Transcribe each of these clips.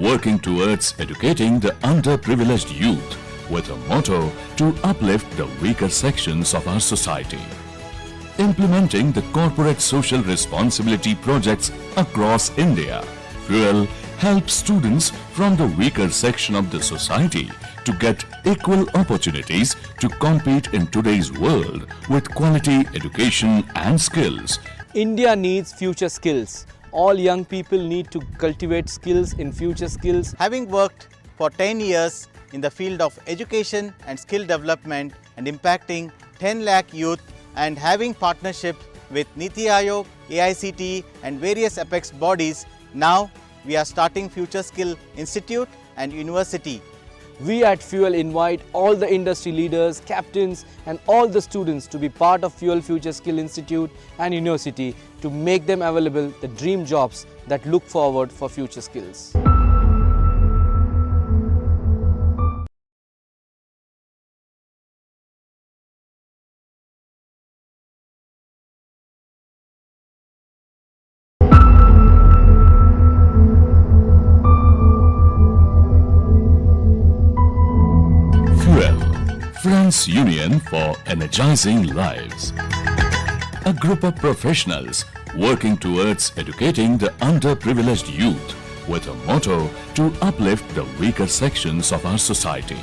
working towards educating the underprivileged youth with a motto to uplift the weaker sections of our society. Implementing the corporate social responsibility projects across India, Fuel helps students from the weaker section of the society to get equal opportunities to compete in today's world with quality education and skills. India needs future skills. All young people need to cultivate skills in future skills. Having worked for 10 years in the field of education and skill development and impacting 10 lakh youth and having partnership with Niti Aayog, AICTE and various apex bodies, now we are starting Future Skill Institute and University. We at Fuel invite all the industry leaders, captains and all the students to be part of Fuel Future Skill Institute and University to make them available the dream jobs that look forward for future skills. Friends Union for Energizing Lives. A group of professionals working towards educating the underprivileged youth with a motto to uplift the weaker sections of our society.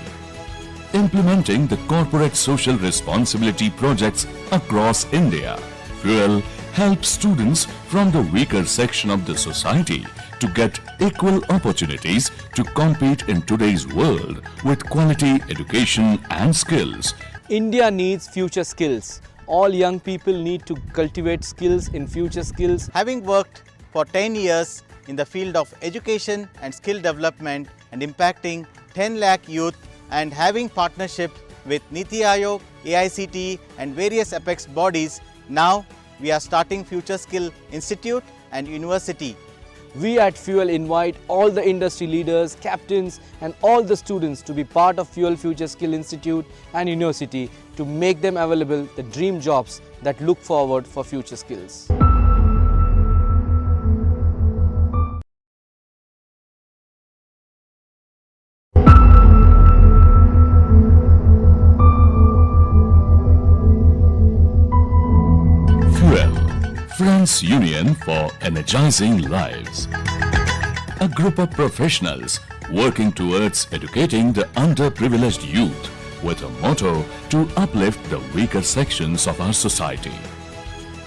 Implementing the corporate social responsibility projects across India, Fuel helps students from the weaker section of the society to get equal opportunities to compete in today's world with quality education and skills. India needs future skills. All young people need to cultivate skills in future skills. Having worked for 10 years in the field of education and skill development and impacting 10 lakh youth and having partnership with Niti Aayog, AICTE and various apex bodies, now we are starting Future Skill Institute and University. We at Fuel invite all the industry leaders, captains and all the students to be part of Fuel Future Skill Institute and University to make them available the dream jobs that look forward for future skills. Friends Union for Energizing Lives. A group of professionals working towards educating the underprivileged youth with a motto to uplift the weaker sections of our society.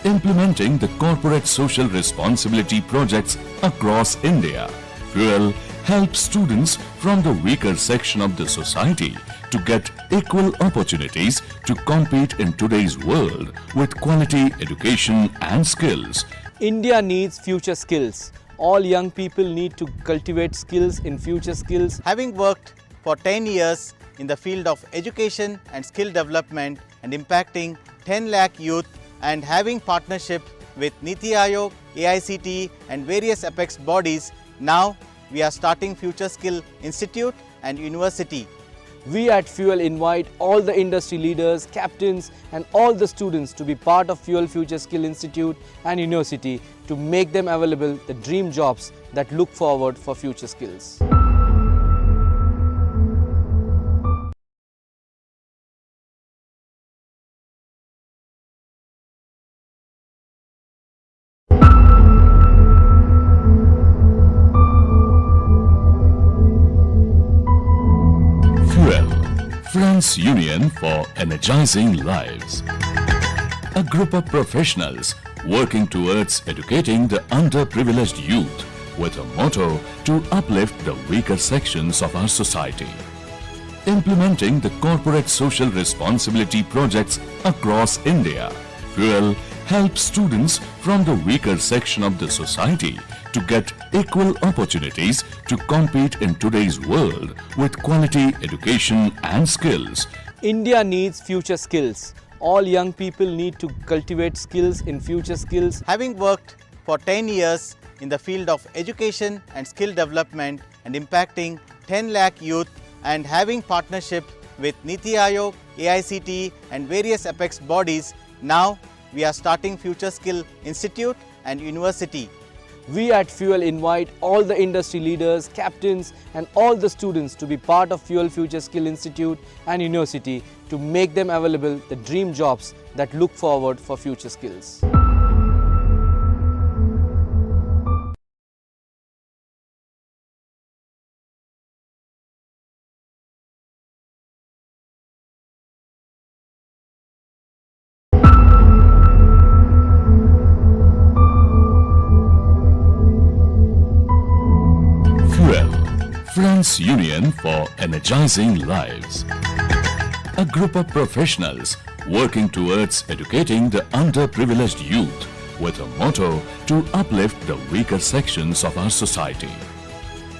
Implementing the corporate social responsibility projects across India, Fuel helps students from the weaker section of the society to get equal opportunities to compete in today's world with quality education and skills. India needs future skills. All young people need to cultivate skills in future skills. Having worked for 10 years in the field of education and skill development and impacting 10 lakh youth and having partnership with Niti Aayog, AICTE and various apex bodies, now we are starting Future Skill Institute and University. We at Fuel invite all the industry leaders, captains and all the students to be part of Fuel Future Skill Institute and University to make them available the dream jobs that look forward for future skills. Friends Union for Energizing Lives. A group of professionals working towards educating the underprivileged youth with a motto to uplift the weaker sections of our society. Implementing the corporate social responsibility projects across India, Fuel helps students from the weaker section of the society to get equal opportunities to compete in today's world with quality education and skills. India needs future skills. All young people need to cultivate skills in future skills. Having worked for 10 years in the field of education and skill development and impacting 10 lakh youth and having partnership with Niti Aayog, AICTE and various apex bodies, now we are starting Future Skill Institute and University. We at Fuel invite all the industry leaders, captains and all the students to be part of Fuel Future Skill Institute and University to make them available the dream jobs that look forward for future skills. Friends Union for Energizing Lives. A group of professionals working towards educating the underprivileged youth with a motto to uplift the weaker sections of our society.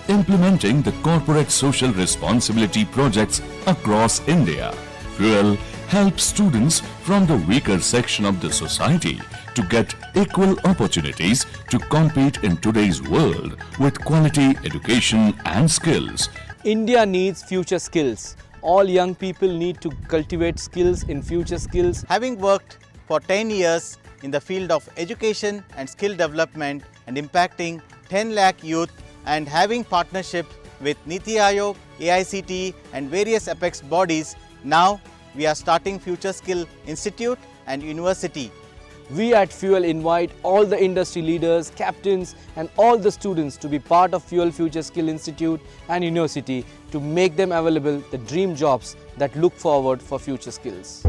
Implementing the corporate social responsibility projects across India, Fuel helps students from the weaker section of the society to get equal opportunities to compete in today's world with quality education and skills. India needs future skills. All young people need to cultivate skills in future skills. Having worked for 10 years in the field of education and skill development and impacting 10 lakh youth and having partnership with Niti Aayog, AICTE and various apex bodies, now we are starting Future Skill Institute and University. We at Fuel invite all the industry leaders, captains and all the students to be part of Fuel Future Skill Institute and University to make them available the dream jobs that look forward for future skills.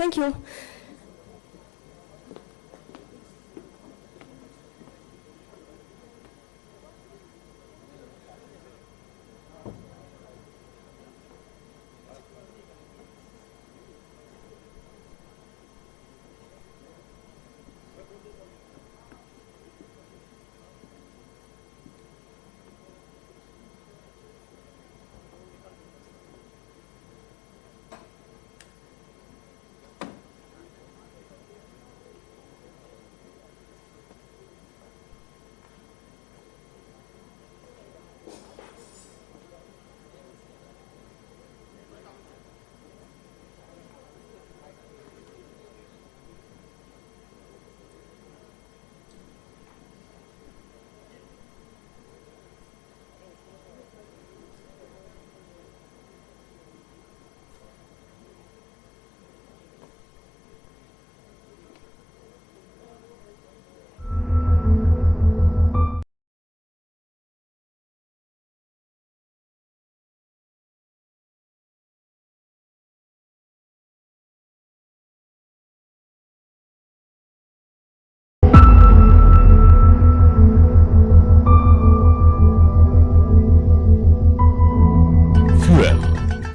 Thank you.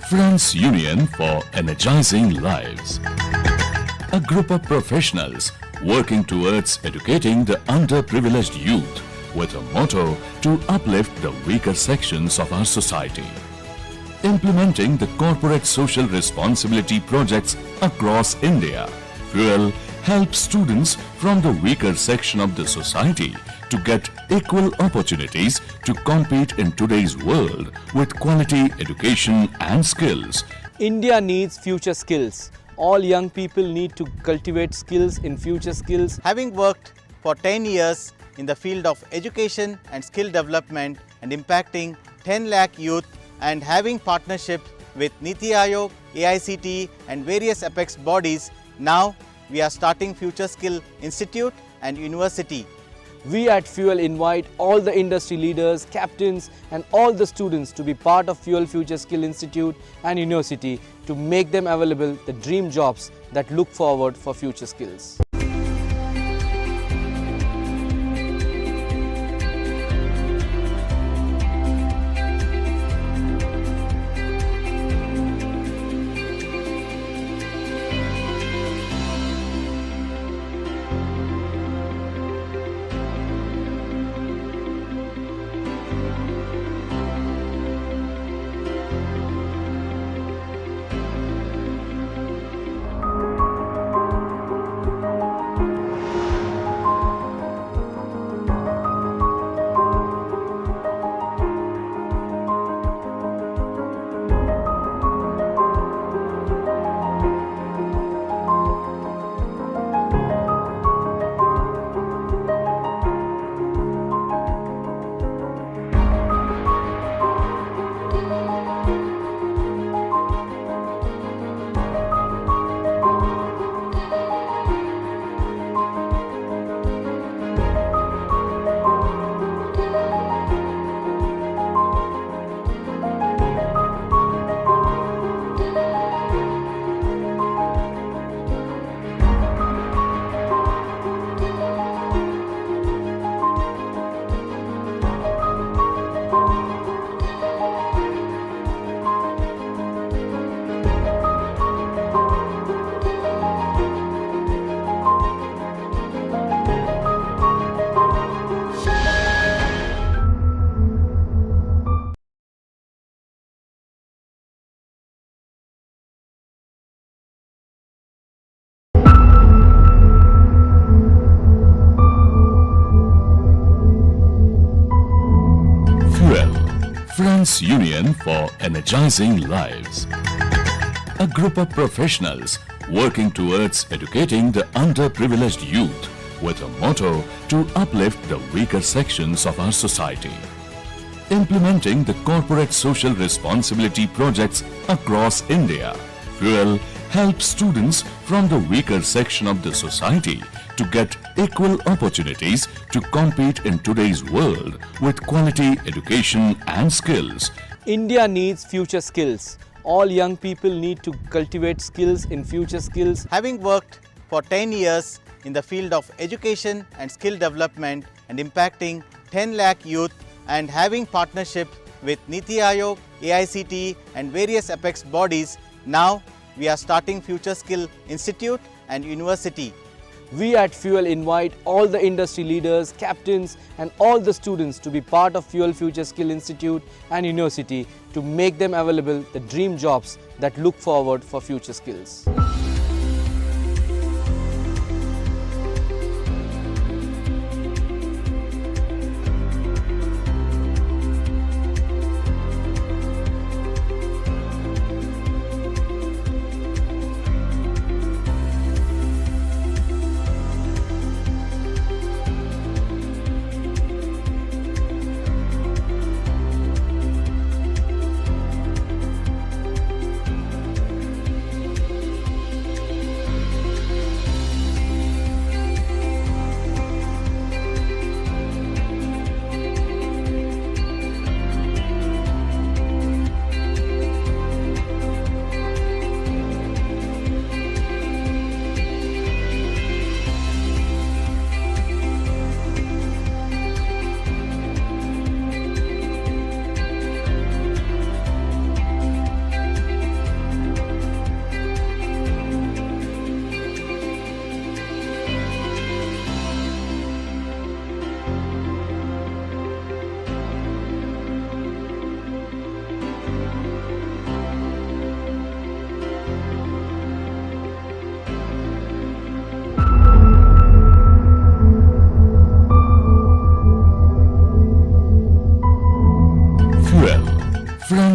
Friends Union for Energizing Lives. A group of professionals working towards educating the underprivileged youth with a motto to uplift the weaker sections of our society. Implementing the corporate social responsibility projects across India, FUEL helps students from the weaker section of the society to get equal opportunities to compete in today's world with quality education and skills. India needs future skills. All young people need to cultivate skills in future skills. Having worked for 10 years in the field of education and skill development and impacting 10 lakh youth and having partnership with Niti Aayog, AICTE and various apex bodies, now we are starting Future Skill Institute and University. We at FUEL invite all the industry leaders, captains and all the students to be part of FUEL Future Skill Institute and University to make them available the dream jobs that look forward for future skills. Friends Union for Energizing Lives. A group of professionals working towards educating the underprivileged youth with a motto to uplift the weaker sections of our society. Implementing the corporate social responsibility projects across India, FUEL helps students from the weaker section of the society to get equal opportunities to compete in today's world with quality education and skills. India needs future skills. All young people need to cultivate skills in future skills. Having worked for 10 years in the field of education and skill development and impacting 10 lakh youth and having partnership with Niti Aayog, AICTE and various apex bodies, now we are starting Future Skill Institute and University. We at FUEL invite all the industry leaders, captains and all the students to be part of FUEL Future Skill Institute and University to make them available the dream jobs that look forward for future skills.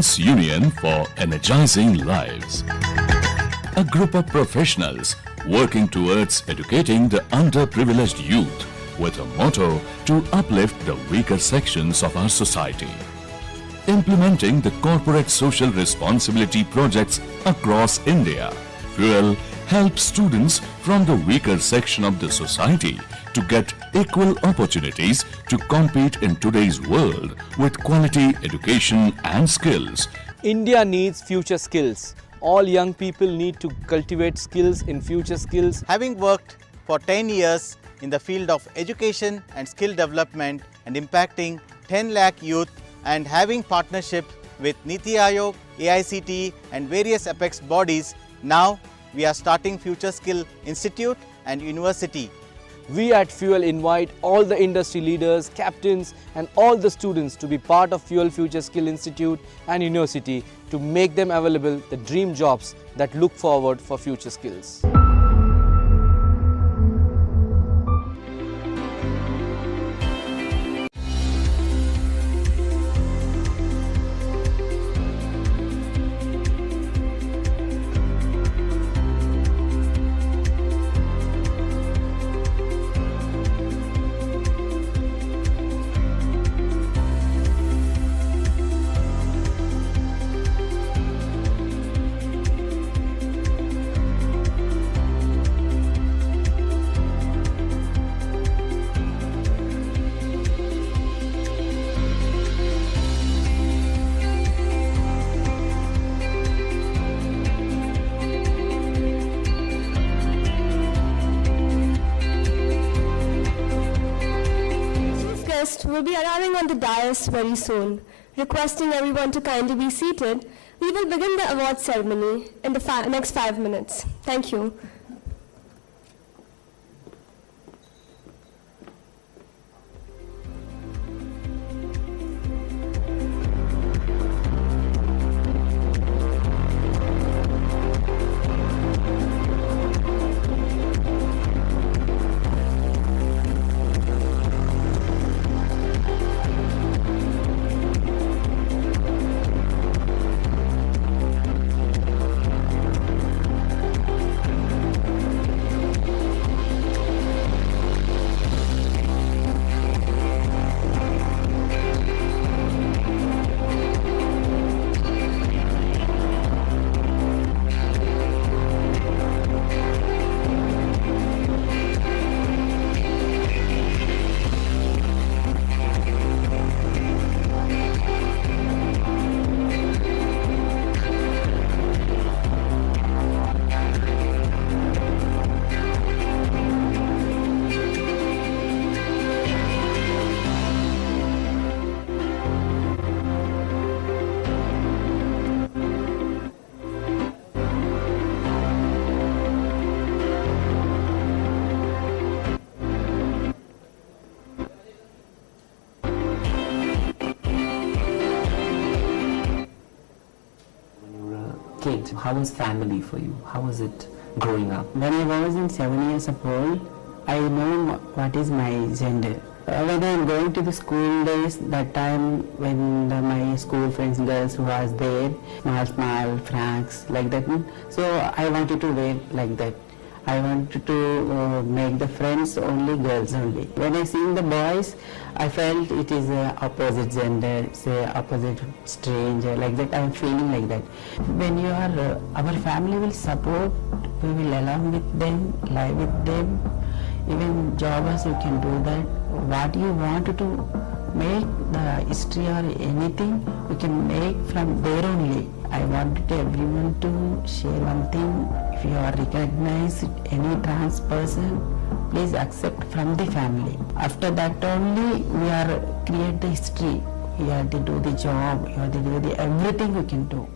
friends union for energizing lives. A group of professionals working towards educating the underprivileged youth with a motto to uplift the weaker sections of our society. Implementing the corporate social responsibility projects across India, Fuel helps students from the weaker section of the society to get equal opportunities to compete in today's world with quality education and skills. India needs future skills. All young people need to cultivate skills in future skills. Having worked for 10 years in the field of education and skill development and impacting 10 lakh youth and having partnership with Niti Aayog, AICTE and various apex bodies, now we are starting Future Skill Institute and University. We at Fuel invite all the industry leaders, captains and all the students to be part of Fuel Future Skill Institute and University to make them available the dream jobs that look forward for future skills. Will be arriving on the dais very soon. Requesting everyone to kindly be seated, we will begin the award ceremony in the next 5 minutes. Thank you. Kid, how was family for you? How was it growing up? When I was in 7 years of old, I know what is my gender. When I am going to the school days, that time when my school friends, girls who was there, small frocks like that. So I wanted to wear like that. I wanted to make the friends only girls only. When I see the boys, I felt it is opposite gender, say opposite stranger, like that. I am feeling like that. When you are, our family will support, we will along with them, live with them. Even jobbers, you can do that. What you want to make the history or anything, you can make from there only. I wanted everyone to share one thing. If you are recognized any trans person, please accept from the family. After that only we are create the history. You have to do the job, you have to do the everything you can do.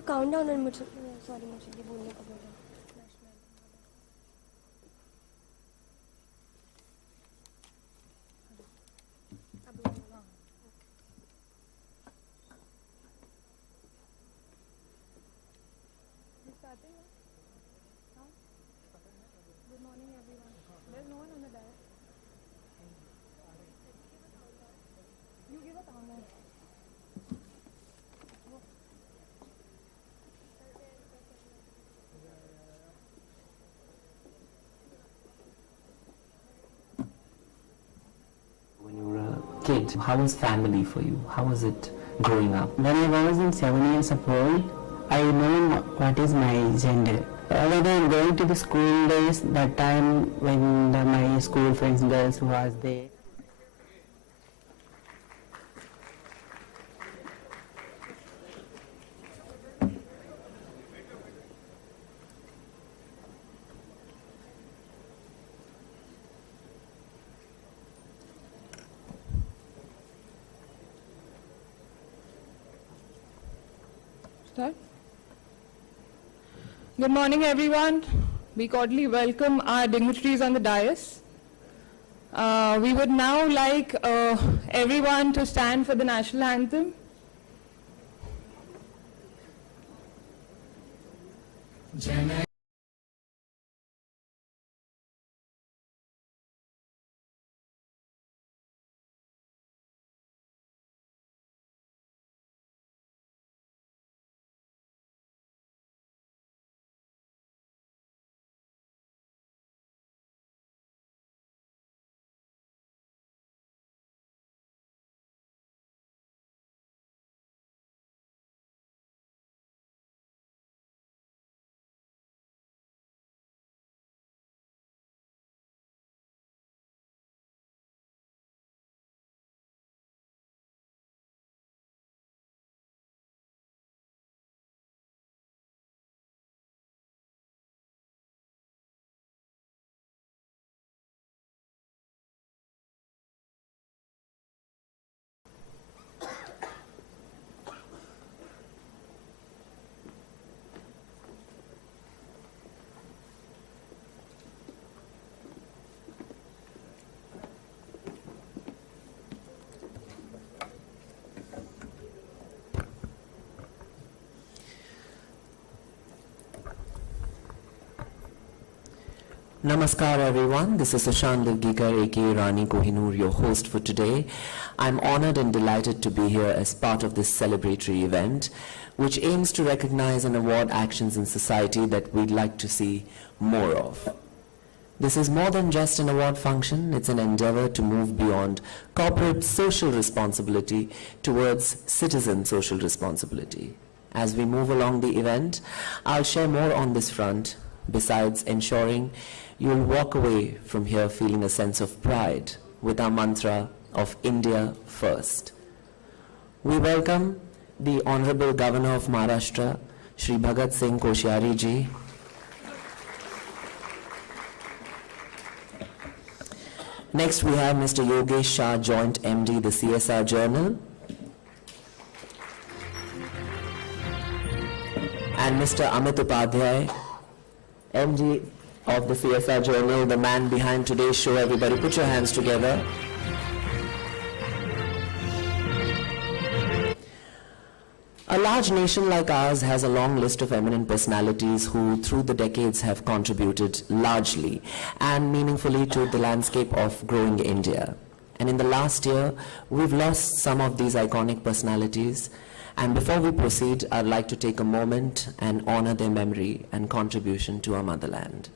हाँ countdown और मुझे sorry मुझे ये बोलने को बोला Kid, how was family for you? How was it growing up? When I was in 7 years of old, I know what is my gender. When I am going to the school days, that time when my school friends girls was there. Good morning, everyone. We cordially welcome our dignitaries on the dais. We would now like everyone to stand for the national anthem. Namaskar everyone, this is Sushant Divgikar aka Rani Kohinoor, your host for today. I'm honored and delighted to be here as part of this celebratory event, which aims to recognize and award actions in society that we'd like to see more of. This is more than just an award function, it's an endeavor to move beyond corporate social responsibility towards citizen social responsibility. As we move along the event, I'll share more on this front, besides ensuring you'll walk away from here feeling a sense of pride with our mantra of India First. We welcome the Honorable Governor of Maharashtra, Shri Bhagat Singh Koshyari ji. Next we have Mr. Yogesh Shah, Joint MD, the CSR Journal. And Mr. Amit Upadhyay, MD of the CSR Journal, the man behind today's show. Everybody put your hands together. A large nation like ours has a long list of eminent personalities who through the decades have contributed largely and meaningfully to the landscape of growing India. And in the last year, we've lost some of these iconic personalities. And before we proceed, I'd like to take a moment and honor their memory and contribution to our motherland.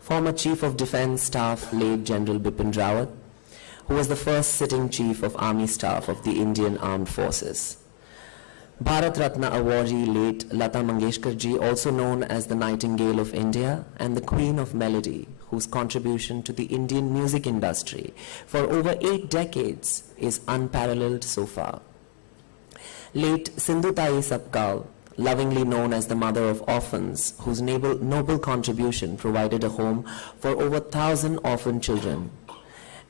Former Chief of Defense Staff, late General Bipin Rawat, who was the first sitting Chief of Army Staff of the Indian Armed Forces. Bharat Ratna awardee, late Lata Mangeshkar ji, also known as the Nightingale of India and the Queen of Melody, whose contribution to the Indian music industry for over 8 decades is unparalleled so far. Late Sindhu Tai Sapkal, lovingly known as the mother of orphans, whose noble contribution provided a home for over 1,000 orphan children.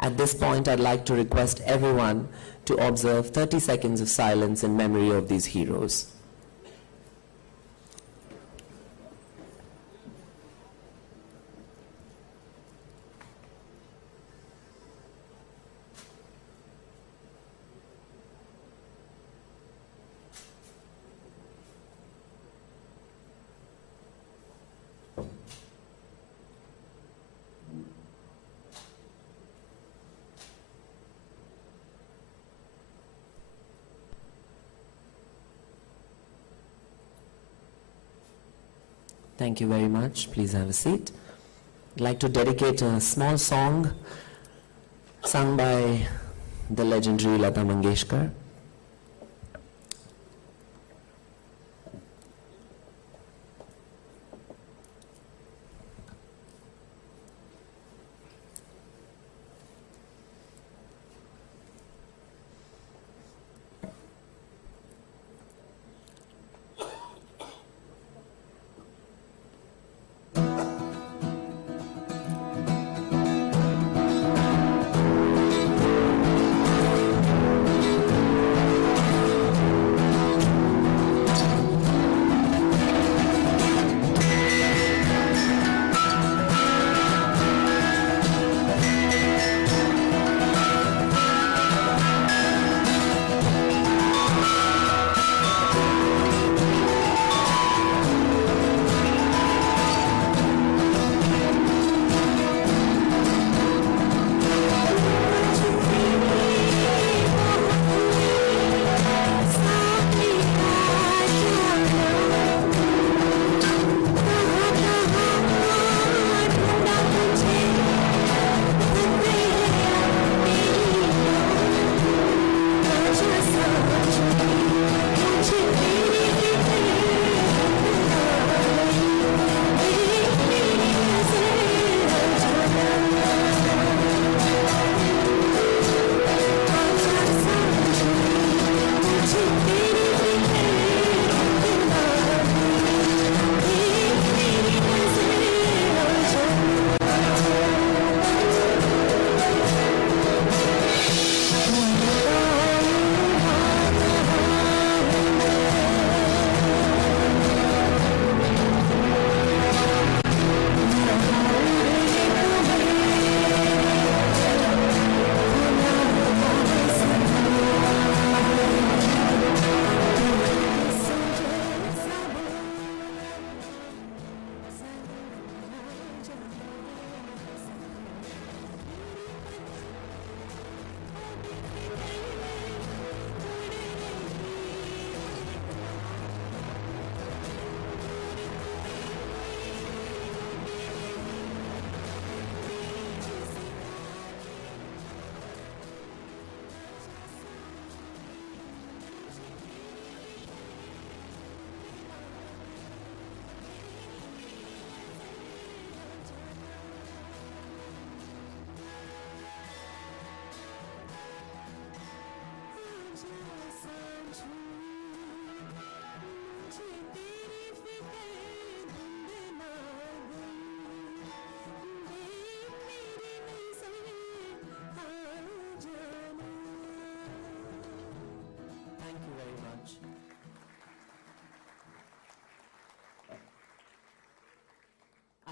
At this point, I'd like to request everyone to observe 30 seconds of silence in memory of these heroes. Thank you very much. Please have a seat. I'd like to dedicate a small song sung by the legendary Lata Mangeshkar.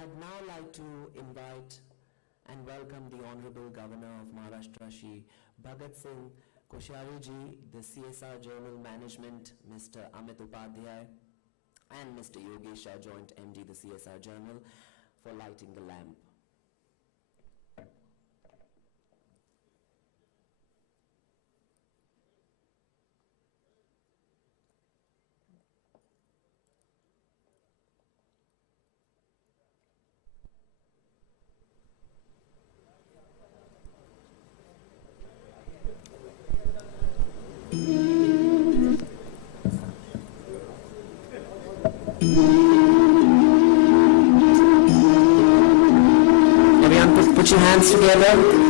I'd now like to invite and welcome the Honorable Governor of Maharashtra, Shri Bhagat Singh Koshyari ji, the CSR Journal Management, Mr. Amit Upadhyay, and Mr. Yogesh Shah, Joint MD, the CSR Journal, for lighting the lamp. Everyone put your hands together.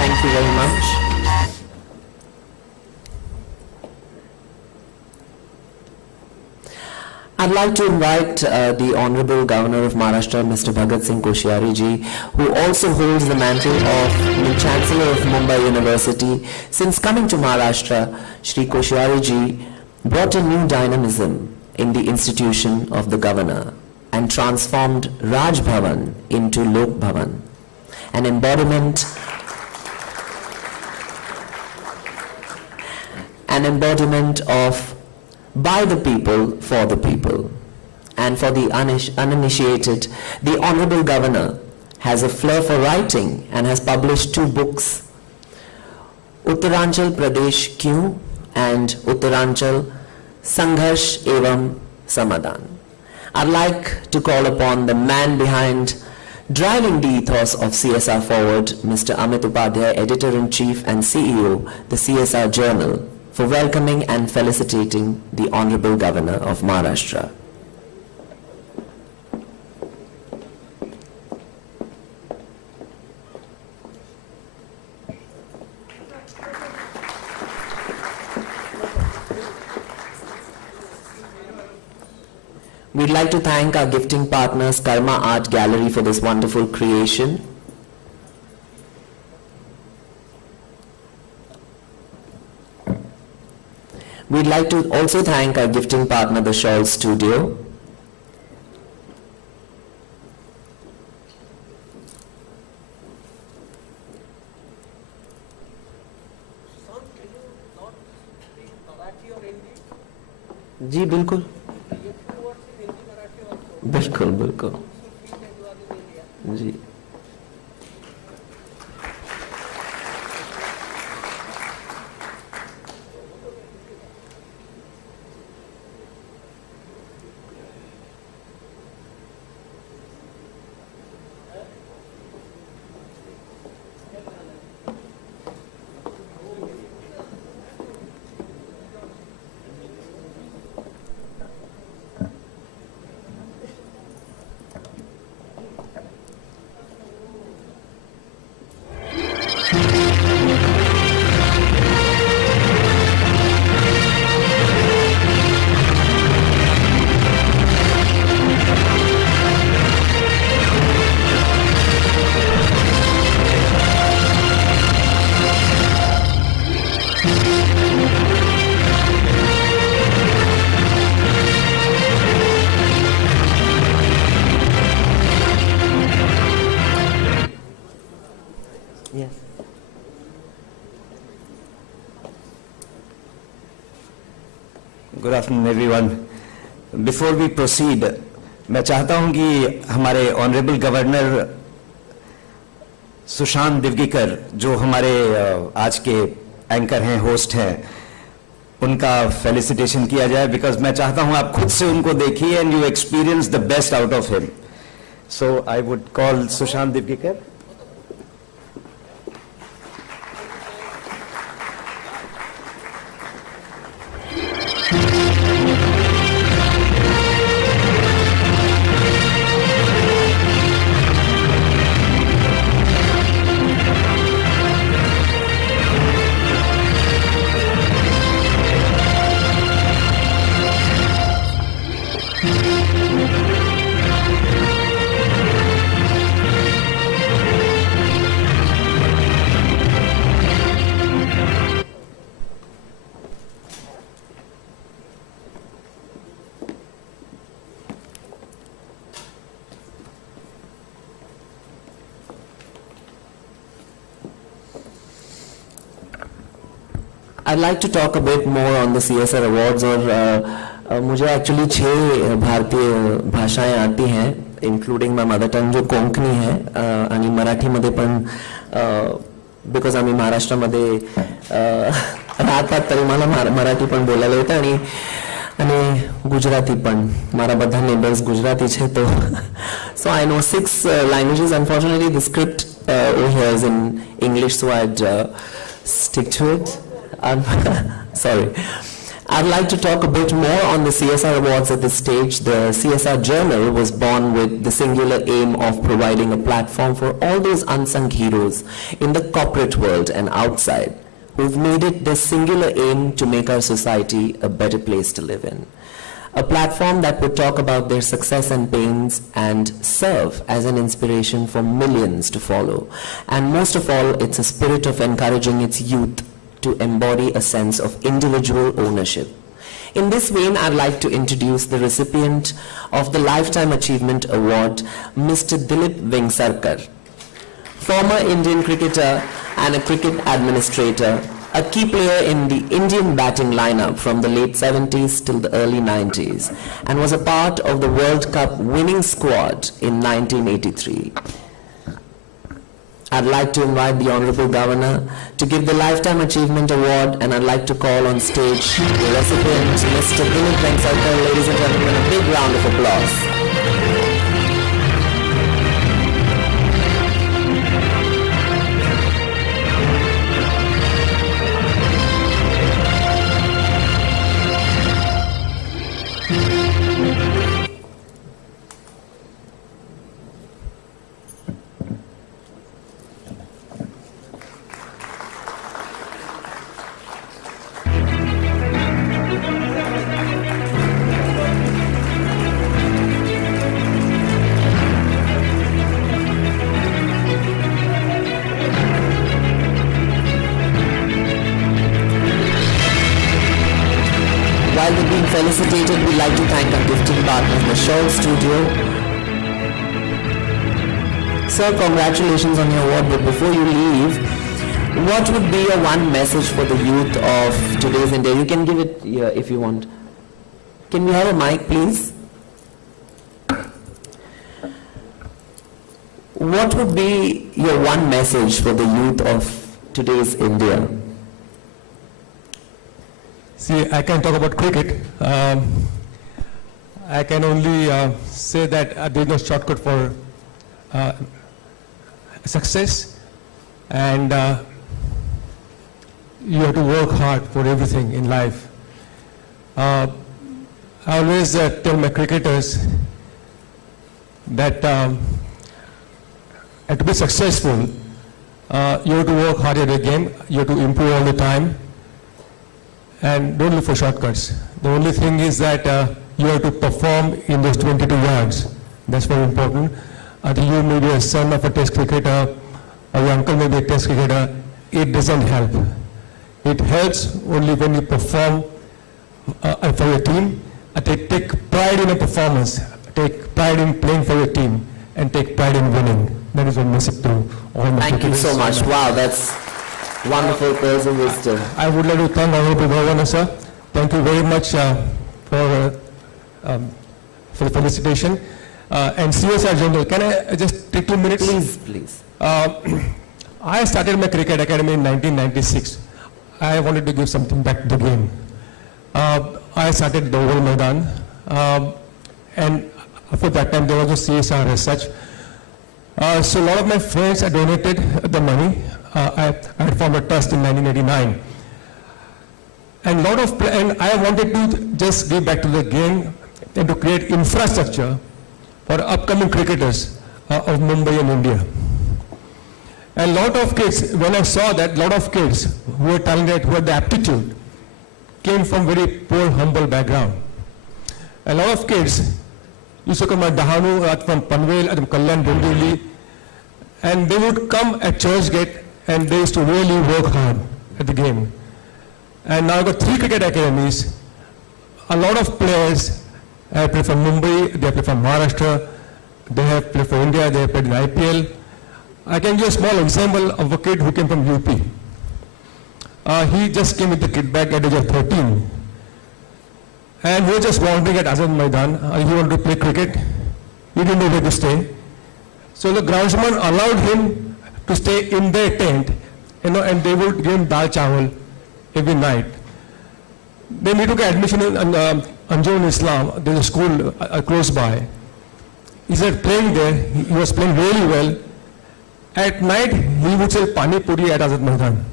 Thank you very much. I'd like to invite the Honorable Governor of Maharashtra, Mr. Bhagat Singh Koshyari ji, who also holds the mantle of the Chancellor of Mumbai University. Since coming to Maharashtra, Shri Koshyari ji brought a new dynamism in the institution of the governor. and transformed Raj Bhavan into Lok Bhavan, an embodiment of by the people, for the people. And for the uninitiated, the Honorable Governor has a flair for writing and has published 2 books, Uttaranchal Pradesh Kyun and Uttaranchal Sangharsh Evam Samadhan. I'd like to call upon the man behind driving the ethos of CSR forward, Mr. Amit Upadhyay, Editor-in-Chief and CEO, the CSR Journal, for welcoming and felicitating the Honorable Governor of Maharashtra. We'd like to thank our gifting partners, Karma Art Gallery, for this wonderful creation. We'd like to also thank our gifting partner, the Shawl Studio. जी बिल्कुल बिल्कुल बिल्कुल जी Good afternoon, everyone. Before we proceed, मैं चाहता हूं कि हमारे honourable governor Sushant दिवगीकर, जो हमारे आज के एंकर हैं, होस्ट हैं, उनका फेलिसिटेशन किया जाए, बिकॉज मैं चाहता हूं आप खुद से उनको देखिए and you experience the best out of him. So I would call Sushant Divgikar. I'd like to talk a bit more on the CSR awards और मुझे एक्चुअली 6 भारतीय भाषाएं आती हैं, इंक्लूडिंग माय मदर टंग जो कोंकणी है आणि मराठीमध्ये पण बिकॉज आम्ही महाराष्ट्रामध्ये राहतात तरी मला मराठी पण बोलायला येतं आणि गुजराती पण. મારા બધા નેબર્સ ગુજરાતી છે તો so I know 6 languages. Unfortunately the script over here is in English, so I'd stick to it. Sorry. I'd like to talk a bit more on the CSR awards at this stage. The CSR Journal was born with the singular aim of providing a platform for all those unsung heroes in the corporate world and outside who've made it their singular aim to make our society a better place to live in. A platform that would talk about their success and pains and serve as an inspiration for millions to follow. And most of all, it's a spirit of encouraging its youth to embody a sense of individual ownership. In this vein, I'd like to introduce the recipient of the Lifetime Achievement Award, Mr. Dilip Vengsarkar. Former Indian cricketer and a cricket administrator, a key player in the Indian batting lineup from the late 70s till the early 90s, and was a part of the World Cup winning squad in 1983. I'd like to invite the Honorable Governor to give the Lifetime Achievement Award, and I'd like to call on stage the recipient, Mr. Dilip Vengsarkar. Ladies and gentlemen, a big round of applause. While we're being felicitated, we'd like to thank our gifting partners, the Shaw Studio. Sir, congratulations on your award, but before you leave, what would be your one message for the youth of today's India? You can give it here if you want. Can we have a mic, please? What would be your one message for the youth of today's India? See, I can talk about cricket. I can only say that there is no shortcut for success, and you have to work hard for everything in life. I always tell my cricketers that to be successful, you have to work hard at the game, you have to improve all the time, and don't look for shortcuts. The only thing is that you have to perform in those 22 yards. That's very important. I think you may be a son of a test cricketer, or your uncle may be a test cricketer. It doesn't help. It helps only when you perform for your team. Take pride in a performance. Take pride in playing for your team, and take pride in winning. That is what message to all my Thank you so much. Wow, that's wonderful pearls of wisdom. I would like to thank Honorable Governor, sir. Thank you very much for the felicitation. And CSR General, can I just take 2 minutes? Please, please. I started my cricket academy in 1996. I wanted to give something back to the game. I started the Oval Maidan, and for that time there was no CSR as such. So a lot of my friends had donated the money. I had formed a trust in 1989. And I wanted to just give back to the game and to create infrastructure for upcoming cricketers of Mumbai and India. And a lot of kids, when I saw that, a lot of kids who were talented, who had the aptitude, came from very poor, humble background. A lot of kids used to come at Dahanu, from Panvel, at Kalyan, Dondoli, and they would come at Churchgate, and they used to really work hard at the game. And now I've got 3 cricket academies. A lot of players have played from Mumbai, they have played from Maharashtra, they have played for India, they have played in IPL. I can give a small example of a kid who came from UP. He just came with the kit bag at the age of 13. And he was just wandering at Azad Maidan. He wanted to play cricket. He didn't know where to stay. So the groundsman allowed him to stay in their tent, and they would give him dal chawal every night. Then he took admission in Anjur Islam. There's a school close by. He said playing there, he was playing really well. At night, he would sell pani puri at Azad Maidan.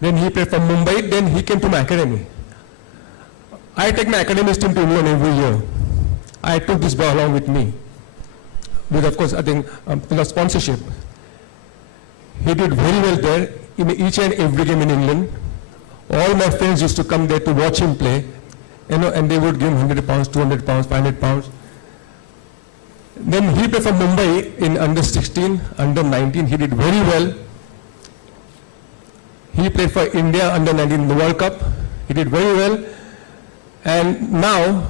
Then he played from Mumbai, then he came to my academy. I take my academy team to England every year. I took this boy along with me. With, of course, I think, sponsorship. He did very well there in each and every game in England. All my friends used to come there to watch him play, and they would give him £100, £200, £500. Then he played for Mumbai in under 16, under 19. He did very well. He played for India under 19 in the World Cup. He did very well. And now,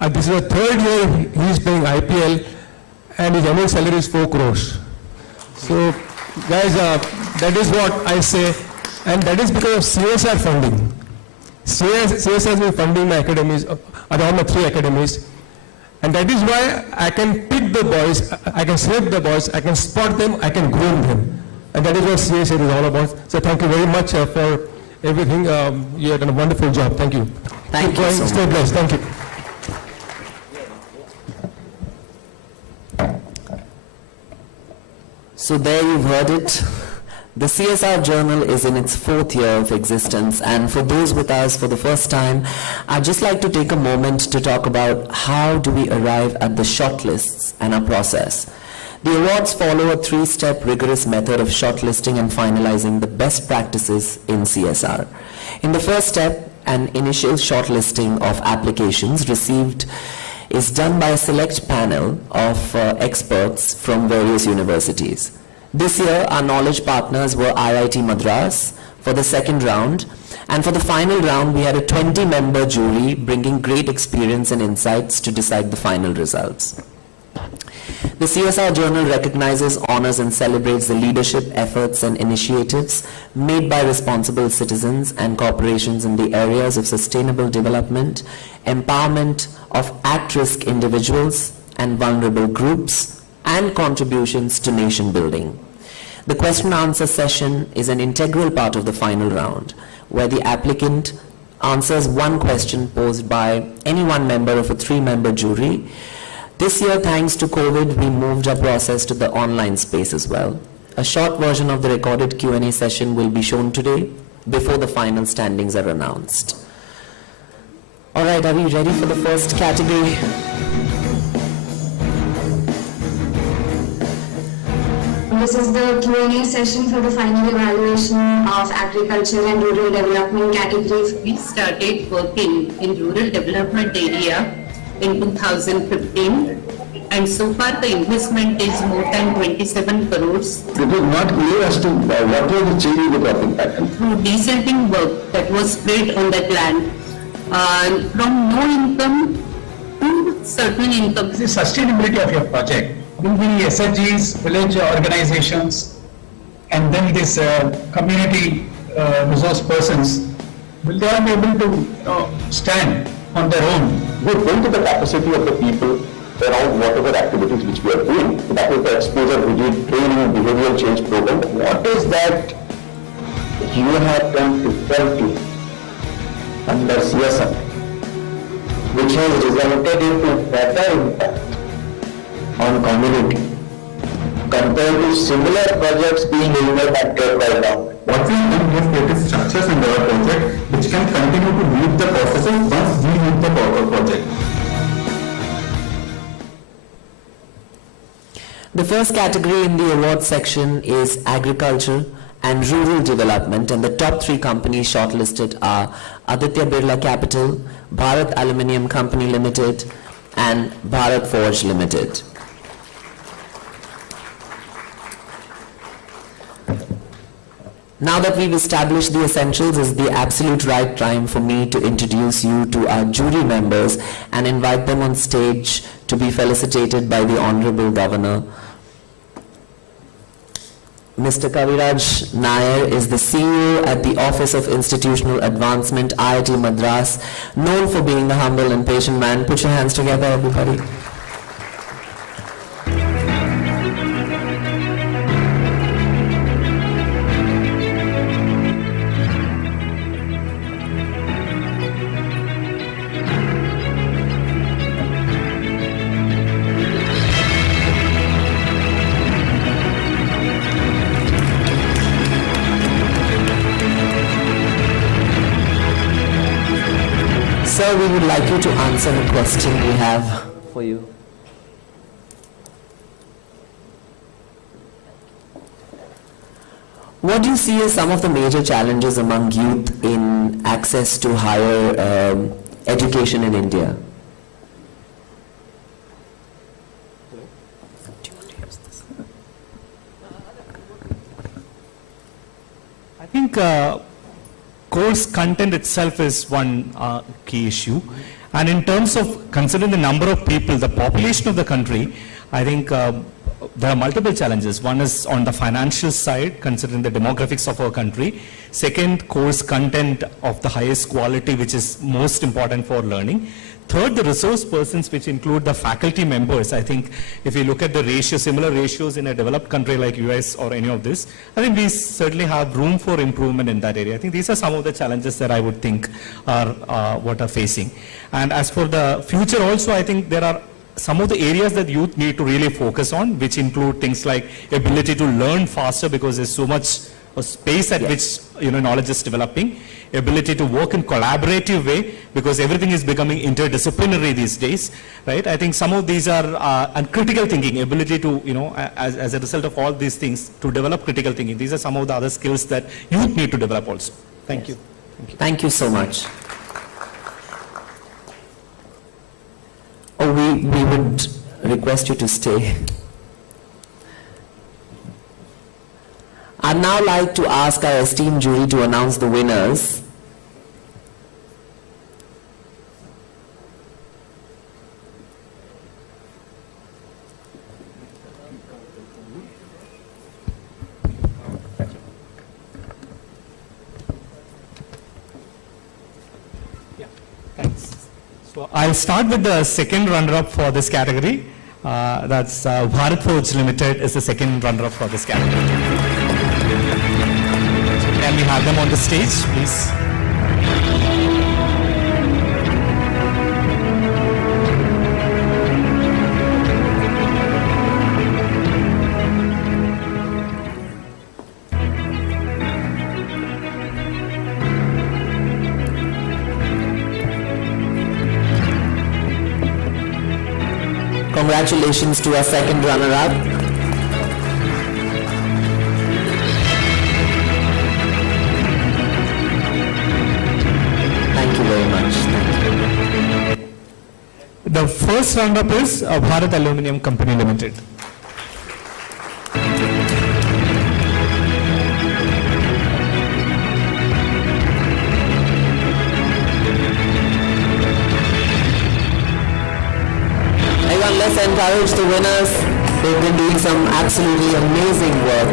this is the third year he is playing IPL, and his annual salary is 4 crores. So, guys, that is what I say, and that is because of CSR funding. CSR has been funding my academies, around my 3 academies, and that is why I can pick the boys, I can select the boys, I can spot them, I can groom them. And that is what CSR is all about. So thank you very much for everything. You have done a wonderful job. Thank you. Thank you so Stay blessed. Thank you. So there you've heard it. The CSR Journal is in its 4th year of existence, and for those with us for the first time, I'd just like to take a moment to talk about how do we arrive at the shortlists and our process. The awards follow a 3-step rigorous method of shortlisting and finalizing the best practices in CSR. In the first step, an initial shortlisting of applications received is done by a select panel of experts from various universities. This year, our knowledge partners were IIT Madras for the second round, and for the final round, we had a 20-member jury bringing great experience and insights to decide the final results. The CSR Journal recognizes, honors, and celebrates the leadership, efforts, and initiatives made by responsible citizens and corporations in the areas of sustainable development, empowerment of at-risk individuals and vulnerable groups, and contributions to nation building. The question and answer session is an integral part of the final round, where the applicant answers one question posed by any one member of a 3-member jury. This year, thanks to COVID, we moved our process to the online space as well. A short version of the recorded Q&A session will be shown today before the final standings are announced. All right, are we ready for the first category? This is the Q&A session for the final evaluation of agriculture and rural development categories. We started working in rural development area in 2015, and so far the investment is more than 27 crores. It was not clear as to what was the change in the cropping pattern. Through desilting work that was spread on that land, from no income to certain income. The sustainability of your project will be SHGs, village organizations, and then this community resource persons. Will they all be able to stand on their own? We build the capacity of the people around whatever activities which we are doing. That is the exposure we did, training, behavioral change program. What is that you have done differently under CSR, which has resulted into better impact on community compared to similar projects being implemented right now? What we have is created structures in our project which can continue to lead the processes once we lead the project. The first category in the award section is agriculture and rural development, and the top 3 companies shortlisted are Aditya Birla Capital, Bharat Aluminium Company Limited, and Bharat Forge Limited. Now that we've established the essentials, is the absolute right time for me to introduce you to our jury members and invite them on stage to be felicitated by the Honorable Governor. Mr. Kaviraj Nair is the CEO at the Office of Institutional Advancement, IIT Madras, known for being a humble and patient man. Put your hands together, everybody. Sir, we would like you to answer the question we have for you. What do you see as some of the major challenges among youth in access to higher education in India? I think course content itself is one key issue. And in terms of considering the number of people, the population of the country, I think there are multiple challenges. One is on the financial side, considering the demographics of our country. Second, course content of the highest quality, which is most important for learning. Third, the resource persons, which include the faculty members. I think if you look at the ratio, similar ratios in a developed country like US or any of this, I think we certainly have room for improvement in that area. I think these are some of the challenges that I would think are what are facing. And as for the future also, I think there are some of the areas that youth need to really focus on, which include things like ability to learn faster because there's so much space at which knowledge is developing, ability to work in collaborative way because everything is becoming interdisciplinary these days, right? I think some of these are and critical thinking, ability to as a result of all these things to develop critical thinking. These are some of the other skills that youth need to develop also. Thank you. Thank you so much. Oh, we would request you to stay. I'd now like to ask our esteemed jury to announce the winners. Thanks. So I'll start with the second runner-up for this category. That's Bharat Forge Limited is the second runner-up for this category. So can we have them on the stage, please? Congratulations to our second runner-up. Thank you very much. Thank you. The first runner-up is Bharat Aluminium Company Limited. Let's encourage the winners. They've been doing some absolutely amazing work.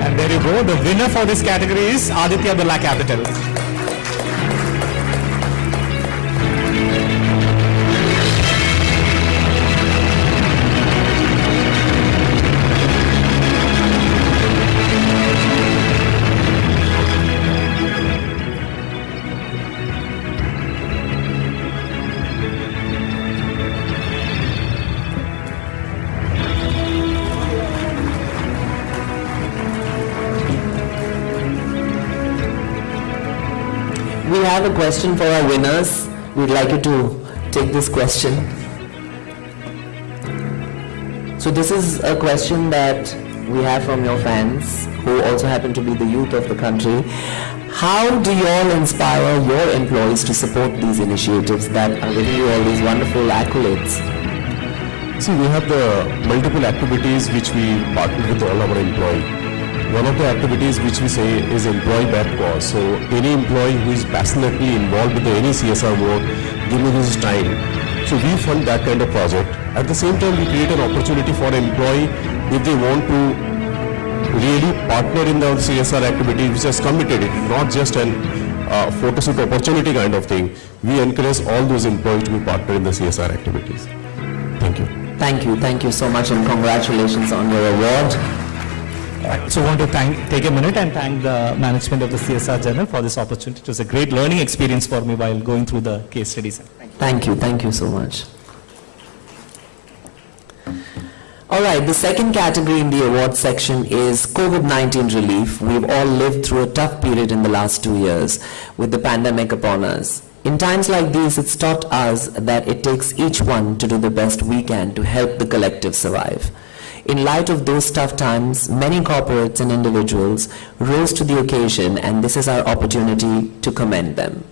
And there you go. The winner for this category is Aditya Birla Capital. We have a question for our winners. We'd like you to take this question. So this is a question that we have from your fans, who also happen to be the youth of the country. How do you all inspire your employees to support these initiatives that are giving you all these wonderful accolades? See, we have the multiple activities which we partner with all our employees. One of the activities which we say is employee-backed cause. So any employee who is passionately involved with any CSR work, giving his time. So we fund that kind of project. At the same time, we create an opportunity for an employee if they want to really partner in the CSR activity which has committed it, not just an photoshoot opportunity kind of thing. We encourage all those employees to be partner in the CSR activities. Thank you. Thank you so much, and congratulations on your award. So I want to take a minute and thank the management of the CSR Journal for this opportunity. It was a great learning experience for me while going through the case studies. Thank you so much. All right, the second category in the awards section is COVID-19 relief. We've all lived through a tough period in the last 2 years with the pandemic upon us. In times like these, it's taught us that it takes each one to do the best we can to help the collective survive. In light of those tough times, many corporates and individuals rose to the occasion, and this is our opportunity to commend them.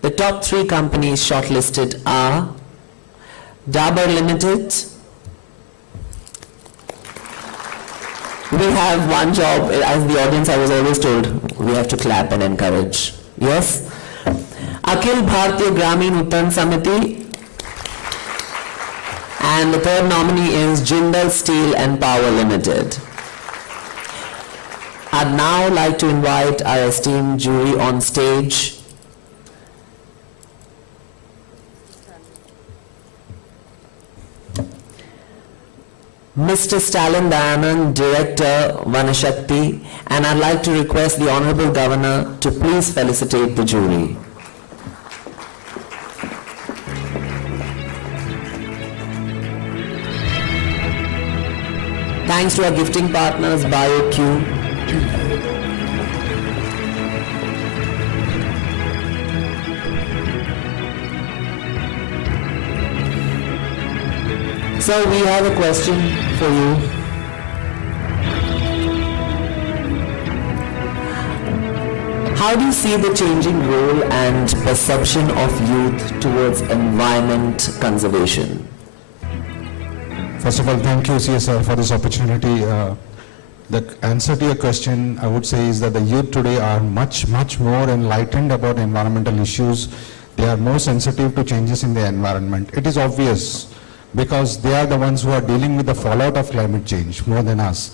The top 3 companies shortlisted are Dabur Limited. We have one job, as the audience I was always told, we have to clap and encourage. Yes? Akhil Bharatiya Gramin Uttan Samiti. And the third nominee is Jindal Steel and Power Limited. I'd now like to invite our esteemed jury on stage. Mr. Stalin Dayanand, Director, Vanashakti, and I'd like to request the Honorable Governor to please felicitate the jury. Thanks to our gifting partners, BioQ. So we have a question for you. How do you see the changing role and perception of youth towards environment conservation? First of all, thank you, CSR, for this opportunity. The answer to your question, I would say, is that the youth today are much more enlightened about environmental issues. They are more sensitive to changes in the environment. It is obvious, because they are the ones who are dealing with the fallout of climate change more than us.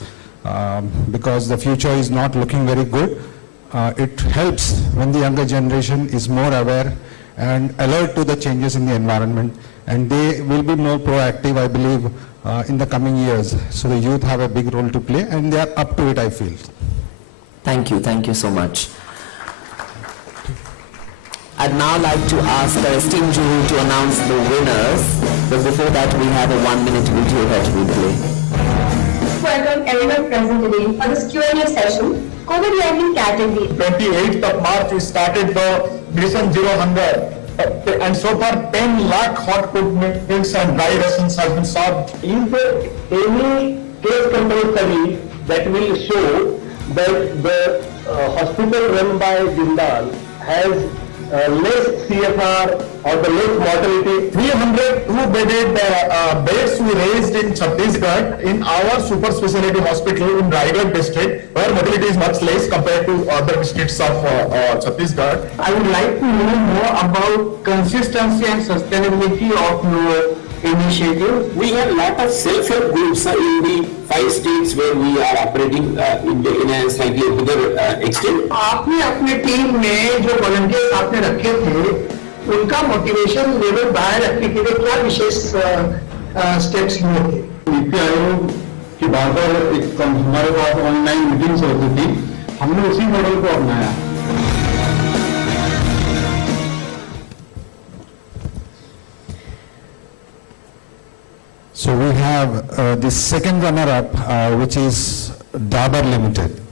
Because the future is not looking very good. It helps when the younger generation is more aware and alert to the changes in the environment, and they will be more proactive, I believe, in the coming years. So the youth have a big role to play, and they are up to it, I feel. Thank you so much. I'd now like to ask our esteemed jury to announce the winners, but before that we have a 1-minute video that we play. Welcome everyone present today for this Q&A session, COVID-19 category. 28th of March we started the Mission Zero Hunger, and so far 10 lakh hot cooked meals and dry rations has been served. Is there any case control study that will show that the hospital run by Jindal has less CSR or the less mortality? 302-bedded beds we raised in Chhattisgarh in our super specialty hospital in Raigad district, where mortality is much less compared to other districts of Chhattisgarh. I would like to know more about consistency and sustainability of your initiative. We have a lot of self-help groups in the 5 states where we are operating in a slightly bigger extent. आपने अपने team में जो volunteers आपने रखे थे, उनका motivation level बाहर रखने के लिए क्या विशेष स्टेप्स लिए थे? नीति आयोग की बार हमारे पास ऑनलाइन मीटिंग्स होती थी, हमने उसी मॉडल को अपनाया. So we have the second runner-up, which is Dabur Limited.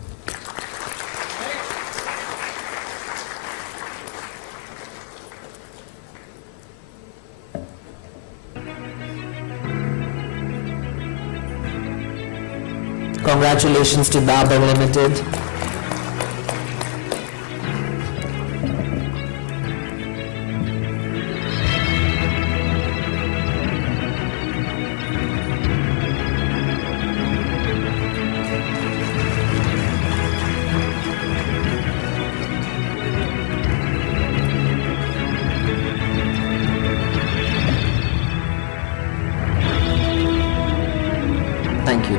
Congratulations to Dabur Limited.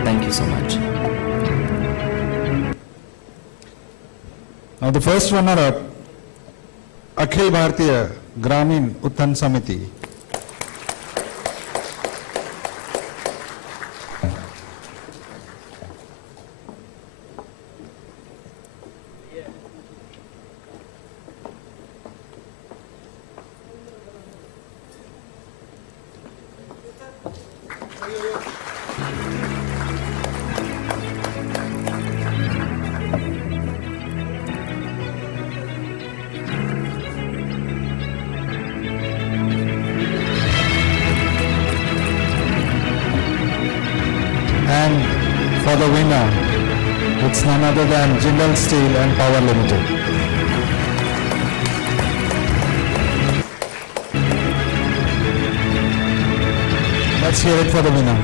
Thank you so much. Now the first runner-up, Akhil Bharatiya Gramin Uttan Samiti. And for the winner, it's none other than Jindal Steel and Power Limited. Let's hear it for the winner.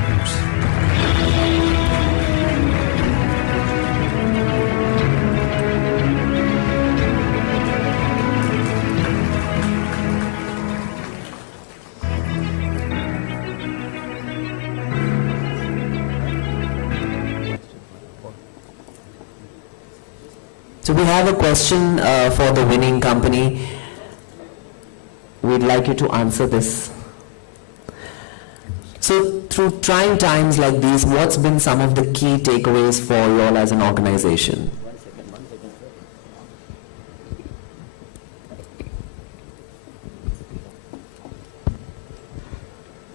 So we have a question for the winning company. We'd like you to answer this. So through trying times like these, what's been some of the key takeaways for you all as an organization?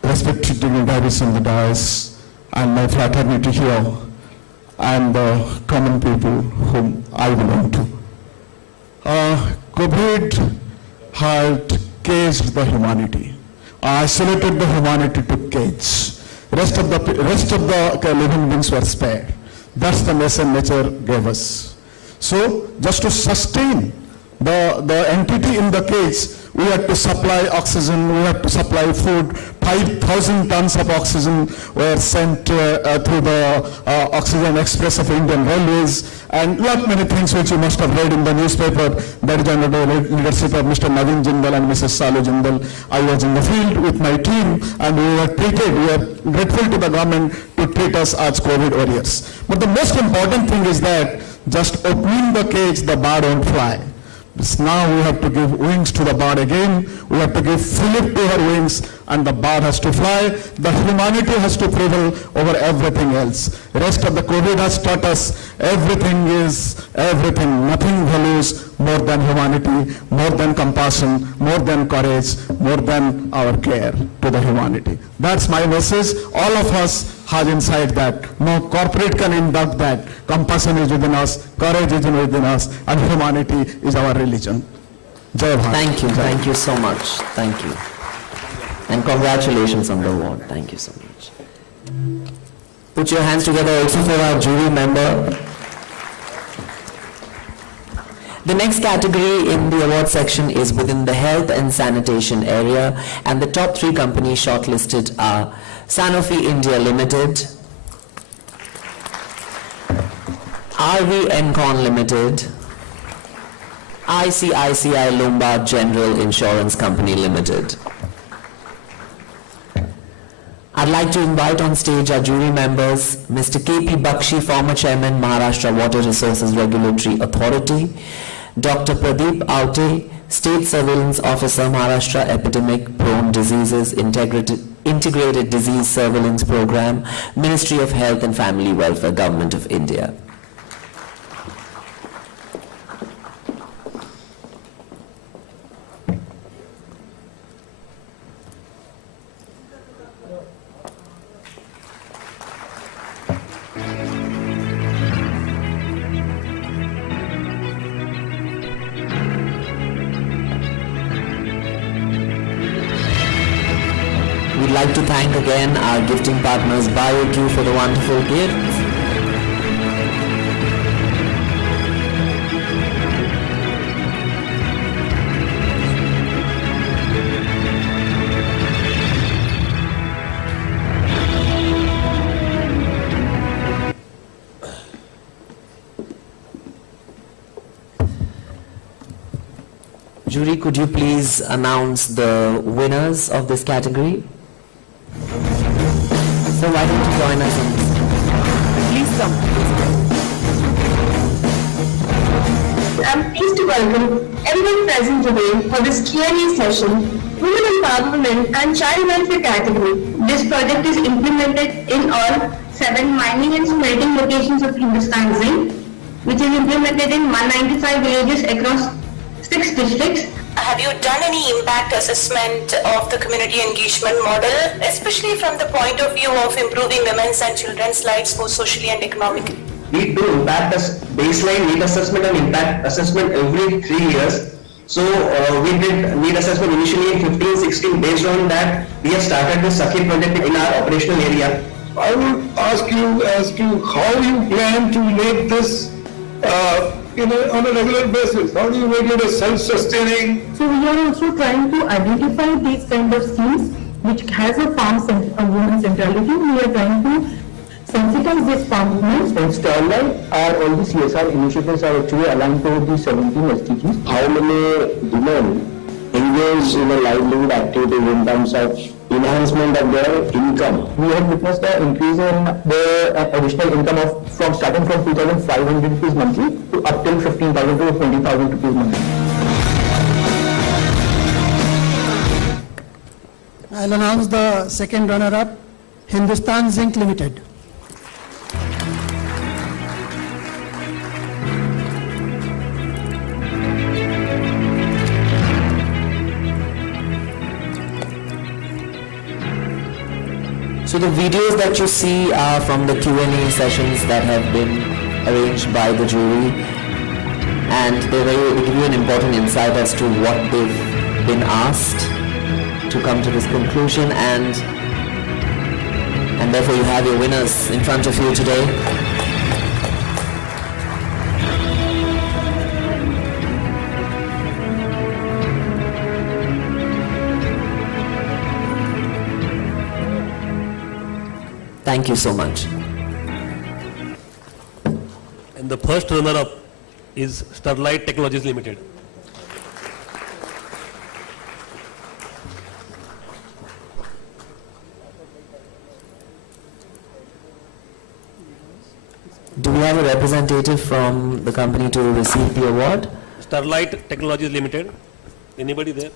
Respected dignitaries on the dais and my fraternity here and the common people whom I belong to. COVID had caged the humanity, isolated the humanity to cage. Rest of the living beings were spared. That's the lesson nature gave us. So just to sustain the entity in the cage, we had to supply oxygen, we had to supply food. 5,000 tons of oxygen were sent through the Oxygen Express of Indian Railways, and lot many things which you must have read in the newspaper. That is under the leadership of Mr. Naveen Jindal and Mrs. Salu Jindal. I was in the field with my team, and we were grateful to the government to treat us as COVID warriors. But the most important thing is that just opening the cage, the bird won't fly. Now we have to give wings to the bird again. We have to give fillip to her wings, and the bird has to fly. The humanity has to prevail over everything else. The rest of the COVID has taught us everything is everything. Nothing values more than humanity, more than compassion, more than courage, more than our care to the humanity. That's my message. All of us have inside that. No corporate can induct that. Compassion is within us, courage is within us, and humanity is our religion. Jai Bharat. Thank you. Thank you so much. Thank you. And congratulations on the award. Thank you so much. Put your hands together also for our jury member. The next category in the award section is within the health and sanitation area, and the top 3 companies shortlisted are Sanofi India Limited, RV Encon Limited, ICICI Lombard General Insurance Company Limited. I'd like to invite on stage our jury members, Mr. K.P. Bakshi, former Chairman, Maharashtra Water Resources Regulatory Authority, Dr. Pradeep Aute, State Surveillance Officer, Maharashtra Epidemic Prone Diseases Integrated Disease Surveillance Program, Ministry of Health and Family Welfare, Government of India. We'd like to thank again our gifting partners BioQ for the wonderful gifts. Jury, could you please announce the winners of this category? So why don't you join us on this? Please come. I'm pleased to welcome everyone present today for this Q&A session, Women Empowerment and Child Welfare category. This project is implemented in all 7 mining and smelting locations of Hindustan Zinc, which is implemented in 195 villages across 6 districts. Have you done any impact assessment of the community engagement model, especially from the point of view of improving women's and children's lives both socially and economically? We do impact baseline need assessment and impact assessment every 3 years. So we did need assessment initially in 15-16. Based on that, we have started the Sakhi project in our operational area. I would ask you as to how you plan to make this on a regular basis. How do you make it a self-sustaining? So we are also trying to identify these kind of schemes which has a woman centrality. We are trying to sensitize this farm women. In Starlight, all the CSR initiatives are actually aligned to the 17 SDGs. How many women engage in a livelihood activity in terms of enhancement of their income? We have witnessed an increase in the additional income from starting from 2,500 rupees monthly to up till 15,000 to 20,000 rupees monthly. I'll announce the second runner-up, Hindustan Zinc Limited. So the videos that you see are from the Q&A sessions that have been arranged by the jury, and they give you an important insight as to what they've been asked to come to this conclusion, and therefore you have your winners in front of you today. Thank you so much. And the first runner-up is Starlight Technologies Limited. Do we have a representative from the company to receive the award? Starlight Technologies Limited. Anybody there?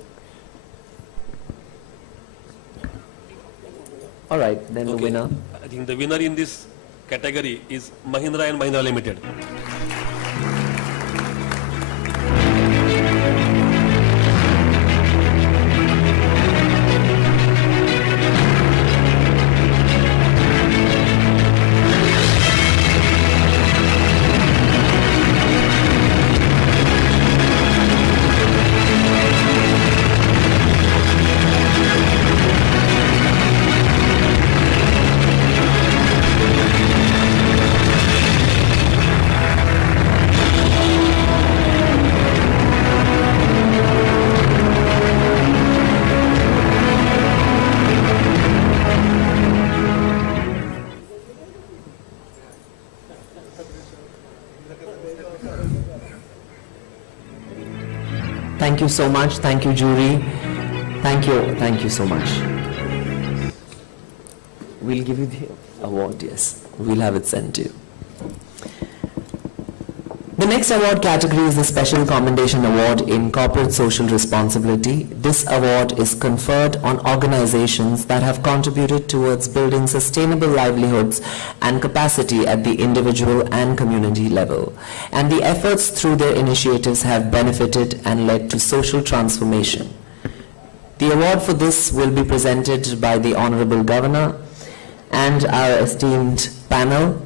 All right, then the winner. I think the winner in this category is Mahindra and Mahindra Limited. Thank you so much. Thank you, jury. Thank you so much. We'll give you the award, yes. We'll have it sent to you. The next award category is the Special Commendation Award in Corporate Social Responsibility. This award is conferred on organizations that have contributed towards building sustainable livelihoods and capacity at the individual and community level, and the efforts through their initiatives have benefited and led to social transformation. The award for this will be presented by the Honorable Governor and our esteemed panel.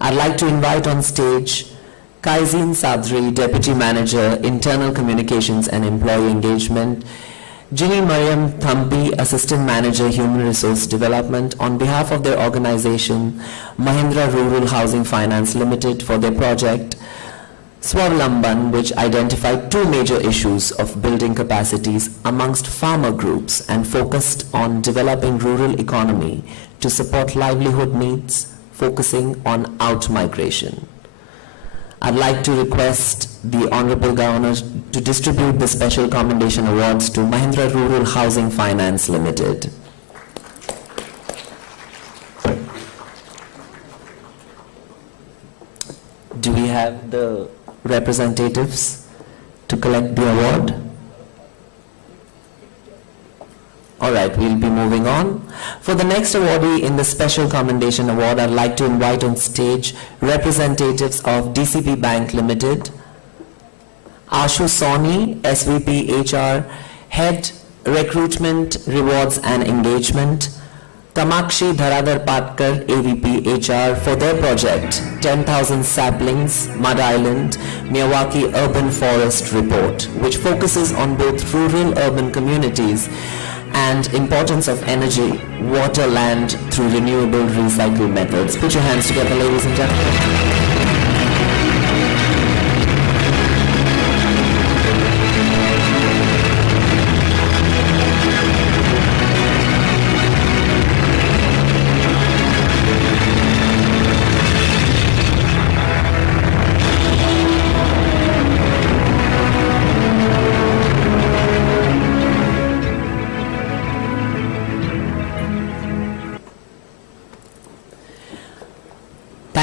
I'd like to invite on stage Kaizin Sadri, Deputy Manager, Internal Communications and Employee Engagement, Ginny Mariam Thampi, Assistant Manager, Human Resource Development, on behalf of their organization, Mahindra Rural Housing Finance Limited, for their project, Swavlamban, which identified two major issues of building capacities amongst farmer groups and focused on developing rural economy to support livelihood needs, focusing on out-migration. I'd like to request the Honorable Governor to distribute the Special Commendation Awards to Mahindra Rural Housing Finance Limited. Do we have the representatives to collect the award? All right, we'll be moving on. For the next awardee in the Special Commendation Award, I'd like to invite on stage representatives of DCB Bank Limited, Ashu Soni, SVP HR, Head Recruitment, Rewards and Engagement, Kamakshi Dharadhar Patkar, AVP HR, for their project 10,000 Saplings, Mud Island, Miyawaki Urban Forest Report, which focuses on both rural-urban communities and importance of energy, water, land through renewable recycle methods. Put your hands together, ladies and gentlemen.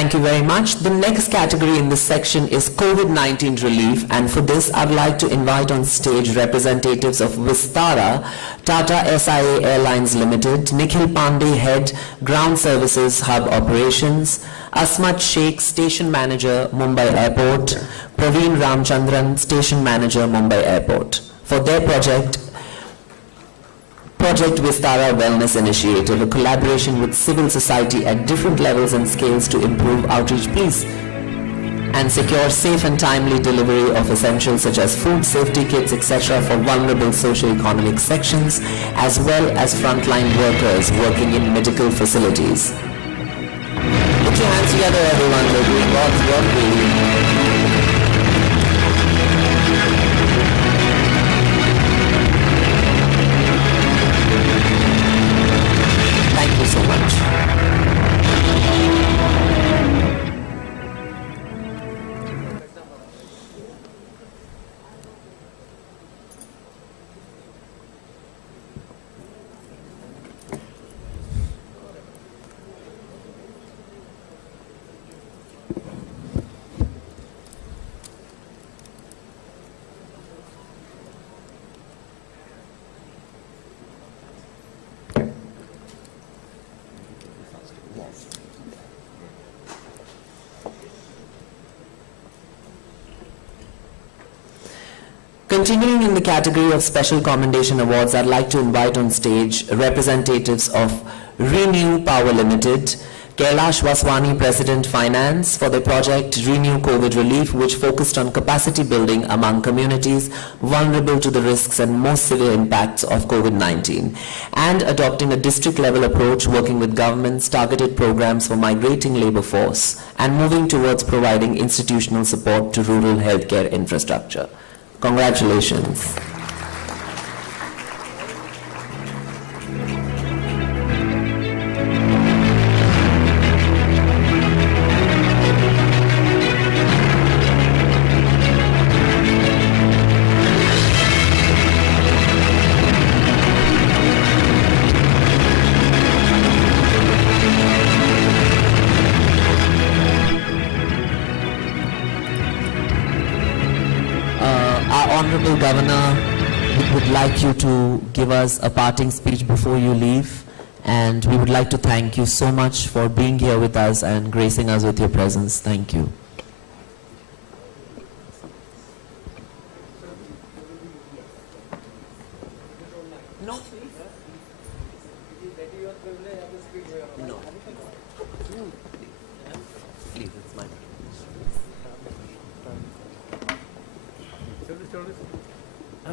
Thank you very much. The next category in this section is COVID-19 relief, and for this I'd like to invite on stage representatives of Vistara, Tata SIA Airlines Limited, Nikhil Pandey, Head, Ground Services Hub Operations, Asmat Sheikh, Station Manager, Mumbai Airport, Praveen Ramchandran, Station Manager, Mumbai Airport, for their Project Vistara Wellness Initiative, a collaboration with civil society at different levels and scales to improve outreach, please, and secure safe and timely delivery of essentials such as food, safety kits, etc. for vulnerable socio-economic sections, as well as frontline workers working in medical facilities. Put your hands together, everyone. We're doing God's work, really. Thank you so much. Continuing in the category of special commendation awards, I'd like to invite on stage representatives of Renew Power Limited, Kailash Vaswani, President Finance, for the project Renew COVID Relief, which focused on capacity building among communities vulnerable to the risks and most severe impacts of COVID-19, and adopting a district-level approach working with governments, targeted programs for migrating labor force, and moving towards providing institutional support to rural healthcare infrastructure. Congratulations. Honorable Governor, we would like you to give us a parting speech before you leave, and we would like to thank you so much for being here with us and gracing us with your presence. Thank you. No, please. No. Please, it's mine.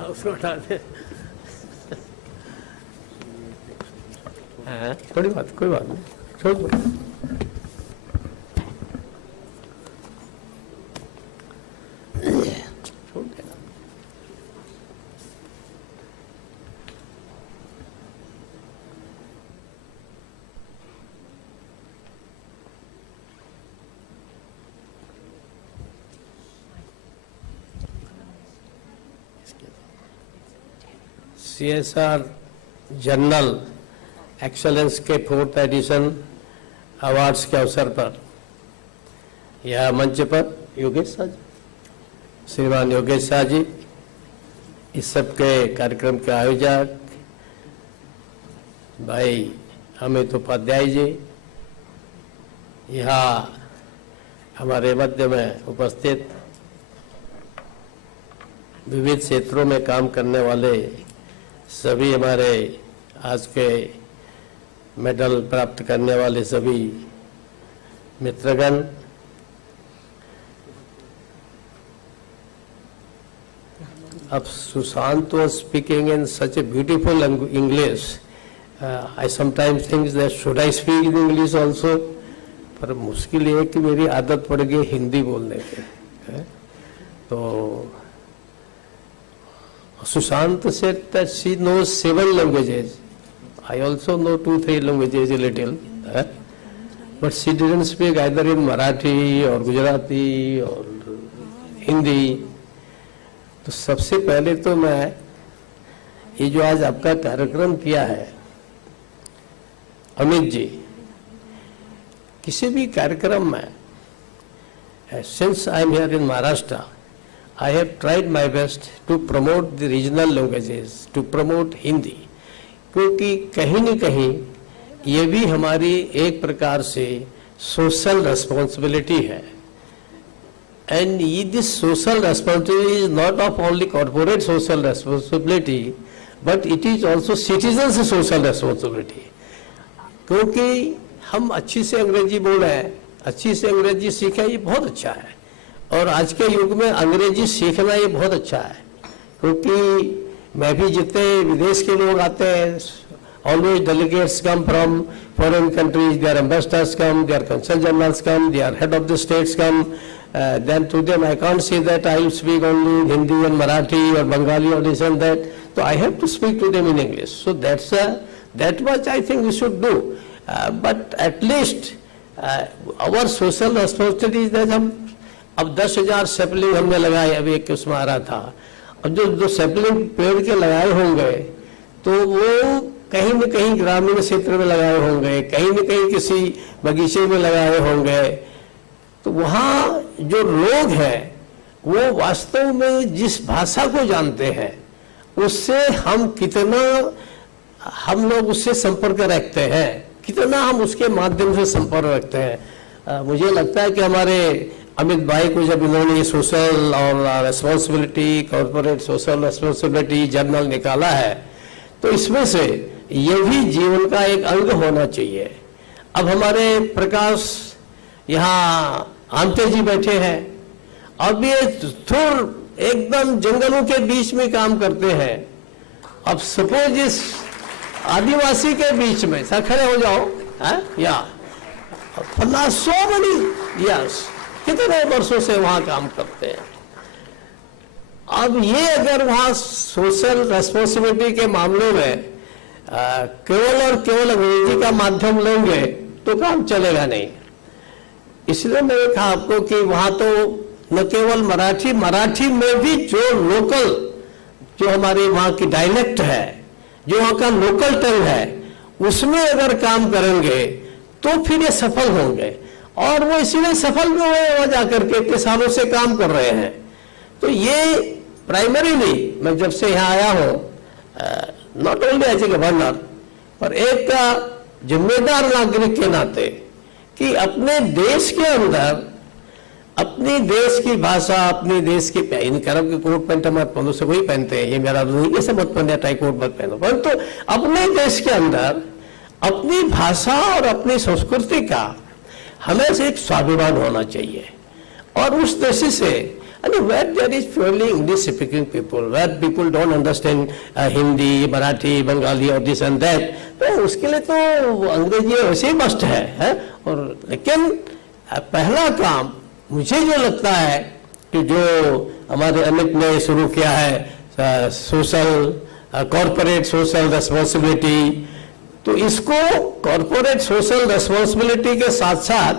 उसको हटा दे थोड़ी बात कोई बात नहीं छोड़ दो छोड़ देना CSR जनरल एक्सेलेंस के 4th एडिशन अवार्ड्स के अवसर पर यह मंच पर योगेश शाह जी, श्रीमान योगेश शाह जी, इस सब के कार्यक्रम के आयोजक भाई अमित उपाध्याय जी, यहाँ हमारे मध्य में उपस्थित विविध क्षेत्रों में काम करने वाले सभी हमारे आज के मेडल प्राप्त करने वाले सभी मित्रगण, अब Sushant was speaking in such a beautiful English. I sometimes think that should I speak in English also, पर मुश्किल ये है कि मेरी आदत पड़ गई हिंदी बोलने की। तो Sushant said that she knows 7 languages. I also know 2-3 languages a little, but she didn't speak either in Marathi or Gujarati or Hindi. तो सबसे पहले तो मैं ये जो आज आपका कार्यक्रम किया है अमित जी, किसी भी कार्यक्रम में since I am here in Maharashtra, I have tried my best to promote the regional languages, to promote Hindi, क्योंकि कहीं न कहीं ये भी हमारी एक प्रकार से सोशल रेस्पॉन्सिबिलिटी है. And this social responsibility is not of only corporate social responsibility, but it is also citizens' social responsibility. क्योंकि हम अच्छी से अंग्रेजी बोल रहे हैं, अच्छी से अंग्रेजी सीखें, ये बहुत अच्छा है. और आज के युग में अंग्रेजी सीखना ये बहुत अच्छा है, क्योंकि मैं भी जितने विदेश के लोग आते हैं, always delegates come from foreign countries, their ambassadors come, their consul generals come, their head of the states come. Then to them I can't say that I will speak only Hindi and Marathi or Bengali or this and that. So I have to speak to them in English. So that much I think we should do. But at least our social responsibility is that हम अब 10,000 sapling हमने लगाए, अभी एक उसमें आ रहा था. अब जो सैपलिंग पेड़ के लगाए होंगे तो वो कहीं न कहीं ग्रामीण क्षेत्र में लगाए होंगे, कहीं न कहीं किसी बगीचे में लगाए होंगे. तो वहाँ जो लोग हैं वो वास्तव में जिस भाषा को जानते हैं उससे हम लोग उससे संपर्क रखते हैं, कितना हम उसके माध्यम से संपर्क रखते हैं. मुझे लगता है कि हमारे अमित भाई को जब इन्होंने सोशल और responsibility, corporate social responsibility journal निकाला है, तो इसमें से ये भी जीवन का एक अंग होना चाहिए. अब हमारे प्रकाश यहाँ आंते जी बैठे हैं, अब ये थोड़ एकदम जंगलों के बीच में काम करते हैं. अब सपोज इस आदिवासी के बीच में सर खड़े हो जाओ, या फॉर सो मेनी इयर्स, कितने वर्षों से वहां काम करते हैं. अब ये अगर वहां सोशल रेस्पॉन्सिबिलिटी के मामले में केवल और केवल अंग्रेजी का माध्यम लेंगे तो काम चलेगा नहीं. इसलिए मैंने कहा आपको कि वहां तो न केवल मराठी में भी जो लोकल, जो हमारे वहां की डायलेक्ट है, जो वहां का लोकल टंग है, उसमें अगर काम करेंगे तो फिर ये सफल होंगे. और वो इसीलिए सफल भी हुए, वहां जाकर के इतने सालों से काम कर रहे हैं. तो ये प्राइमरीली मैं जब से यहाँ आया हूँ, not only as a governor, पर एक जिम्मेदार नागरिक के नाते कि अपने देश के अंदर अपनी देश की भाषा, अपनी देश की इन करम के कोट पैंट मत पहनो, से वही पहनते हैं, ये मेरा रूल, ये सब मत पहने, टाई कोट मत पहनो, परंतु अपने देश के अंदर अपनी भाषा और अपनी संस्कृति का हमें से एक स्वाभिमान होना चाहिए. और उस दृष्टि से where there is purely English speaking people, where people don't understand Hindi, Marathi, Bengali or this and that, तो उसके लिए तो अंग्रेजी वैसे ही मस्ट है. और लेकिन पहला काम मुझे जो लगता है कि जो हमारे अमित ने शुरू किया है, सोशल कॉर्पोरेट सोशल रेस्पॉन्सिबिलिटी, तो इसको कॉर्पोरेट सोशल रेस्पॉन्सिबिलिटी के साथ साथ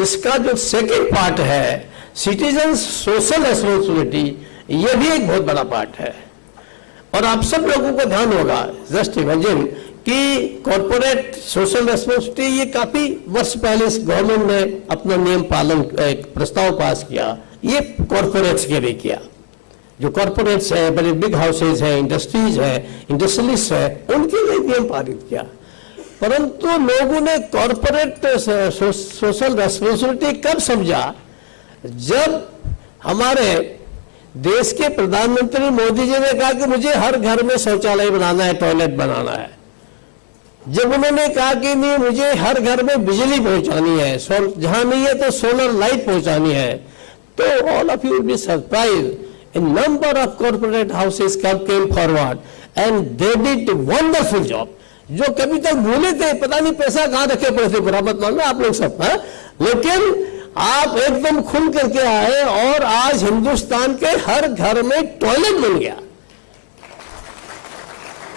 इसका जो सेकेंड पार्ट है सिटीजन सोशल रेस्पॉन्सिबिलिटी, ये भी एक बहुत बड़ा पार्ट है. और आप सब लोगों को ध्यान होगा, जस्ट इमेजिन कि कॉर्पोरेट सोशल रेस्पॉन्सिबिलिटी ये काफी वर्ष पहले इस गवर्नमेंट ने अपना नियम पालन, एक प्रस्ताव पास किया, ये कॉर्पोरेट्स के लिए किया. जो कॉर्पोरेट्स है, बड़े बिग हाउसेज है, इंडस्ट्रीज है, इंडस्ट्रियलिस्ट है, उनके लिए नियम पारित किया. परंतु लोगों ने कॉर्पोरेट सोशल रेस्पॉन्सिबिलिटी कब समझा, जब हमारे देश के प्रधानमंत्री मोदी जी ने कहा कि मुझे हर घर में शौचालय बनाना है, टॉयलेट बनाना है. जब उन्होंने कहा कि नहीं, मुझे हर घर में बिजली पहुंचानी है, जहां नहीं है तो सोलर लाइट पहुंचानी है, तो all of you will be surprised, a number of corporate houses came forward and they did wonderful job. जो कभी तक भूले थे, पता नहीं पैसा कहाँ रखे पड़े थे, बुरा मत मानो आप लोग सब, लेकिन आप एकदम खुल करके आए और आज हिंदुस्तान के हर घर में टॉयलेट बन गया.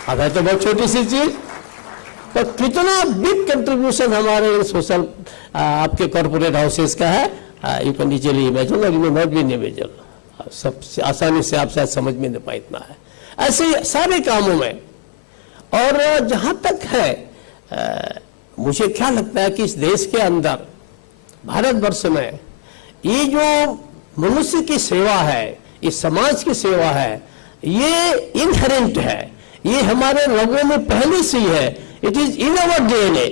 अब है तो बहुत छोटी सी चीज, पर कितना बिग कंट्रीब्यूशन हमारे सोशल आपके कॉर्पोरेट हाउसेस का है. यू कैन इजीली इमेजिन, और you may not be imagine, सब आसानी से आप शायद समझ में नहीं पाए इतना है. ऐसे सारे कामों में. और जहां तक है मुझे क्या लगता है कि इस देश के अंदर, भारतवर्ष में ये जो मनुष्य की सेवा है, इस समाज की सेवा है, ये इनहेरेंट है, ये हमारे रगों में पहले से ही है, it is in our DNA.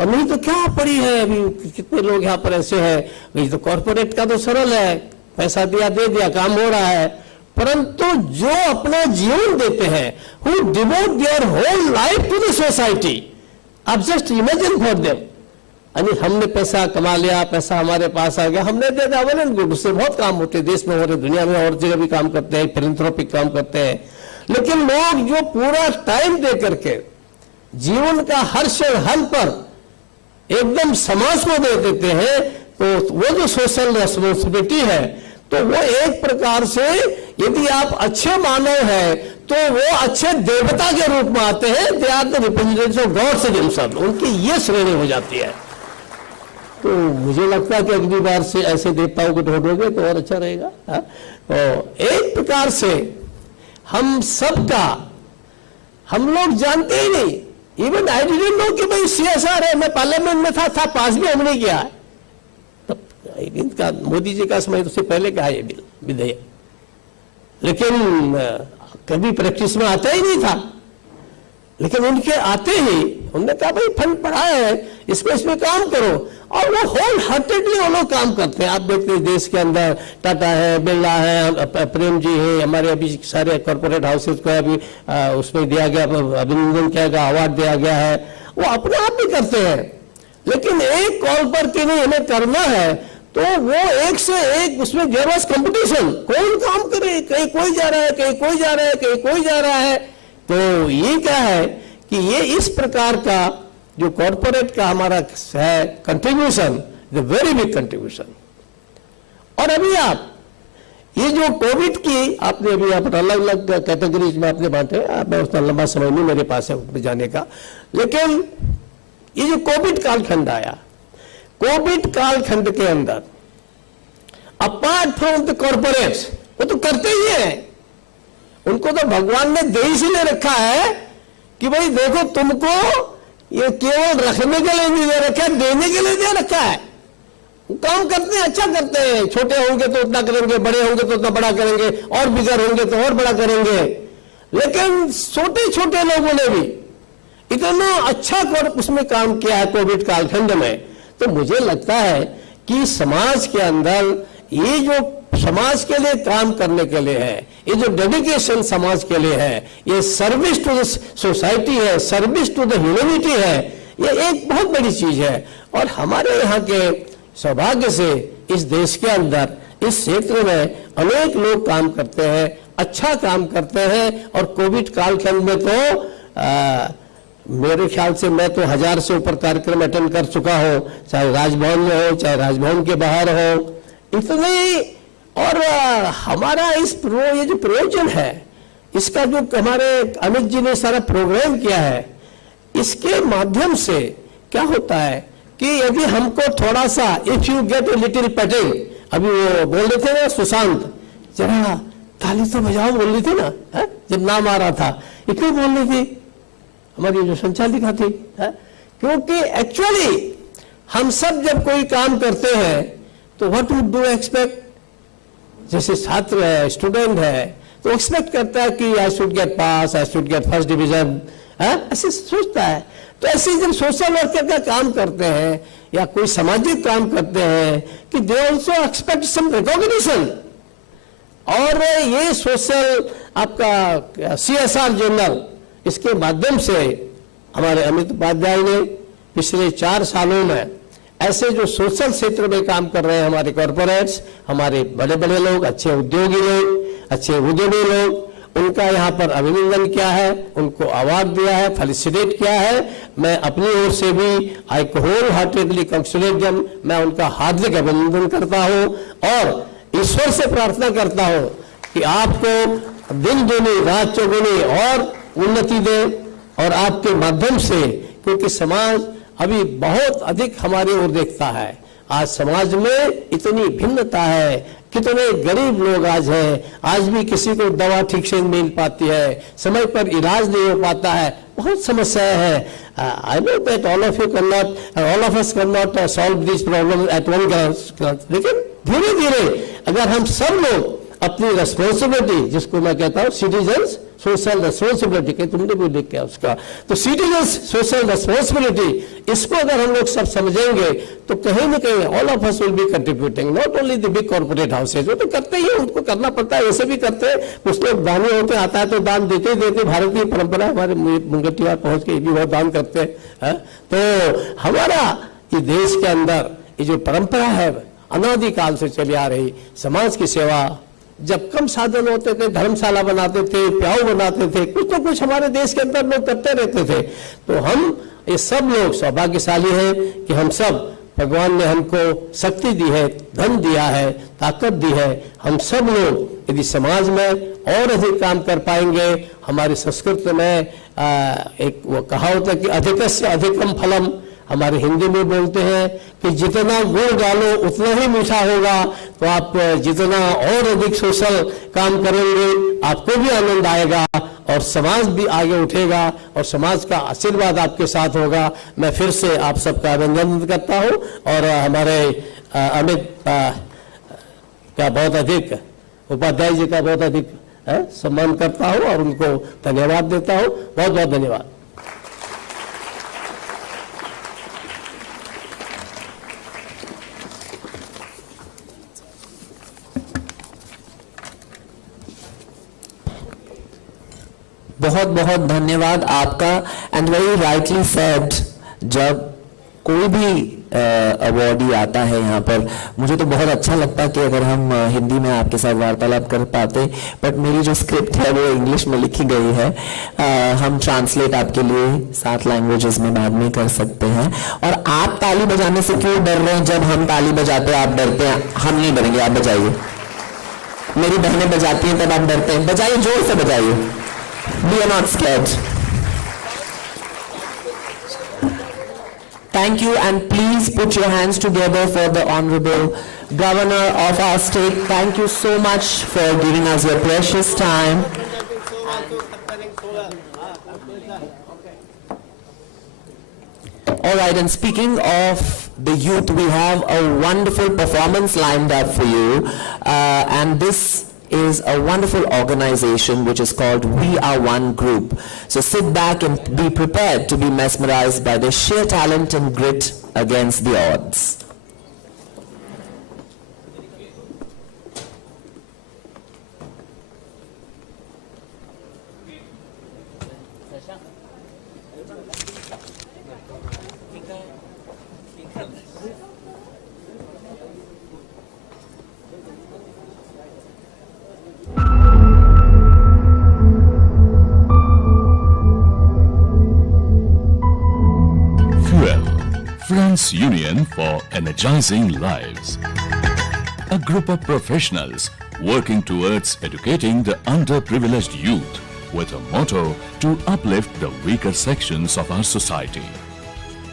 और नहीं तो क्या पड़ी है, अभी कितने लोग यहाँ पर ऐसे हैं, ये तो कॉर्पोरेट का तो सरल है, पैसा दिया दे दिया काम हो रहा है, परंतु जो अपना जीवन देते हैं, who devote their whole life to the society, आप जस्ट इमेजिन फॉर देम। यानी हमने पैसा कमा लिया, पैसा हमारे पास आ गया, हमने दे दिया, वेल एंड गुड, उससे बहुत काम होते हैं, देश में हो रहे, दुनिया में और जगह भी काम करते हैं, फिलैंथ्रोपिक काम करते हैं। लेकिन लोग जो पूरा टाइम दे करके जीवन का हर क्षण हल पर एकदम समाज को दे देते हैं, तो वो जो सोशल रेस्पॉन्सिबिलिटी है, तो वो एक प्रकार से यदि आप अच्छे मानव हैं तो वो अच्छे देवता के रूप में आते हैं, they are the representatives of gods himself, उनकी ये श्रेणी हो जाती है। तो मुझे लगता है कि अगली बार से ऐसे देवताओं को ढूंढोगे तो और अच्छा रहेगा। तो एक प्रकार से हम सबका, हम लोग जानते ही नहीं, इवन आई डिडंट नो कि भाई CSR है, मैं पार्लियामेंट में था पास भी हमने किया है, इनका मोदी जी का समय उससे पहले का है ये बिल विधेयक, लेकिन कभी प्रैक्टिस में आता ही नहीं था। लेकिन उनके आते ही उन्होंने कहा भाई फंड पड़ा है, इसमें काम करो, और वो होल हार्टेडली वो लोग काम करते हैं। आप देखते हैं देश के अंदर टाटा है, बिरला है, प्रेम जी है, हमारे अभी सारे कॉर्पोरेट हाउसेज को अभी उसमें दिया गया, अभिनंदन किया गया, अवार्ड दिया गया है, वो अपने आप भी करते हैं। लेकिन एक कॉल पर कि नहीं हमें करना है, तो वो एक से एक उसमें देयर वाज कंपटीशन, कौन काम करे, कहीं कोई जा रहा है, कहीं कोई जा रहा है, कहीं कोई जा रहा है। तो ये क्या है कि ये इस प्रकार का जो कॉर्पोरेट का हमारा है contribution, the very big contribution. और अभी आप ये जो कोविड की आपने अभी आप अलग अलग कैटेगरीज में आपने बांटे, मैं उतना लंबा समय नहीं मेरे पास है उसमें जाने का, लेकिन ये जो कोविड कालखंड आया, कोविड कालखंड के अंदर अपार्ट फ्रॉम द कॉर्पोरेट्स, वो तो करते ही हैं, उनको तो भगवान ने दे इसलिए रखा है कि भाई देखो तुमको ये केवल रखने के लिए नहीं दे रखा है, देने के लिए दे रखा है। काम करते हैं, अच्छा करते हैं, छोटे होंगे तो उतना करेंगे, बड़े होंगे तो उतना बड़ा करेंगे, और बिगड़ होंगे तो और बड़ा करेंगे। लेकिन छोटे छोटे लोगों ने भी इतना अच्छा उसमें काम किया है कोविड कालखंड में। तो मुझे लगता है कि समाज के अंदर ये जो समाज के लिए काम करने के लिए है, ये जो डेडिकेशन समाज के लिए है, ये सर्विस टू द सोसाइटी है, सर्विस टू द ह्यूमैनिटी है, ये एक बहुत बड़ी चीज है। और हमारे यहाँ के सौभाग्य से इस देश के अंदर इस क्षेत्र में अनेक लोग काम करते हैं, अच्छा काम करते हैं। और कोविड कालखंड में तो मेरे ख्याल से मैं तो 1000 से ऊपर कार्यक्रम अटेंड कर चुका हूं, चाहे राजभवन में हो, चाहे राजभवन के बाहर हो, इतने। और हमारा ये जो प्रयोजन है, इसका जो हमारे अमित जी ने सारा प्रोग्राम किया है, इसके माध्यम से क्या होता है कि यदि हमको थोड़ा सा, if you get a little painting, अभी वो बोल रहे थे ना सुशांत, जरा ताली तो बजाओ बोल रही थी ना, जब नाम आ रहा था, इतनी बोल रही थी हमारी जो संचालिका थी, क्योंकि एक्चुअली हम सब जब कोई काम करते हैं तो व्हाट वुड डू एक्सपेक्ट, जैसे छात्र है, स्टूडेंट है, तो एक्सपेक्ट करता है कि I should get pass, I should get first division, ऐसे सोचता है। तो ऐसे जब सोशल वर्कर का काम करते हैं या कोई सामाजिक काम करते हैं कि they also expect some recognition. और ये सोशल आपका CSR जर्नल, इसके माध्यम से हमारे अमित उपाध्याय ने पिछले 4 सालों में ऐसे जो सोशल क्षेत्र में काम कर रहे हैं हमारे कॉर्पोरेट्स, हमारे बड़े बड़े लोग, अच्छे उद्योगी लोग, अच्छे उद्यमी लोग, उनका यहाँ पर अभिनंदन किया है, उनको अवार्ड दिया है, फेलिसिटेट किया है। मैं अपनी ओर से भी आई होल हार्टेडली कंग्रेचुलेट देम, मैं उनका हार्दिक अभिनंदन करता हूँ और ईश्वर से प्रार्थना करता हूँ कि आपको दिन दूनी रात चौगुनी और उन्नति दे, और आपके माध्यम से, क्योंकि समाज अभी बहुत अधिक हमारी ओर देखता है। आज समाज में इतनी भिन्नता है, कितने गरीब लोग आज हैं, आज भी किसी को दवा ठीक से मिल पाती है, समय पर इलाज नहीं हो पाता है, बहुत समस्याएं हैं। I know that all of you can not, all of us can not solve this problem at one, लेकिन धीरे धीरे अगर हम सब लोग अपनी रेस्पॉन्सिबिलिटी, जिसको मैं कहता हूँ सिटीजन्स सोशल रेस्पॉन्सिबिलिटी, कि तुमने भी लिख के उसका, तो सिटीजन्स सोशल रेस्पॉन्सिबिलिटी, इसको अगर हम लोग सब समझेंगे तो कहीं ना कहीं all of us will be contributing, not only the big corporate houses, वो तो करते ही, उनको करना पड़ता है, वैसे भी करते हैं, कुछ लोग दानी होते, आता है तो दान देते ही देते, भारतीय परंपरा हमारे मुंगटियार पहुंच के भी बहुत दान करते हैं। तो हमारा ये देश के अंदर ये जो परंपरा है अनादिकाल से चली आ रही, समाज की सेवा, जब कम साधन होते थे धर्मशाला बनाते थे, प्याऊ बनाते थे, कुछ तो कुछ हमारे देश के अंदर लोग करते रहते थे। तो हम ये सब लोग सौभाग्यशाली हैं कि हम सब, भगवान ने हमको शक्ति दी है, धन दिया है, ताकत दी है। हम सब लोग यदि समाज में और अधिक काम कर पाएंगे, हमारी संस्कृत में एक वो कहावत है कि अधिकस्य अधिकम फलम, हमारे हिंदी में बोलते हैं कि जितना गुड़ डालो उतना ही मीठा होगा। तो आप जितना और अधिक सोशल काम करेंगे, आपको भी आनंद आएगा और समाज भी आगे उठेगा और समाज का आशीर्वाद आपके साथ होगा। मैं फिर से आप सबका अभिनंदन करता हूं और हमारे अमित का बहुत अधिक, उपाध्याय जी का बहुत अधिक सम्मान करता हूं और उनको धन्यवाद देता हूं। बहुत बहुत धन्यवाद। बहुत बहुत धन्यवाद आपका। एंड वेरी राइटली सेड, जब कोई भी अवार्डी आता है यहाँ पर, मुझे तो बहुत अच्छा लगता कि अगर हम हिंदी में आपके साथ वार्तालाप कर पाते, बट मेरी जो स्क्रिप्ट है वो इंग्लिश में लिखी गई है। हम ट्रांसलेट आपके लिए 7 लैंग्वेजेस में बाद में कर सकते हैं। और आप ताली बजाने से क्यों डर रहे हैं? जब हम ताली बजाते हैं आप डरते हैं, हम नहीं डरेंगे, आप बजाइए। मेरी बहनें बजाती हैं तब आप डरते हैं, बजाइए, जोर से बजाइए। We are not scared. Thank you, and please put your hands together for the Honorable Governor of our state. Thank you so much for giving us your precious time. All right, and speaking of the youth, we have a wonderful performance lined up for you, and this is a wonderful organization which is called We Are One Group. So sit back and be prepared to be mesmerized by the sheer talent and grit against the odds. Friends Union for Energizing Lives. A group of professionals working towards educating the underprivileged youth with a motto to uplift the weaker sections of our society.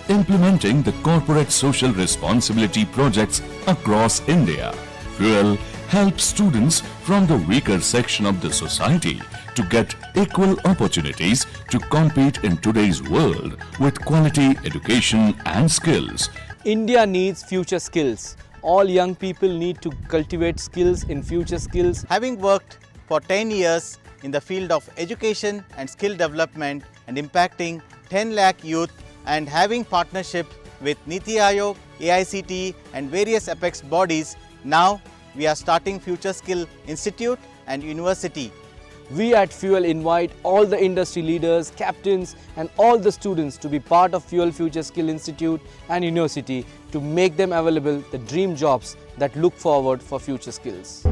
Implementing the corporate social responsibility projects across India, Fuel helps students from the weaker section of the society to get equal opportunities to compete in today's world with quality education and skills. India needs future skills. All young people need to cultivate skills in future skills. Having worked for 10 years in the field of education and skill development and impacting 10 lakh youth and having partnership with Niti Aayog, AICT and various apex bodies, now we are starting Future Skill Institute and University. We at Fuel invite all the industry leaders, captains and all the students to be part of Fuel Future Skill Institute and University to make them available the dream jobs that look forward for future skills.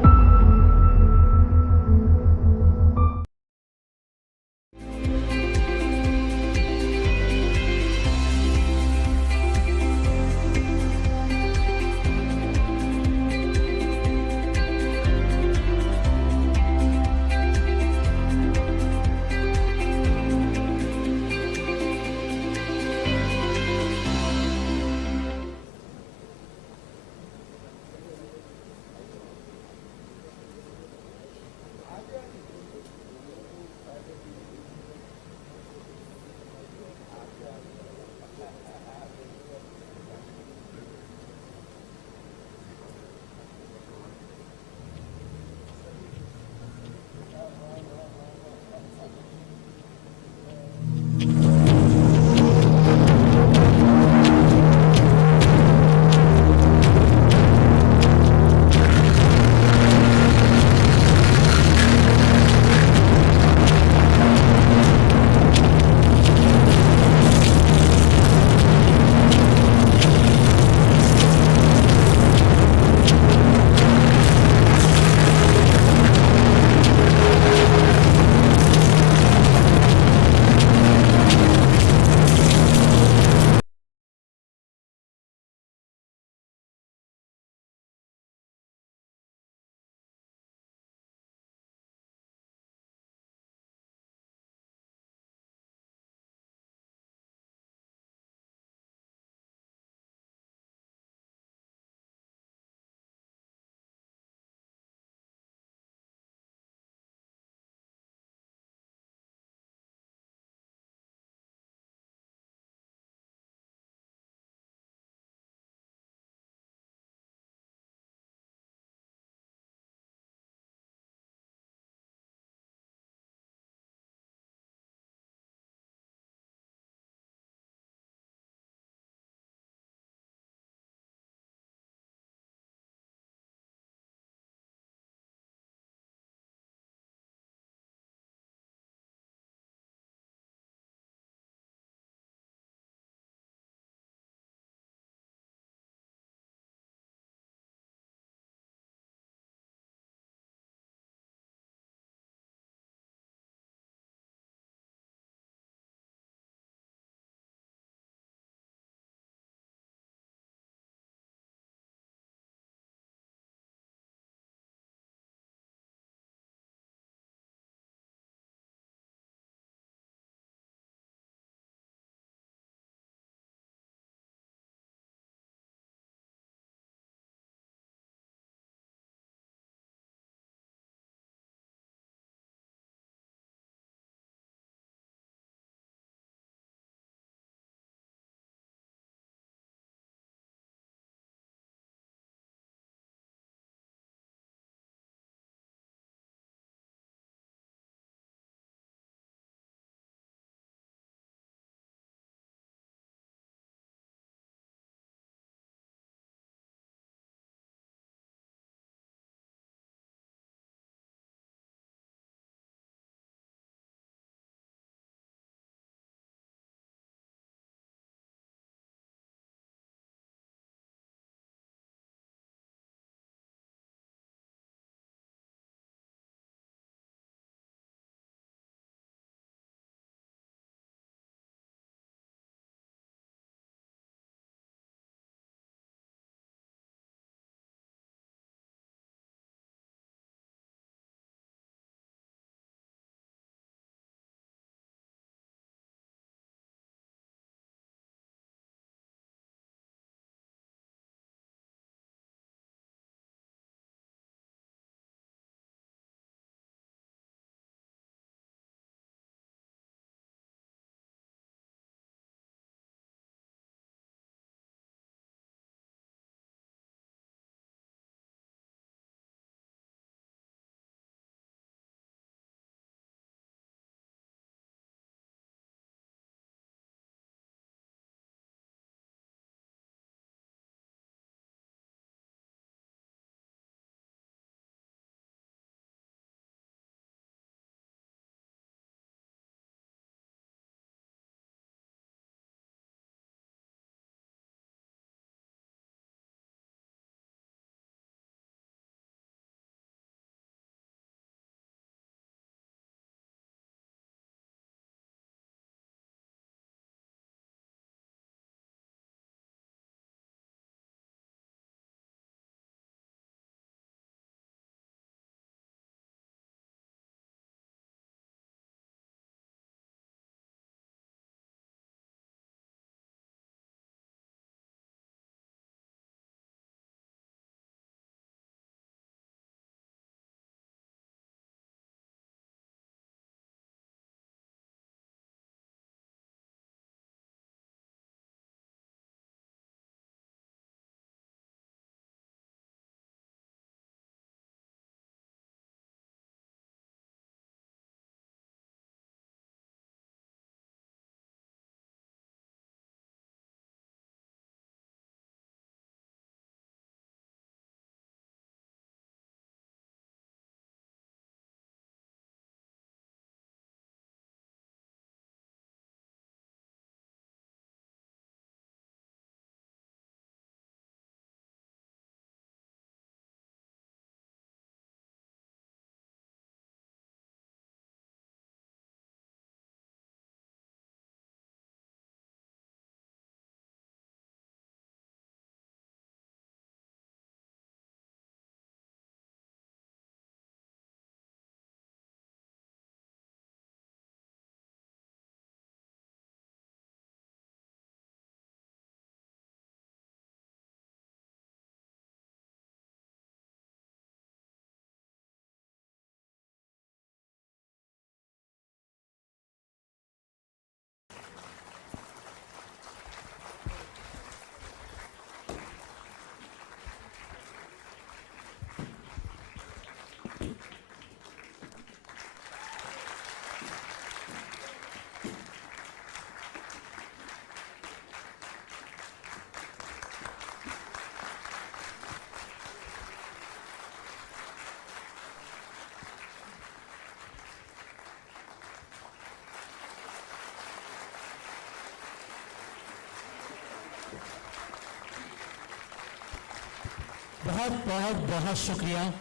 बहुत बहुत बहुत शुक्रिया।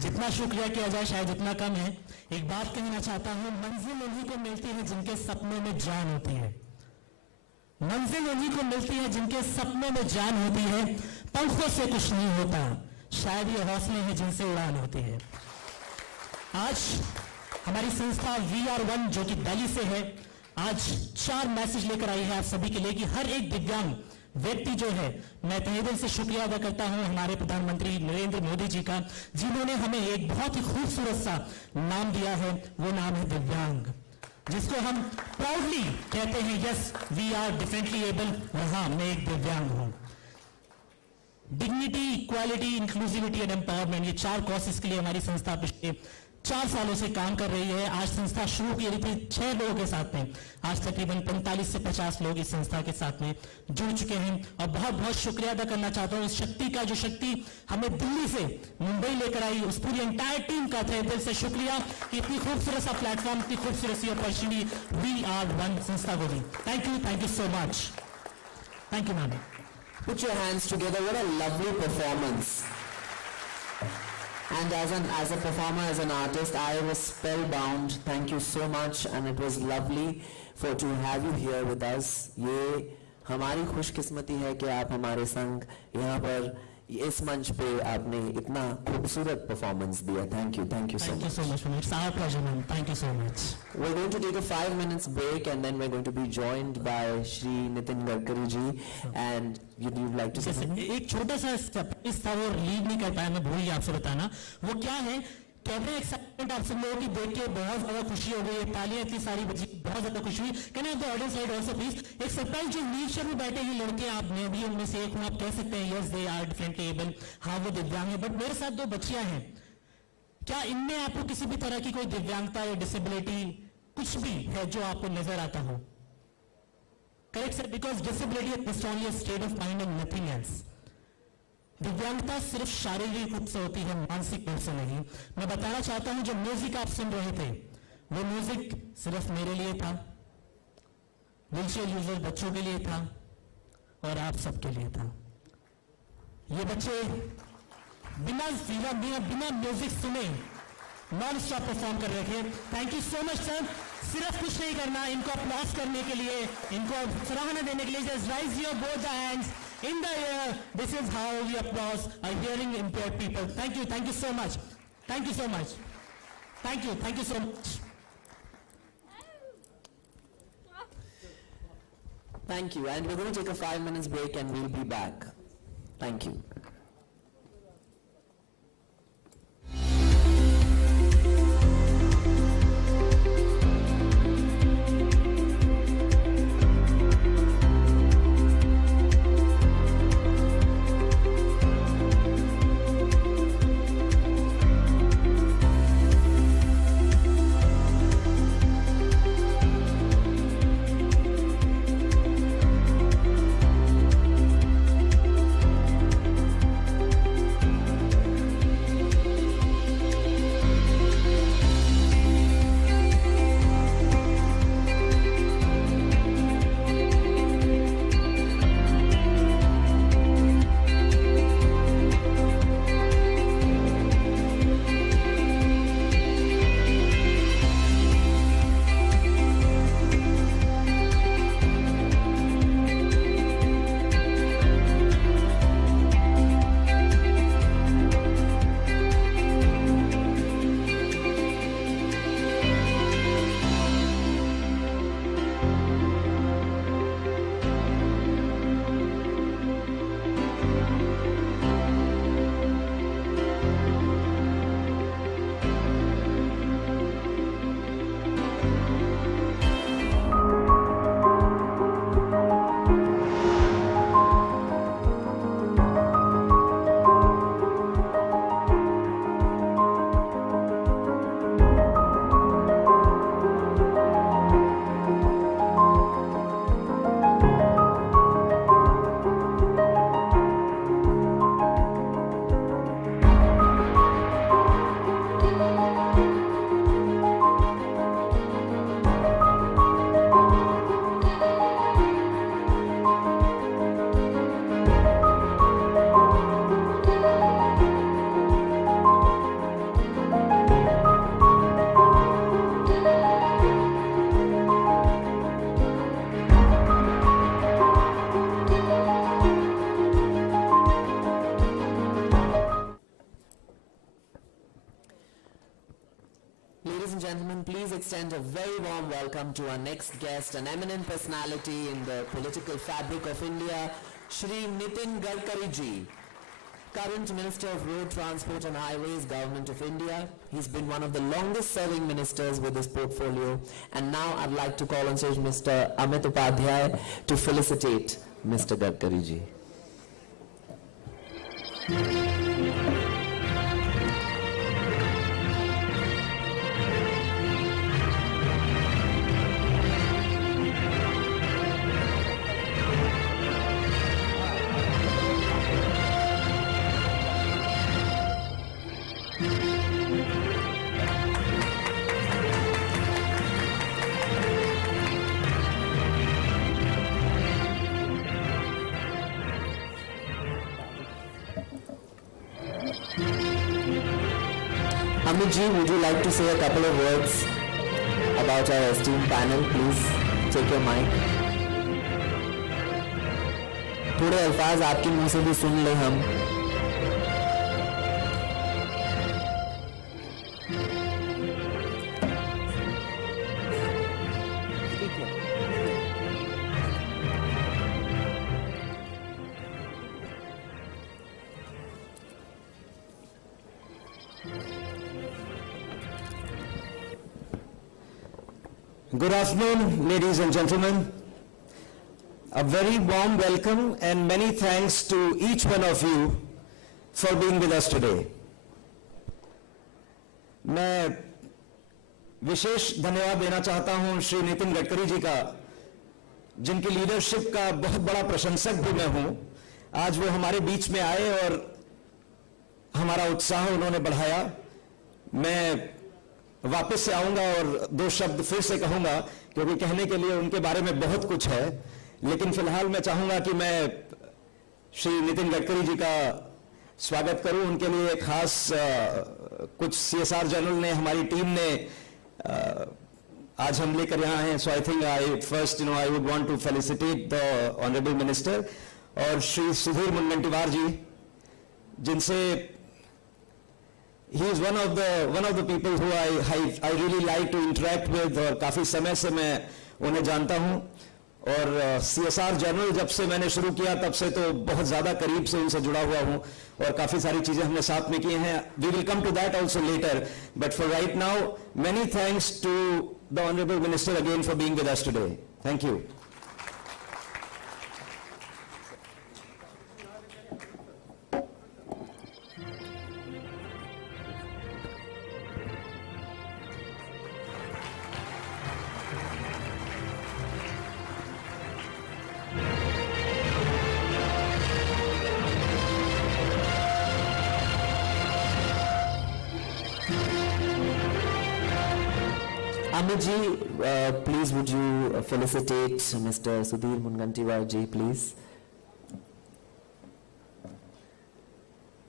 जितना शुक्रिया किया जाए शायद जितना कम है। एक बात कहना चाहता हूं, मंजिल उन्हीं को मिलती है जिनके सपनों में जान होती है। मंजिल उन्हीं को मिलती है जिनके सपनों में जान होती है। पंखों से कुछ नहीं होता, शायद ये हौसले हैं जिनसे उड़ान होती है। आज हमारी संस्था VR1 जो कि दिल्ली से है, आज 4 मैसेज लेकर आई है आप सभी के लिए कि हर एक दिव्यांग व्यक्ति जो है, मैं तहे दिल से शुक्रिया अदा करता हूं हमारे प्रधानमंत्री नरेंद्र मोदी जी का, जिन्होंने हमें एक बहुत ही खूबसूरत सा नाम दिया है। वो नाम है दिव्यांग, जिसको हम प्राउडली कहते हैं, yes we are differently able. हाँ, मैं एक दिव्यांग हूं। Dignity, equality, inclusivity and empowerment, ये 4 कॉसेस के लिए हमारी संस्था पिछले 4 सालों से काम कर रही है। आज संस्था शुरू की थी 6 लोगों के साथ में, आज तकरीबन 45 से 50 लोग इस संस्था के साथ में जुड़ चुके हैं। और बहुत बहुत शुक्रिया अदा करना चाहता हूं इस शक्ति का, जो शक्ति हमें दिल्ली से मुंबई लेकर आई, उस पूरी एंटायर टीम का तहे दिल से शुक्रिया कि इतनी खूबसूरत सा प्लेटफॉर्म, इतनी खूबसूरत सी अपॉर्चुनिटी VR1 संस्था को दी। Thank you so much. Thank you ma'am. Put your hands together. What a lovely performance. And as a performer, as an artist, I was spellbound. Thank you so much, and it was lovely to have you here with us. ये हमारी खुशकिस्मती है कि आप हमारे संग यहाँ पर इस मंच पे आपने इतना खूबसूरत परफॉर्मेंस दिया। Thank you so much. Thank you so much, it's our pleasure, ma'am. Thank you so much. We're going to take a 5 minutes break, and then we're going to be joined by Shri Nitin Gadkari ji, and you'd like to say something? एक छोटा सा surprise था, वो lead नहीं कर पाया, मैं भूल गया आपसे बताना। वो क्या है, कैमरा एक्साइटमेंट आप सब लोगों की देख के बहुत ज्यादा खुशी हो गई है, तालियां इतनी सारी बजी, बहुत ज्यादा खुशी हुई। Can I have the audience side also please? एक सरप्राइज, जो नीचे में बैठे हैं लड़के, आप मैं भी उनमें से एक हूं, आप कह सकते हैं yes they are differently able, हाँ वो दिव्यांग है, बट मेरे साथ 2 बच्चियां हैं। क्या इनमें आपको किसी भी तरह की कोई दिव्यांगता या डिसेबिलिटी कुछ भी है जो आपको नजर आता हो? Correct sir, because disability is only a state of mind and nothing else. दिव्यांगता सिर्फ शारीरिक रूप से होती है, मानसिक रूप से नहीं। मैं बताना चाहता हूं, जो म्यूजिक आप सुन रहे थे, वो म्यूजिक सिर्फ मेरे लिए था, व्हीलचेयर यूजर बच्चों के लिए था, और आप सबके लिए था। ये बच्चे बिना म्यूजिक सुने नॉन स्टॉप परफॉर्म कर रहे थे। Thank you so much sir. सिर्फ कुछ नहीं करना, इनको अप्लॉज करने के लिए, इनको सराहना देने के लिए, just rise your both the hands in the air. This is how we applause our hearing impaired people. Thank you so much. Thank you so much. Thank you so much. Thank you, and we're going to take a 5 minutes break, and we'll be back. Thank you. extend a very warm welcome to our next guest, an eminent personality in the political fabric of India, Shri Nitin Gadkari ji, current Minister of Road Transport and Highways, Government of India. He's been one of the longest serving ministers with this portfolio. And now I'd like to call on stage Mr. Amit Upadhyay to felicitate Mr. Gadkari ji. Amit ji, would you like to say a couple of words about our esteemed panel? Please take your mic. थोड़े अल्फाज आपके मुंह से भी सुन ले हम. Good afternoon, ladies and gentlemen. A very warm welcome and many thanks to each one of you for being with us today. मैं विशेष धन्यवाद देना चाहता हूं श्री नितिन गडकरी जी का, जिनकी लीडरशिप का बहुत बड़ा प्रशंसक भी मैं हूं. आज वो हमारे बीच में आए और हमारा उत्साह उन्होंने बढ़ाया. मैं वापस से आऊंगा और दो शब्द फिर से कहूंगा, क्योंकि कहने के लिए उनके बारे में बहुत कुछ है. लेकिन फिलहाल मैं चाहूंगा कि मैं श्री नितिन गडकरी जी का स्वागत करूं. उनके लिए खास कुछ CSR जर्नल ने, हमारी टीम ने आज हम लेकर यहाँ हैं. So I think I would want to felicitate the honourable minister और श्री सुधीर मुनगंटीवार जी, जिनसे he is one of the people who I really like to interact with, और काफी समय से मैं उन्हें जानता हूं. और CSR जर्नल जब से मैंने शुरू किया तब से तो बहुत ज्यादा करीब से उनसे जुड़ा हुआ हूं और काफी सारी चीजें हमने साथ में की हैं. We will come to that also later, but for right now, many thanks to the Honorable Minister again for being with us today. Thank you. Amit ji, please would you felicitate Mr. Sudhir Mungantiwar ji, please.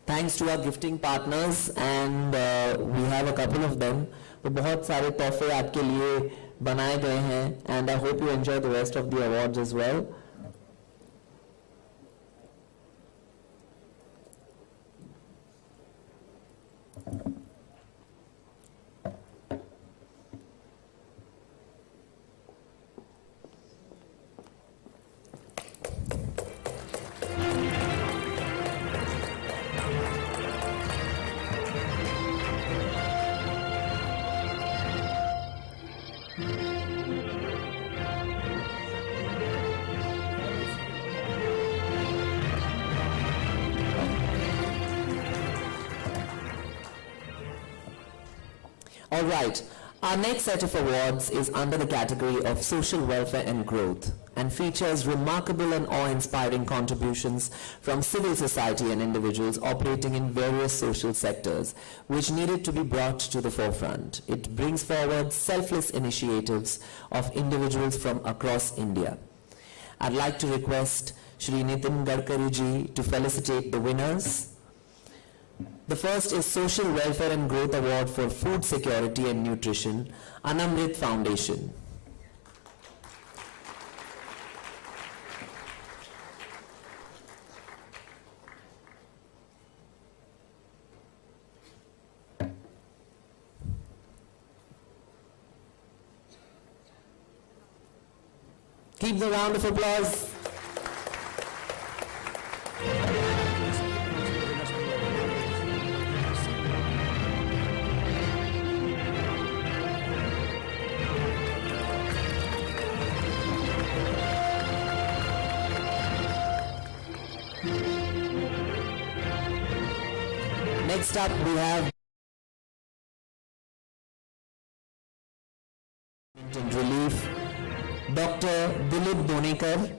Thanks to our gifting partners, and we have a couple of them. तो बहुत सारे तोहफे आपके लिए बनाए गए हैं, and I hope you enjoy the rest of the awards as well. All right, our next set of awards is under the category of social welfare and growth and features remarkable and awe-inspiring contributions from civil society and individuals operating in various social sectors, which needed to be brought to the forefront. It brings forward selfless initiatives of individuals from across India. I'd like to request Shri Nitin Gadkari ji to felicitate the winners. The first is Social Welfare and Growth Award for Food Security and Nutrition, Anamrit Foundation. Keep the round of applause. Next up, we have relief, Dr. Dilip Donekar.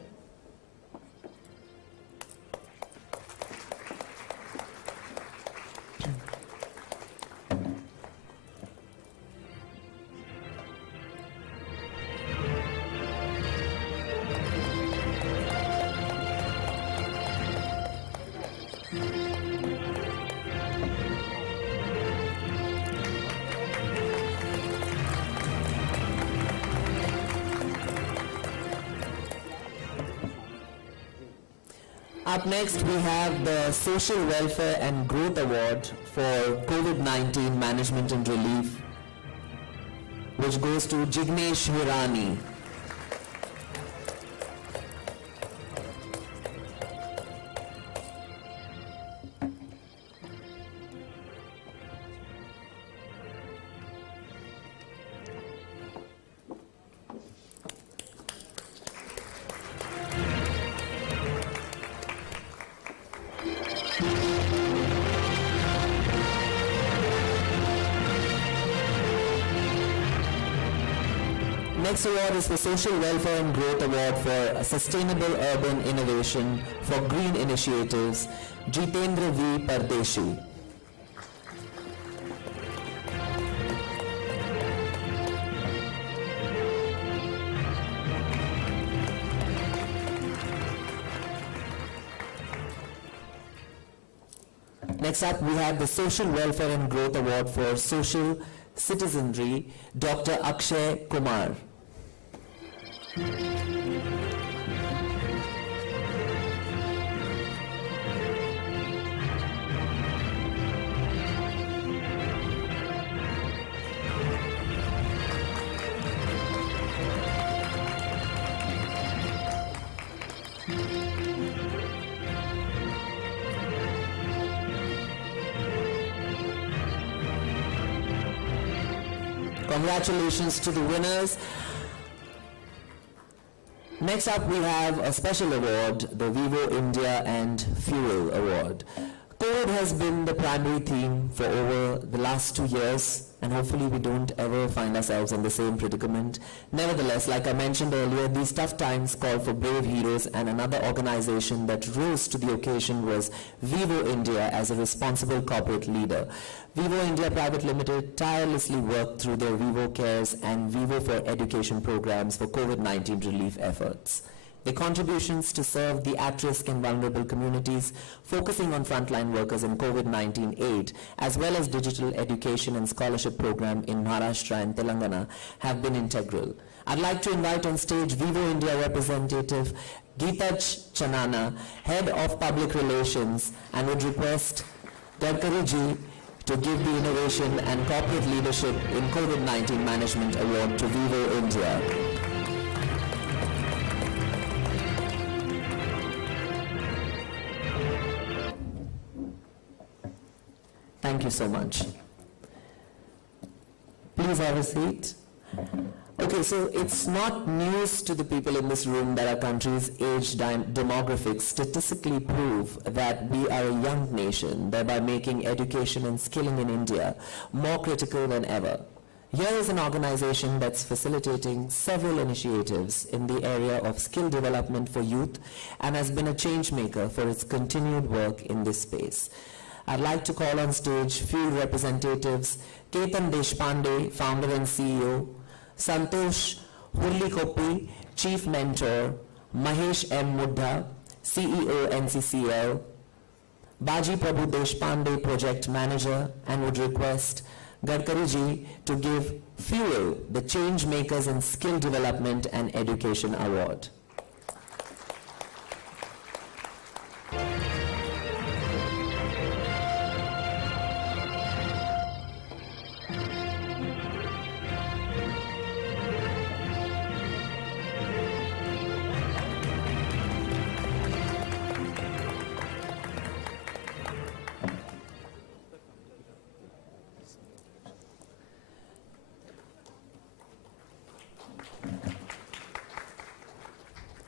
Up next, we have the Social Welfare and Growth Award for COVID-19 Management and Relief, which goes to Jignesh Hirani. Next award is the Social Welfare and Growth Award for Sustainable Urban Innovation for Green Initiatives, Jitendra V. Pardeshi. Next up, we have the Social Welfare and Growth Award for Social Citizenry, Dr. Akshay Kumar. Congratulations to the winners. Next up, we have a special award, the Vivo India and Fuel Award. COVID has been the primary theme for over the last 2 years, and hopefully we don't ever find ourselves in the same predicament. Nevertheless, like I mentioned earlier, these tough times call for brave heroes, and another organization that rose to the occasion was Vivo India as a responsible corporate leader. Vivo India Private Limited tirelessly worked through their Vivo Cares and Vivo for Education programs for COVID-19 relief efforts. Their contributions to serve the at-risk and vulnerable communities, focusing on frontline workers in COVID-19 aid, as well as digital education and scholarship program in Maharashtra and Telangana, have been integral. I'd like to invite on stage Vivo India representative Geetaj Chanana, Head of Public Relations, and would request Gadkari ji to give the Innovation and Corporate Leadership in COVID-19 Management Award to Vivo India. Thank you so much. Please have a seat. Okay, so it's not news to the people in this room that our country's age demographics statistically prove that we are a young nation, thereby making education and skilling in India more critical than ever. Here is an organization that's facilitating several initiatives in the area of skill development for youth and has been a change maker for its continued work in this space. I'd like to call on stage field representatives Ketan Deshpande, founder and CEO, Santosh Hurlikoppi, Chief Mentor, Mahesh M. Muddha, CEO NCCL, Baji Prabhu Deshpande, Project Manager, and would request Gadkari ji to give Fuel, the Change Makers in Skill Development and Education Award.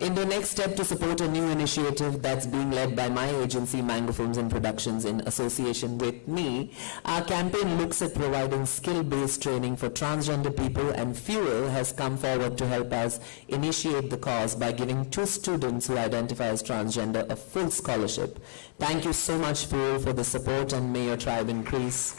In the next step to support a new initiative that's being led by my agency, Mango Films and Productions, in association with me, our campaign looks at providing skill-based training for transgender people, and Fuel has come forward to help us initiate the cause by giving 2 students who identify as transgender a full scholarship. Thank you so much, Fuel, for the support, and may your tribe increase.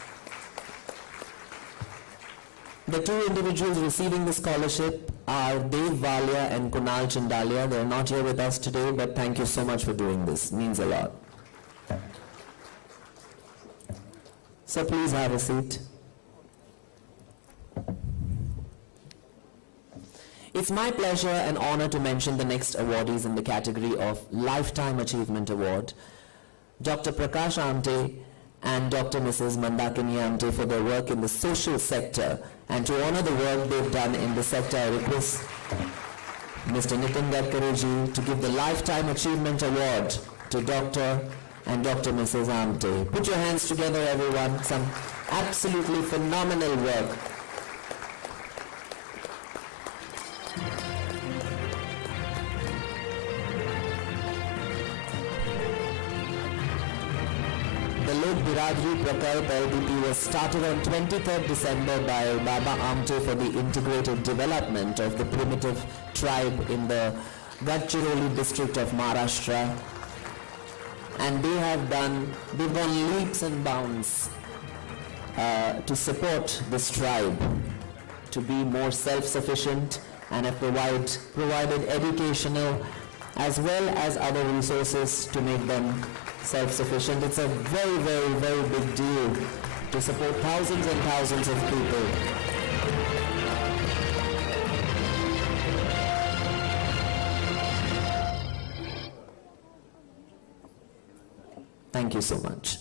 The 2 individuals receiving the scholarship are Dev Valia and Kunal Chandalia. They are not here with us today, but thank you so much for doing this. It means a lot. So please have a seat. It's my pleasure and honor to mention the next awardees in the category of Lifetime Achievement Award. Dr. Prakash Amte and Dr. Mrs. Mandakini Amte for their work in the social sector. And to honor the work they've done in the sector, I request Mr. Nitin Gadkari ji to give the Lifetime Achievement Award to Dr. and Dr. Mrs. Amte. Put your hands together, everyone. Some absolutely phenomenal work. The Lok Biradri Prakalp LDP was started on 23rd December by Baba Amte for the integrated development of the primitive tribe in the Gadchiroli district of Maharashtra. And they've gone leaps and bounds to support this tribe to be more self-sufficient, and have provided educational as well as other resources to make them self-sufficient. It's a very, very, very big deal to support thousands and thousands of people. Thank you so much.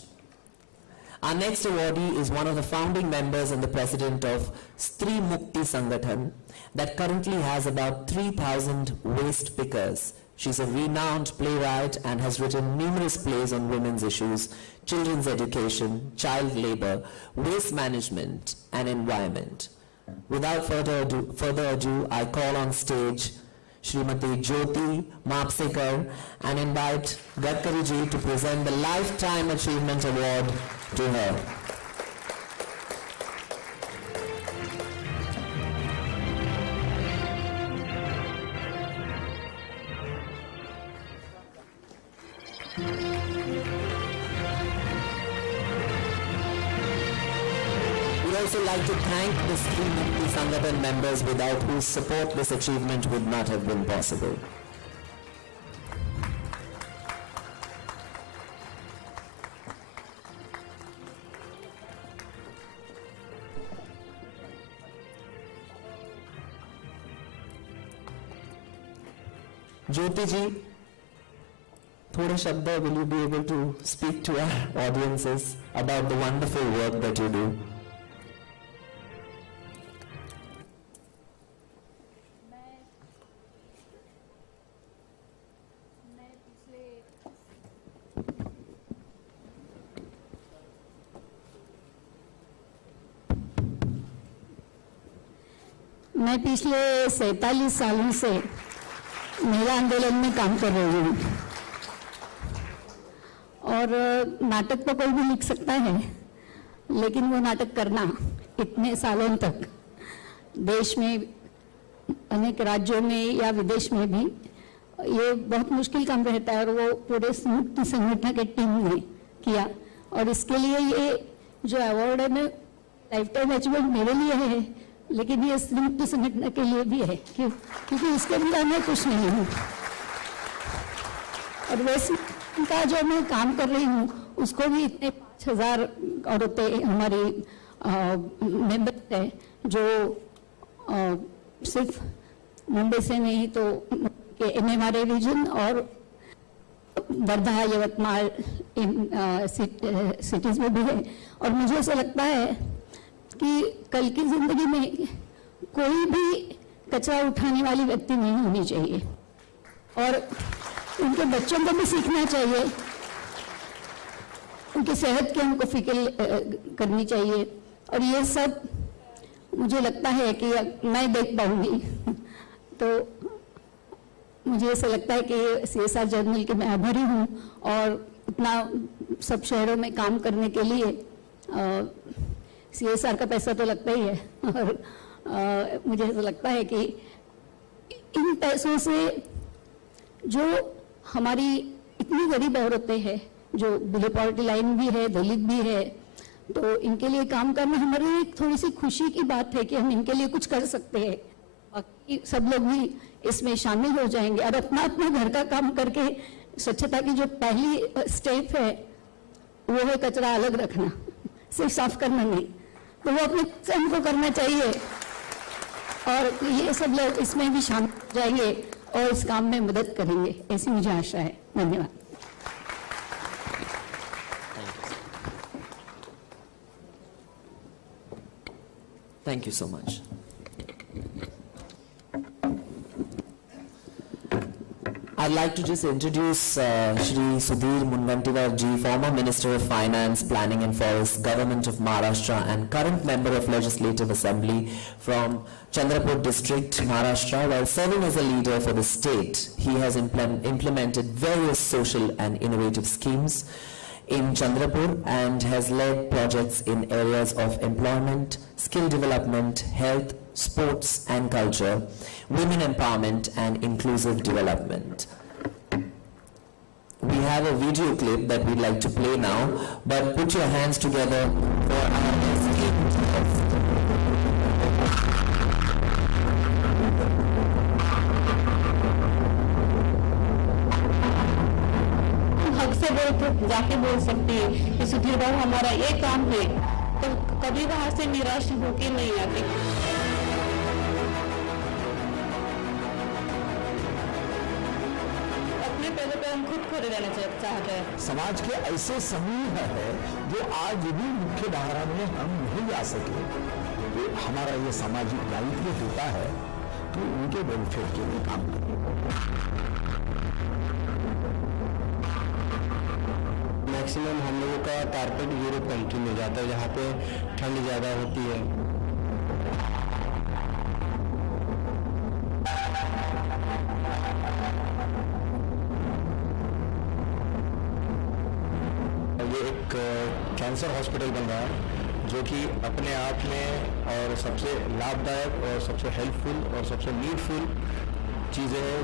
Our next awardee is one of the founding members and the president of Stri Mukti Sangathan that currently has about 3,000 waste pickers. She's a renowned playwright and has written numerous plays on women's issues, children's education, child labor, waste management, and environment. Without further ado, I call on stage Srimati Jyoti Mapsekar and invite Gadkari ji to present the Lifetime Achievement Award to her. We'd also like to thank the Stri Mukti Sangathan members without whose support this achievement would not have been possible. Jyoti ji, thode shabda, will you be able to speak to our audiences about the wonderful work that you do? मैं पिछले 47 सालों से महिला आंदोलन में काम कर रही हूँ और नाटक तो कोई भी लिख सकता है, लेकिन वो नाटक करना इतने सालों तक देश में अनेक राज्यों में या विदेश में भी ये बहुत मुश्किल काम रहता है, और वो पूरे मुक्ति संगठन के टीम ने किया। और इसके लिए ये जो अवार्ड है ना, लाइफटाइम अचीवमेंट मेरे लिए है, लेकिन ये मुक्ति संगठन के लिए भी है, क्योंकि इसके बिना मैं कुछ नहीं हूँ। और वैसे का जो मैं काम कर रही हूँ उसको भी इतने 5,000 औरतें हमारी मेंबर हैं जो सिर्फ मुंबई से नहीं तो NMRA रीजन और वर्धा, यवतमाल सिटीज में भी है। और मुझे ऐसा लगता है कि कल की जिंदगी में कोई भी कचरा उठाने वाली व्यक्ति नहीं होनी चाहिए, और उनके बच्चों को भी सीखना चाहिए, उनकी सेहत की हमको फिक्र करनी चाहिए। और ये सब मुझे लगता है कि मैं देख पाऊंगी तो मुझे ऐसा लगता है कि CSR जर्नल के मैं आभारी हूँ और इतना सब शहरों में काम करने के लिए CSR का पैसा तो लगता ही है और मुझे ऐसा लगता है कि इन पैसों से जो हमारी इतनी गरीब औरतें हैं, जो बिलो पॉवर्टी लाइन भी है, दलित भी है, तो इनके लिए काम करना हमारे लिए थोड़ी सी खुशी की बात है कि हम इनके लिए कुछ कर सकते हैं। बाकी सब लोग भी इसमें शामिल हो जाएंगे और अपना अपना घर का काम करके स्वच्छता की जो पहली स्टेप है वो है कचरा अलग रखना, सिर्फ साफ करना नहीं, तो वो अपने स्वयं को करना चाहिए और ये सब लोग इसमें भी शामिल हो जाएंगे और इस काम में मदद करेंगे, ऐसी मुझे आशा है। धन्यवाद। Thank you so much. I'd like to just introduce Shri Sudhir Mungantiwar ji, former Minister of Finance, Planning and Forests, Government of Maharashtra and current member of Legislative Assembly from Chandrapur district, Maharashtra. While serving as a leader for the state, he has implemented various social and innovative schemes in Chandrapur and has led projects in areas of employment, skill development, health, sports and culture, women empowerment and inclusive development. We have a video clip that we'd like to play now, but put your hands together for our esteemed guest. जाके बोल सकते हैं कि सुधीर भाई हमारा ये काम है, तो कभी वहां से निराश होके नहीं आते। अपने पैरों पे हम खुद खड़े रहना चाहते हैं। समाज के ऐसे समूह है जो आज भी मुख्य धारा में हम नहीं आ सके, तो हमारा ये सामाजिक दायित्व होता है कि उनके वेलफेयर के लिए काम करें। मैक्सिमम हम लोगों का टारगेट यूरोप कंट्री में जाता है जहाँ पे ठंड ज़्यादा होती है। ये एक कैंसर हॉस्पिटल बन रहा है जो कि अपने आप में और सबसे लाभदायक और सबसे हेल्पफुल और सबसे नीडफुल चीज़ें हैं।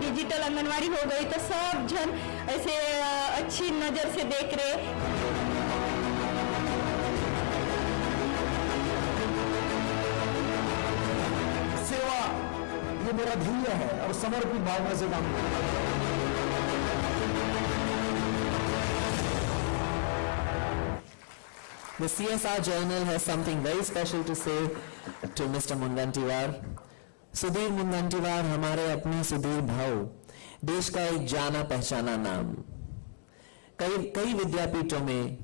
डिजिटल आंगनवाड़ी हो गई तो सब जन ऐसे अच्छी नजर से देख रहे। सेवा ये मेरा ध्येय है और समर्पित भावना से काम करता हूं। The CSR journal has something very special to say to Mr. Mungantiwar. Sudhir Mungantiwar हमारे अपने सुधीर भाव, देश का एक जाना पहचाना नाम। कई विद्यापीठों में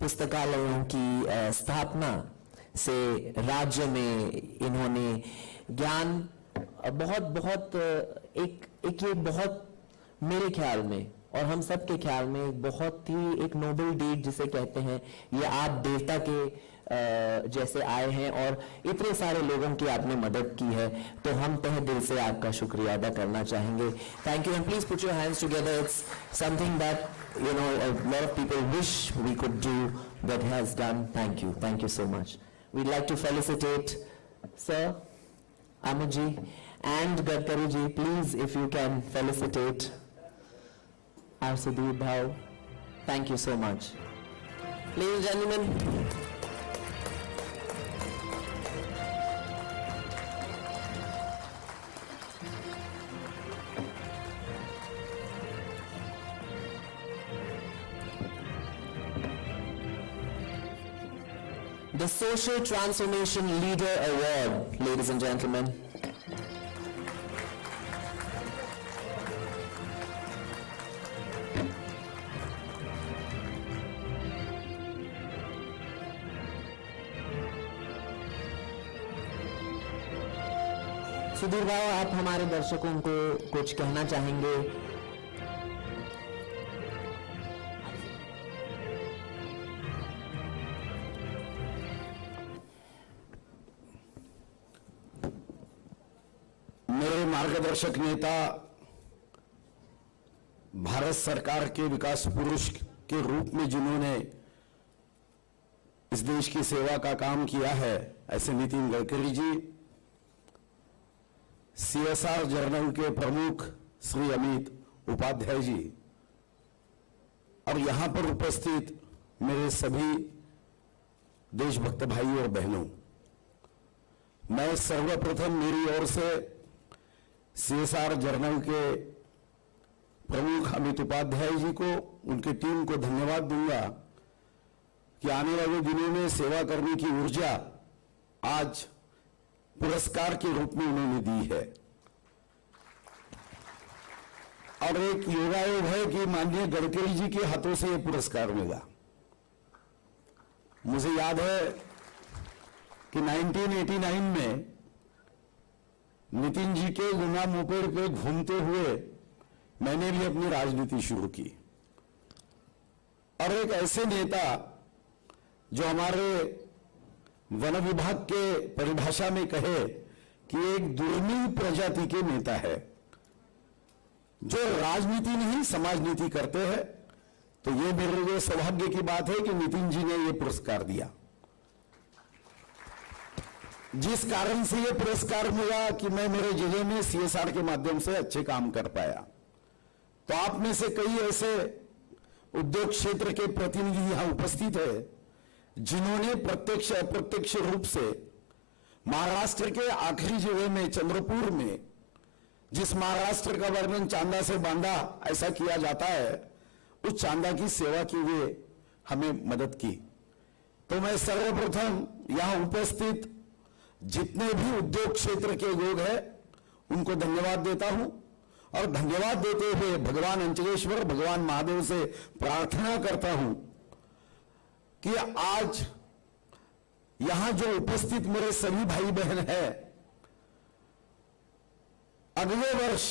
पुस्तकालयों की स्थापना से राज्य में इन्होंने ज्ञान बहुत एक ये बहुत मेरे ख्याल में और हम सब के ख्याल में एक बहुत ही एक नोबल डीड जिसे कहते हैं, ये आप देवता के जैसे आए हैं और इतने सारे लोगों की आपने मदद की है, तो हम तहे दिल से आपका शुक्रिया अदा करना चाहेंगे। Thank you and please put your hands together. It's something that you know a lot of people wish we could do but has done. Thank you so much. We'd like to felicitate Sir Amuji and Gadkari ji. Please, if you can felicitate our Sudhir Bhau. Thank you so much. Ladies and gentlemen, the Social Transformation Leader Award, ladies and gentlemen. Sudhir भाव, आप हमारे दर्शकों को कुछ कहना चाहेंगे? मेरे मार्गदर्शक नेता, भारत सरकार के विकास पुरुष के रूप में जिन्होंने इस देश की सेवा का काम किया है, ऐसे नितिन गडकरी जी, CSR जर्नल के प्रमुख श्री अमित उपाध्याय जी, और यहां पर उपस्थित मेरे सभी देशभक्त भाई और बहनों, मैं सर्वप्रथम मेरी ओर से CSR जर्नल के प्रमुख अमित उपाध्याय जी को, उनकी टीम को धन्यवाद दूंगा कि आने वाले दिनों में सेवा करने की ऊर्जा आज पुरस्कार के रूप में उन्होंने दी है। और एक योगायोग है कि माननीय गडकरी जी के हाथों से यह पुरस्कार मिला। मुझे याद है कि 1989 में नितिन जी के गुना मोपेड पे घूमते हुए मैंने भी अपनी राजनीति शुरू की, और एक ऐसे नेता जो हमारे वन विभाग के परिभाषा में कहे कि एक दुर्मिल प्रजाति के नेता है, जो राजनीति नहीं समाज नीति करते हैं, तो ये मेरे लिए सौभाग्य की बात है कि नितिन जी ने ये पुरस्कार दिया। जिस कारण से ये पुरस्कार मिला कि मैं मेरे जिले में CSR के माध्यम से अच्छे काम कर पाया। तो आप में से कई ऐसे उद्योग क्षेत्र के प्रतिनिधि यहां उपस्थित है जिन्होंने प्रत्यक्ष अप्रत्यक्ष रूप से महाराष्ट्र के आखिरी जिले में चंद्रपुर में, जिस महाराष्ट्र का वर्णन चांदा से बांधा ऐसा किया जाता है, उस चांदा की सेवा के लिए हमें मदद की। तो मैं सर्वप्रथम यहां उपस्थित जितने भी उद्योग क्षेत्र के लोग हैं उनको धन्यवाद देता हूं, और धन्यवाद देते हुए भगवान अंचलेश्वर, भगवान महादेव से प्रार्थना करता हूं कि आज यहां जो उपस्थित मेरे सभी भाई बहन हैं, अगले वर्ष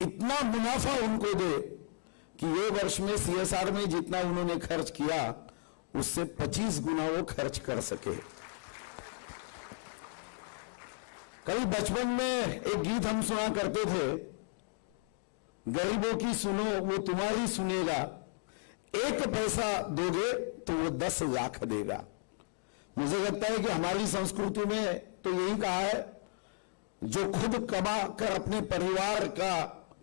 इतना मुनाफा उनको दे कि ये वर्ष में CSR में जितना उन्होंने खर्च किया उससे 25 गुना वो खर्च कर सके। कभी बचपन में एक गीत हम सुना करते थे, गरीबों की सुनो वो तुम्हारी सुनेगा, 1 पैसा दोगे तो वो 10 लाख देगा। मुझे लगता है कि हमारी संस्कृति में तो यही कहा है, जो खुद कमा कर अपने परिवार का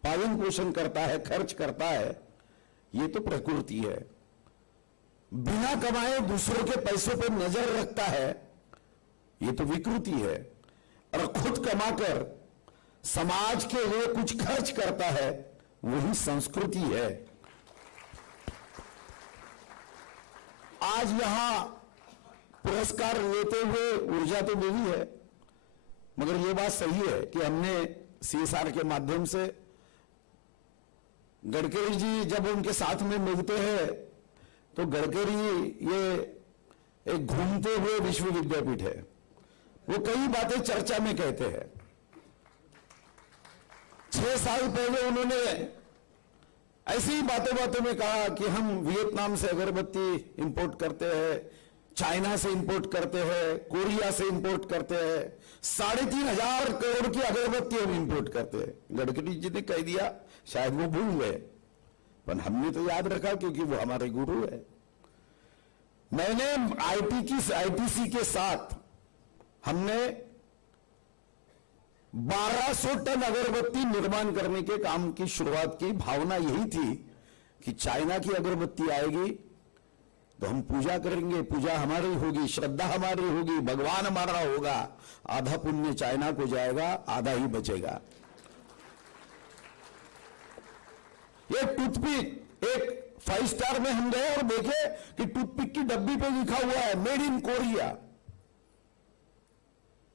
पालन पोषण करता है, खर्च करता है, ये तो प्रकृति है। बिना कमाए दूसरों के पैसों पर नजर रखता है, ये तो विकृति है। और खुद कमाकर समाज के लिए कुछ खर्च करता है, वही संस्कृति है। आज यहां पुरस्कार लेते हुए ऊर्जा तो मिली है, मगर यह बात सही है कि हमने CSR के माध्यम से, गडकरी जी जब उनके साथ में मिलते हैं तो गडकरी ये एक घूमते हुए विश्व विद्यापीठ है, वो कई बातें चर्चा में कहते हैं। 6 साल पहले उन्होंने ऐसी ही बातों में कहा कि हम वियतनाम से अगरबत्ती इंपोर्ट करते हैं, चाइना से इंपोर्ट करते हैं, कोरिया से इंपोर्ट करते हैं, 3,500 करोड़ की अगरबत्ती हम इंपोर्ट करते हैं। गडकरी जी ने कह दिया, शायद वो भूल गए, पर हमने तो याद रखा क्योंकि वो हमारे गुरु है। मैंने ITC के साथ हमने 1200 टन अगरबत्ती निर्माण करने के काम की शुरुआत की। भावना यही थी कि चाइना की अगरबत्ती आएगी तो हम पूजा करेंगे, पूजा हमारी होगी, श्रद्धा हमारी होगी, भगवान हमारा होगा, आधा पुण्य चाइना को जाएगा, आधा ही बचेगा। ये टूथपिक, एक 5 स्टार में हम गए और देखे कि टूथपिक की डब्बी पे लिखा हुआ है मेड इन कोरिया।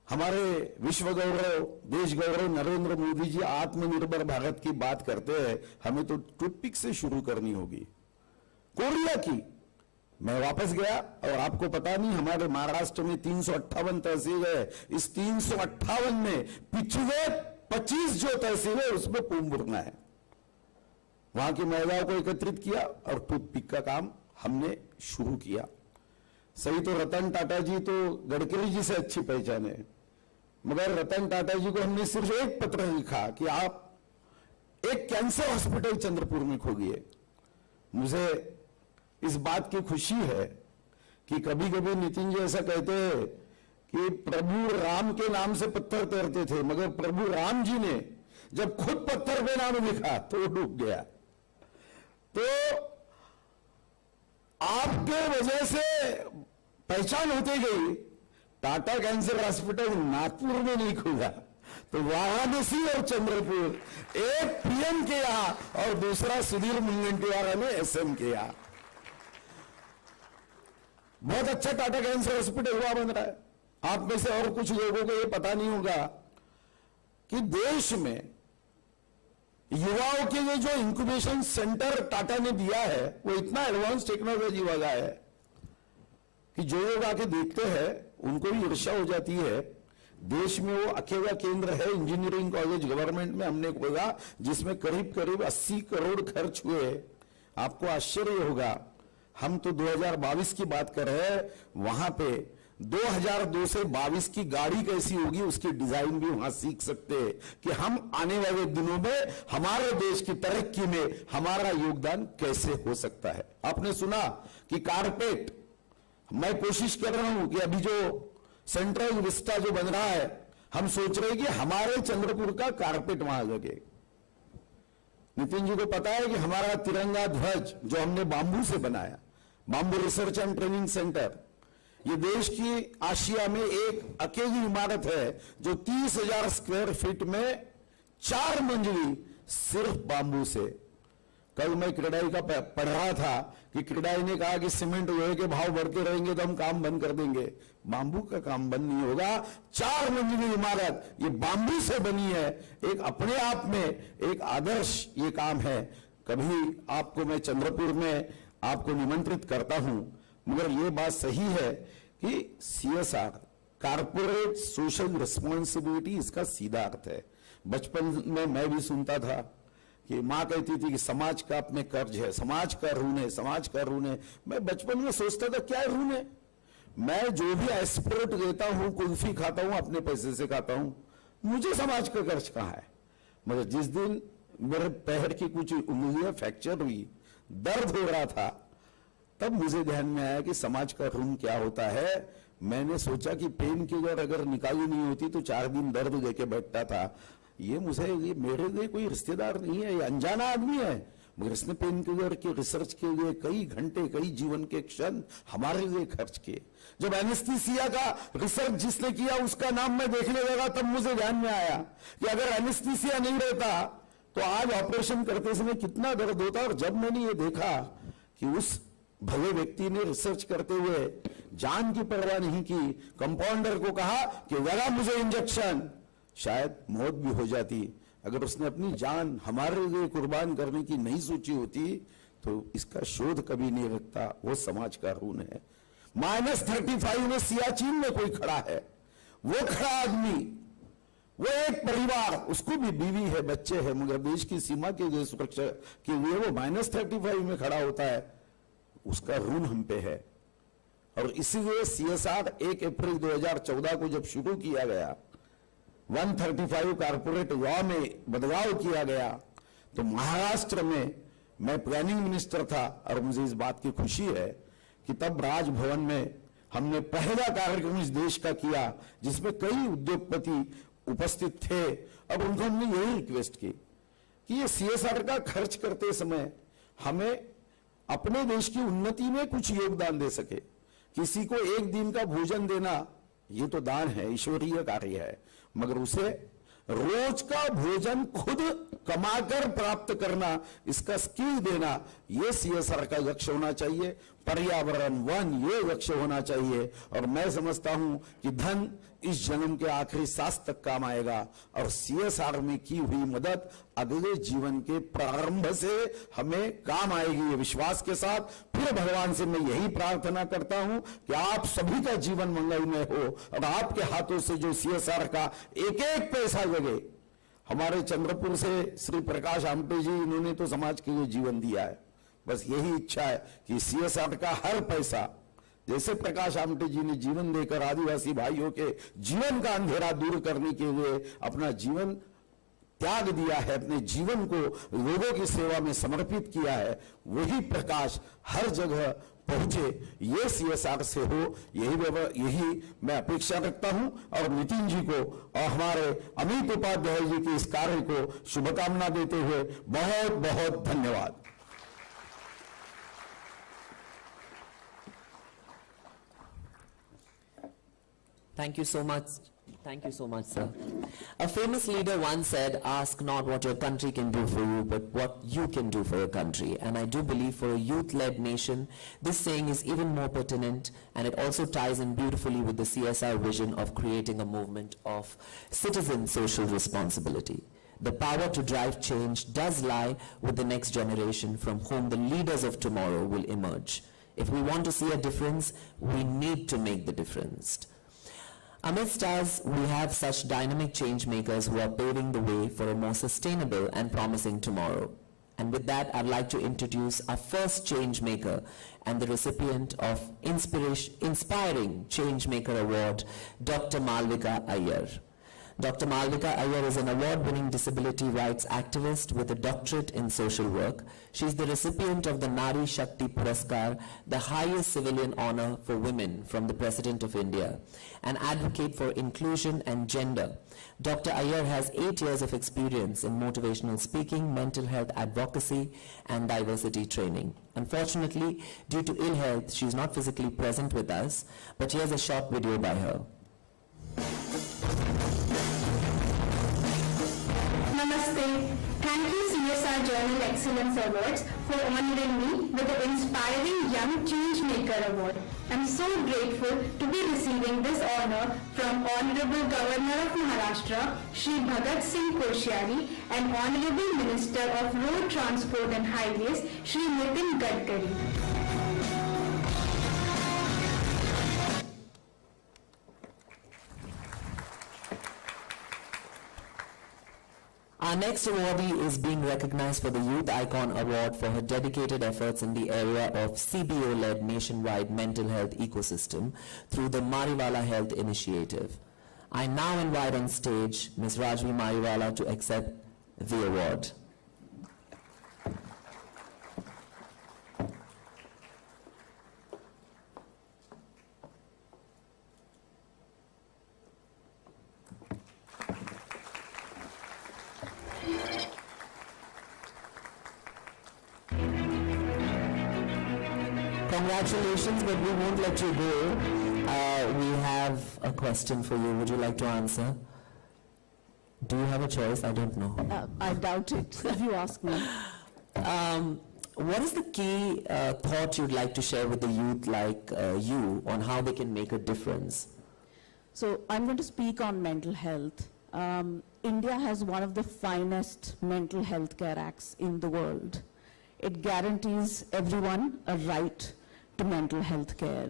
हमारे विश्व गौरव, देश गौरव नरेंद्र मोदी जी आत्मनिर्भर भारत की बात करते हैं, हमें तो टूथपिक से शुरू करनी होगी, कोरिया की। मैं वापस गया और आपको पता नहीं, हमारे महाराष्ट्र में 358 तहसील है। इस 358 में पिछले 25 जो तहसील है उसमें पूर्ण है। वहां की महिलाओं को एकत्रित किया और टूथपिक का काम हमने शुरू किया। सही तो रतन टाटा जी तो गडकरी जी से अच्छी पहचान है, मगर रतन टाटा जी को हमने सिर्फ एक पत्र लिखा कि आप एक कैंसर हॉस्पिटल चंद्रपुर में खोलिए। मुझे इस बात की खुशी है कि कभी कभी नितिन जी ऐसा कहते हैं कि प्रभु राम के नाम से पत्थर तैरते थे, मगर प्रभु राम जी ने जब खुद पत्थर पे नाम लिखा तो डूब गया। तो आपके वजह से पहचान होती गई। टाटा कैंसर हॉस्पिटल नागपुर में नहीं खुला तो वाराणसी और चंद्रपुर, एक पीएम के यहां और दूसरा सुधीर मुनगंटीवार ने एसएम के यहां। बहुत अच्छा टाटा कैंसर हॉस्पिटल हुआ बन रहा है। आप में से और कुछ लोगों को यह पता नहीं होगा कि देश में युवाओं के लिए जो इंक्यूबेशन सेंटर टाटा ने दिया है वो इतना एडवांस टेक्नोलॉजी वाला है कि जो लोग आके देखते हैं उनको भी ईर्ष्या हो जाती है। देश में वो अकेला केंद्र है इंजीनियरिंग कॉलेज गवर्नमेंट में हमने खोला जिसमें करीब करीब 80 करोड़ खर्च हुए। आपको आश्चर्य होगा, हम तो 2022 की बात कर रहे हैं, वहां पे 2002 से 22 की गाड़ी कैसी होगी उसकी डिजाइन भी वहां सीख सकते हैं कि हम आने वाले दिनों में हमारे देश की तरक्की में हमारा योगदान कैसे हो सकता है। आपने सुना कि कारपेट, मैं कोशिश कर रहा हूं कि अभी जो सेंट्रल विस्टा जो बन रहा है, हम सोच रहे हैं कि हमारे चंद्रपुर का कारपेट वहां लगे। नितिन जी को पता है कि हमारा तिरंगा ध्वज जो हमने बांबू से बनाया, bamboo research and training centre, ये देश की आशिया में एक अकेली इमारत है जो 30,000 स्क्वायर फीट में 4 मंजिली सिर्फ बांबू से। कल मैं क्रेडाई का पढ़ रहा था कि क्रेडाई ने कहा कि सीमेंट लोहे के भाव बढ़ते रहेंगे तो हम काम बंद कर देंगे। बांबू का काम बंद नहीं होगा। 4 मंजिली इमारत ये बांबू से बनी है। एक अपने आप में एक आदर्श ये काम है। कभी आपको मैं चंद्रपुर में आपको निमंत्रित करता हूं, मगर ये बात सही है कि CSR, कारपोरेट सोशल रिस्पॉन्सिबिलिटी, इसका सीधा अर्थ है। बचपन में मैं भी सुनता था कि मां कहती थी कि समाज का अपने कर्ज है, समाज का ऋण है, समाज का ऋण है। मैं बचपन में सोचता था क्या ऋण है, मैं जो भी एस्पोर्ट लेता हूं, कुल्फी खाता हूं, अपने पैसे से खाता हूं, मुझे समाज का कर्ज कहां है। मगर जिस दिन मेरे पैर की कुछ उंगलियां फ्रैक्चर हुई, दर्द हो रहा था, तब मुझे ध्यान में आया कि समाज का ऋण क्या होता है। मैंने सोचा कि पेन किलर अगर निकाली नहीं होती तो 4 दिन दर्द लेके बैठता था। ये मेरे लिए कोई रिश्तेदार नहीं है, ये अनजाना आदमी है, मगर इसने पेन किलर के रिसर्च के लिए कई घंटे, कई जीवन के क्षण हमारे लिए खर्च किए। जब एनेस्थीसिया का रिसर्च जिसने किया उसका नाम मैं देखने लगा, तब मुझे ध्यान में आया कि अगर एनेस्थीसिया नहीं रहता तो आज ऑपरेशन करते समय कितना दर्द होता। और जब मैंने ये देखा कि उस भले व्यक्ति ने रिसर्च करते हुए जान की परवाह नहीं की, कंपाउंडर को कहा कि लगा मुझे इंजेक्शन, शायद मौत भी हो जाती। अगर उसने अपनी जान हमारे लिए कुर्बान करने की नहीं सोची होती तो इसका शोध कभी नहीं रखता। वो समाज का ऋण है। -35 में सियाचिन में कोई खड़ा है, वो खड़ा आदमी, वो एक परिवार, उसको भी बीवी है, बच्चे हैं, मगर देश की सीमा के लिए, सुरक्षा के लिए वो -35 में खड़ा होता है, उसका ऋण हम पे है। और इसीलिए CSR 1 अप्रैल 2014 को जब शुरू किया गया, 135 कारपोरेट लॉ में बदलाव किया गया, तो महाराष्ट्र में मैं प्लानिंग मिनिस्टर था और मुझे इस बात की खुशी है कि तब राजभवन में हमने पहला कार्यक्रम इस देश का किया जिसमें कई उद्योगपति उपस्थित थे। अब उनको हमने यही रिक्वेस्ट की कि ये CSR का खर्च करते समय हमें अपने देश की उन्नति में कुछ योगदान दे सके। किसी को एक दिन का भोजन देना ये तो दान है, ईश्वरीय कार्य है, मगर उसे रोज का भोजन खुद कमाकर प्राप्त करना, इसका स्किल देना, ये CSR का लक्ष्य होना चाहिए। पर्यावरण, वन, ये लक्ष्य होना चाहिए। और मैं समझता हूं कि धन इस जन्म के आखिरी सांस तक काम आएगा और CSR में की हुई मदद अगले जीवन के प्रारंभ से हमें काम आएगी। ये विश्वास के साथ फिर भगवान से मैं यही प्रार्थना करता हूं कि आप सभी का जीवन मंगलमय हो और आपके हाथों से जो CSR का एक एक पैसा लगे। हमारे चंद्रपुर से श्री प्रकाश आमटे जी, इन्होंने तो समाज के लिए जीवन दिया है। बस यही इच्छा है कि CSR का हर पैसा जैसे प्रकाश आमटे जी ने जीवन देकर आदिवासी भाइयों के जीवन का अंधेरा दूर करने के लिए अपना जीवन त्याग दिया है, अपने जीवन को लोगों की सेवा में समर्पित किया है, वही प्रकाश हर जगह पहुंचे, ये CSR से हो, यही मैं अपेक्षा रखता हूं। और नितिन जी को और हमारे अमित उपाध्याय जी के इस कार्य को शुभकामना देते हुए बहुत बहुत धन्यवाद। Thank you so much. Thank you so much, sir. A famous leader once said, ask not what your country can do for you, but what you can do for your country. And I do believe for a youth-led nation, this saying is even more pertinent, and it also ties in beautifully with the CSR vision of creating a movement of citizen social responsibility. The power to drive change does lie with the next generation from whom the leaders of tomorrow will emerge. If we want to see a difference, we need to make the difference. Amidst us, we have such dynamic change makers who are paving the way for a more sustainable and promising tomorrow. And with that, I'd like to introduce our first change maker and the recipient of Inspiring Change Maker Award, Dr. Malvika Iyer. Dr. Malvika Iyer is an award-winning disability rights activist with a doctorate in social work. She is the recipient of the Nari Shakti Puraskar, the highest civilian honor for women from the President of India, an advocate for inclusion and gender. Dr. Iyer has 8 years of experience in motivational speaking, mental health advocacy, and diversity training. Unfortunately, due to ill health, she is not physically present with us, but here's a short video by her. Namaste. Thank you CSR Journal Excellence Awards for honoring me with the Inspiring Young Change Maker Award. I'm so grateful to be receiving this honor from Honorable Governor of Maharashtra, Shri Bhagat Singh Koshyari, and Honorable Minister of Road Transport and Highways, Shri Nitin Gadkari. Our next awardee is being recognized for the Youth Icon Award for her dedicated efforts in the area of CBO-led nationwide mental health ecosystem through the Mariwala Health Initiative. I now invite on stage Ms. Rajvi Mariwala to accept the award. Congratulations, but we won't let you go. We have a question for you. Would you like to answer? Do you have a choice? I don't know. I doubt it, if you ask me. What is the key thought you'd like to share with the youth like you on how they can make a difference? So I'm going to speak on mental health. India has one of the finest mental health care acts in the world. It guarantees everyone a right to mental health care.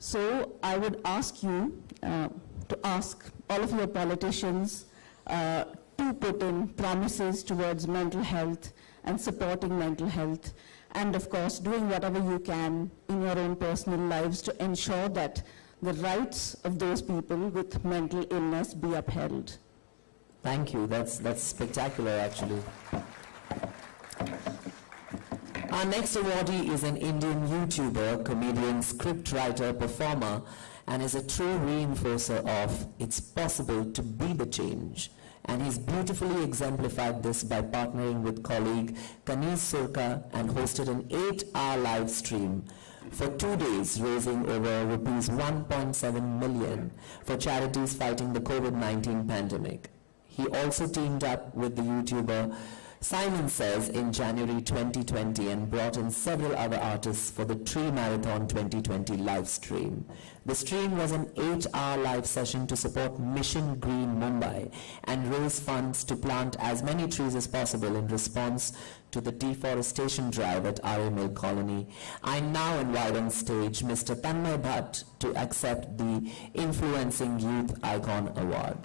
So I would ask you to ask all of your politicians to put in promises towards mental health and supporting mental health, and of course doing whatever you can in your own personal lives to ensure that the rights of those people with mental illness be upheld. Thank you. That's spectacular, actually. Our next awardee is an Indian YouTuber, comedian, scriptwriter, performer, and is a true reinforcer of it's possible to be the change. And he's beautifully exemplified this by partnering with colleague Kanis Surka and hosted an 8-hour live stream for 2 days, raising over rupees 1.7 million for charities fighting the COVID-19 pandemic. He also teamed up with the YouTuber Simon Says in January 2020 and brought in several other artists for the Tree Marathon 2020 live stream. The stream was an 8-hour live session to support Mission Green Mumbai and raise funds to plant as many trees as possible in response to the deforestation drive at RA Mill Colony. I now invite on stage Mr. Tanmay Bhatt to accept the Influencing Youth Icon Award.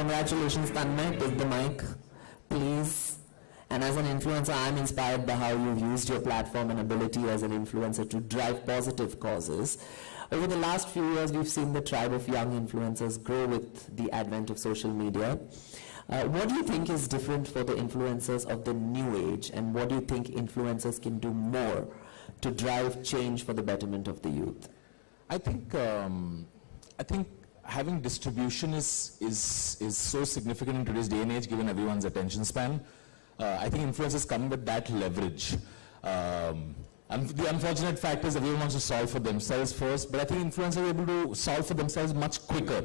Congratulations, Tanmay. Take the mic, please. And as an influencer, I'm inspired by how you've used your platform and ability as an influencer to drive positive causes. Over the last few years, we've seen the tribe of young influencers grow with the advent of social media. What do you think is different for the influencers of the new age, and what do you think influencers can do more to drive change for the betterment of the youth? I think having distribution is so significant in today's day and age, given everyone's attention span. I think influencers come with that leverage. And the unfortunate fact is everyone wants to solve for themselves first, but I think influencers are able to solve for themselves much quicker.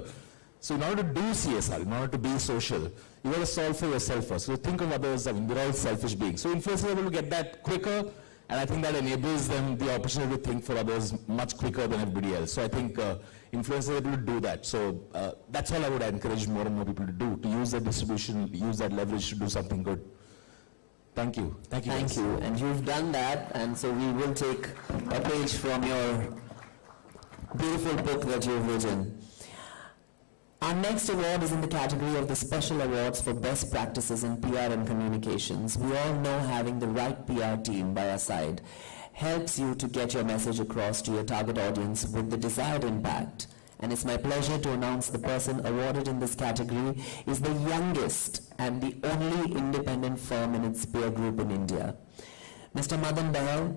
So in order to do CSR, in order to be social, you got to solve for yourself first. So think of others, I mean, they're all selfish beings. So influencers are able to get that quicker, and I think that enables them the opportunity to think for others much quicker than everybody else. So I think influencers are able to do that. So that's all I would encourage more and more people to do, to use that distribution, use that leverage to do something good. Thank you. Thank you. Thank you. And you've done that, and so we will take a page from your beautiful book that you've written. Our next award is in the category of the Special Awards for Best Practices in PR and Communications. We all know having the right PR team by our side helps you to get your message across to your target audience with the desired impact. And it's my pleasure to announce the person awarded in this category is the youngest and the only independent firm in its peer group in India. Mr. Madan Bahal,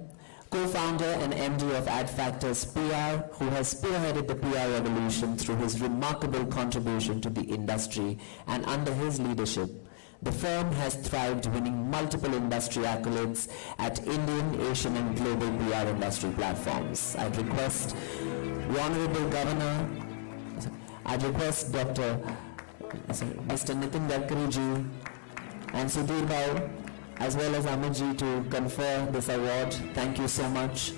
co-founder and MD of Ad Factors PR, who has spearheaded the PR revolution through his remarkable contribution to the industry, and under his leadership, the firm has thrived, winning multiple industry accolades at Indian, Asian, and global PR industry platforms. I'd request the Honorable Governor, I'd request Mr. Nitin Gadkari ji and Sudhir Bhai, as well as Amit ji, to confer this award. Thank you so much.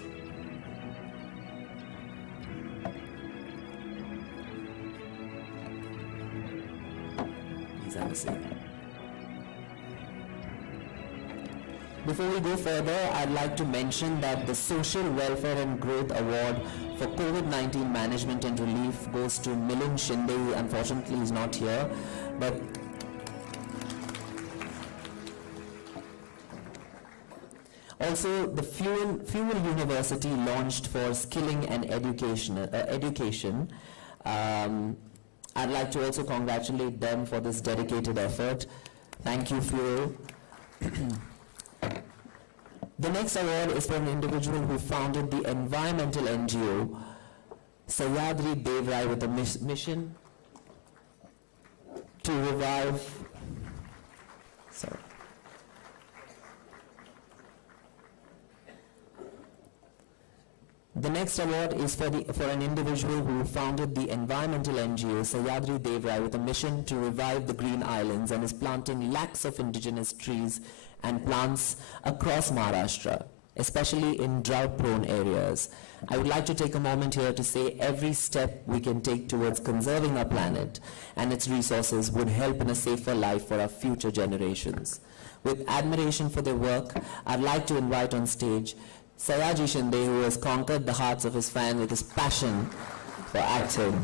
Please have a seat. Before we go further, I'd like to mention that the Social Welfare and Growth Award for COVID-19 Management and Relief goes to Milind Shinde. Unfortunately, he's not here, but also the Fuel University launched for skilling and education. I'd like to also congratulate them for this dedicated effort. Thank you, Fuel. The next award is for an individual who founded the environmental NGO, Sahyadri Devrai, with a mission to revive. Sorry. The next award is for an individual who founded the environmental NGO, Sahyadri Devrai, with a mission to revive the Green Islands and is planting lakhs of indigenous trees and plants across Maharashtra, especially in drought-prone areas. I would like to take a moment here to say every step we can take towards conserving our planet and its resources would help in a safer life for our future generations. With admiration for their work, I'd like to invite on stage Sayaji Shinde, who has conquered the hearts of his fans with his passion for acting.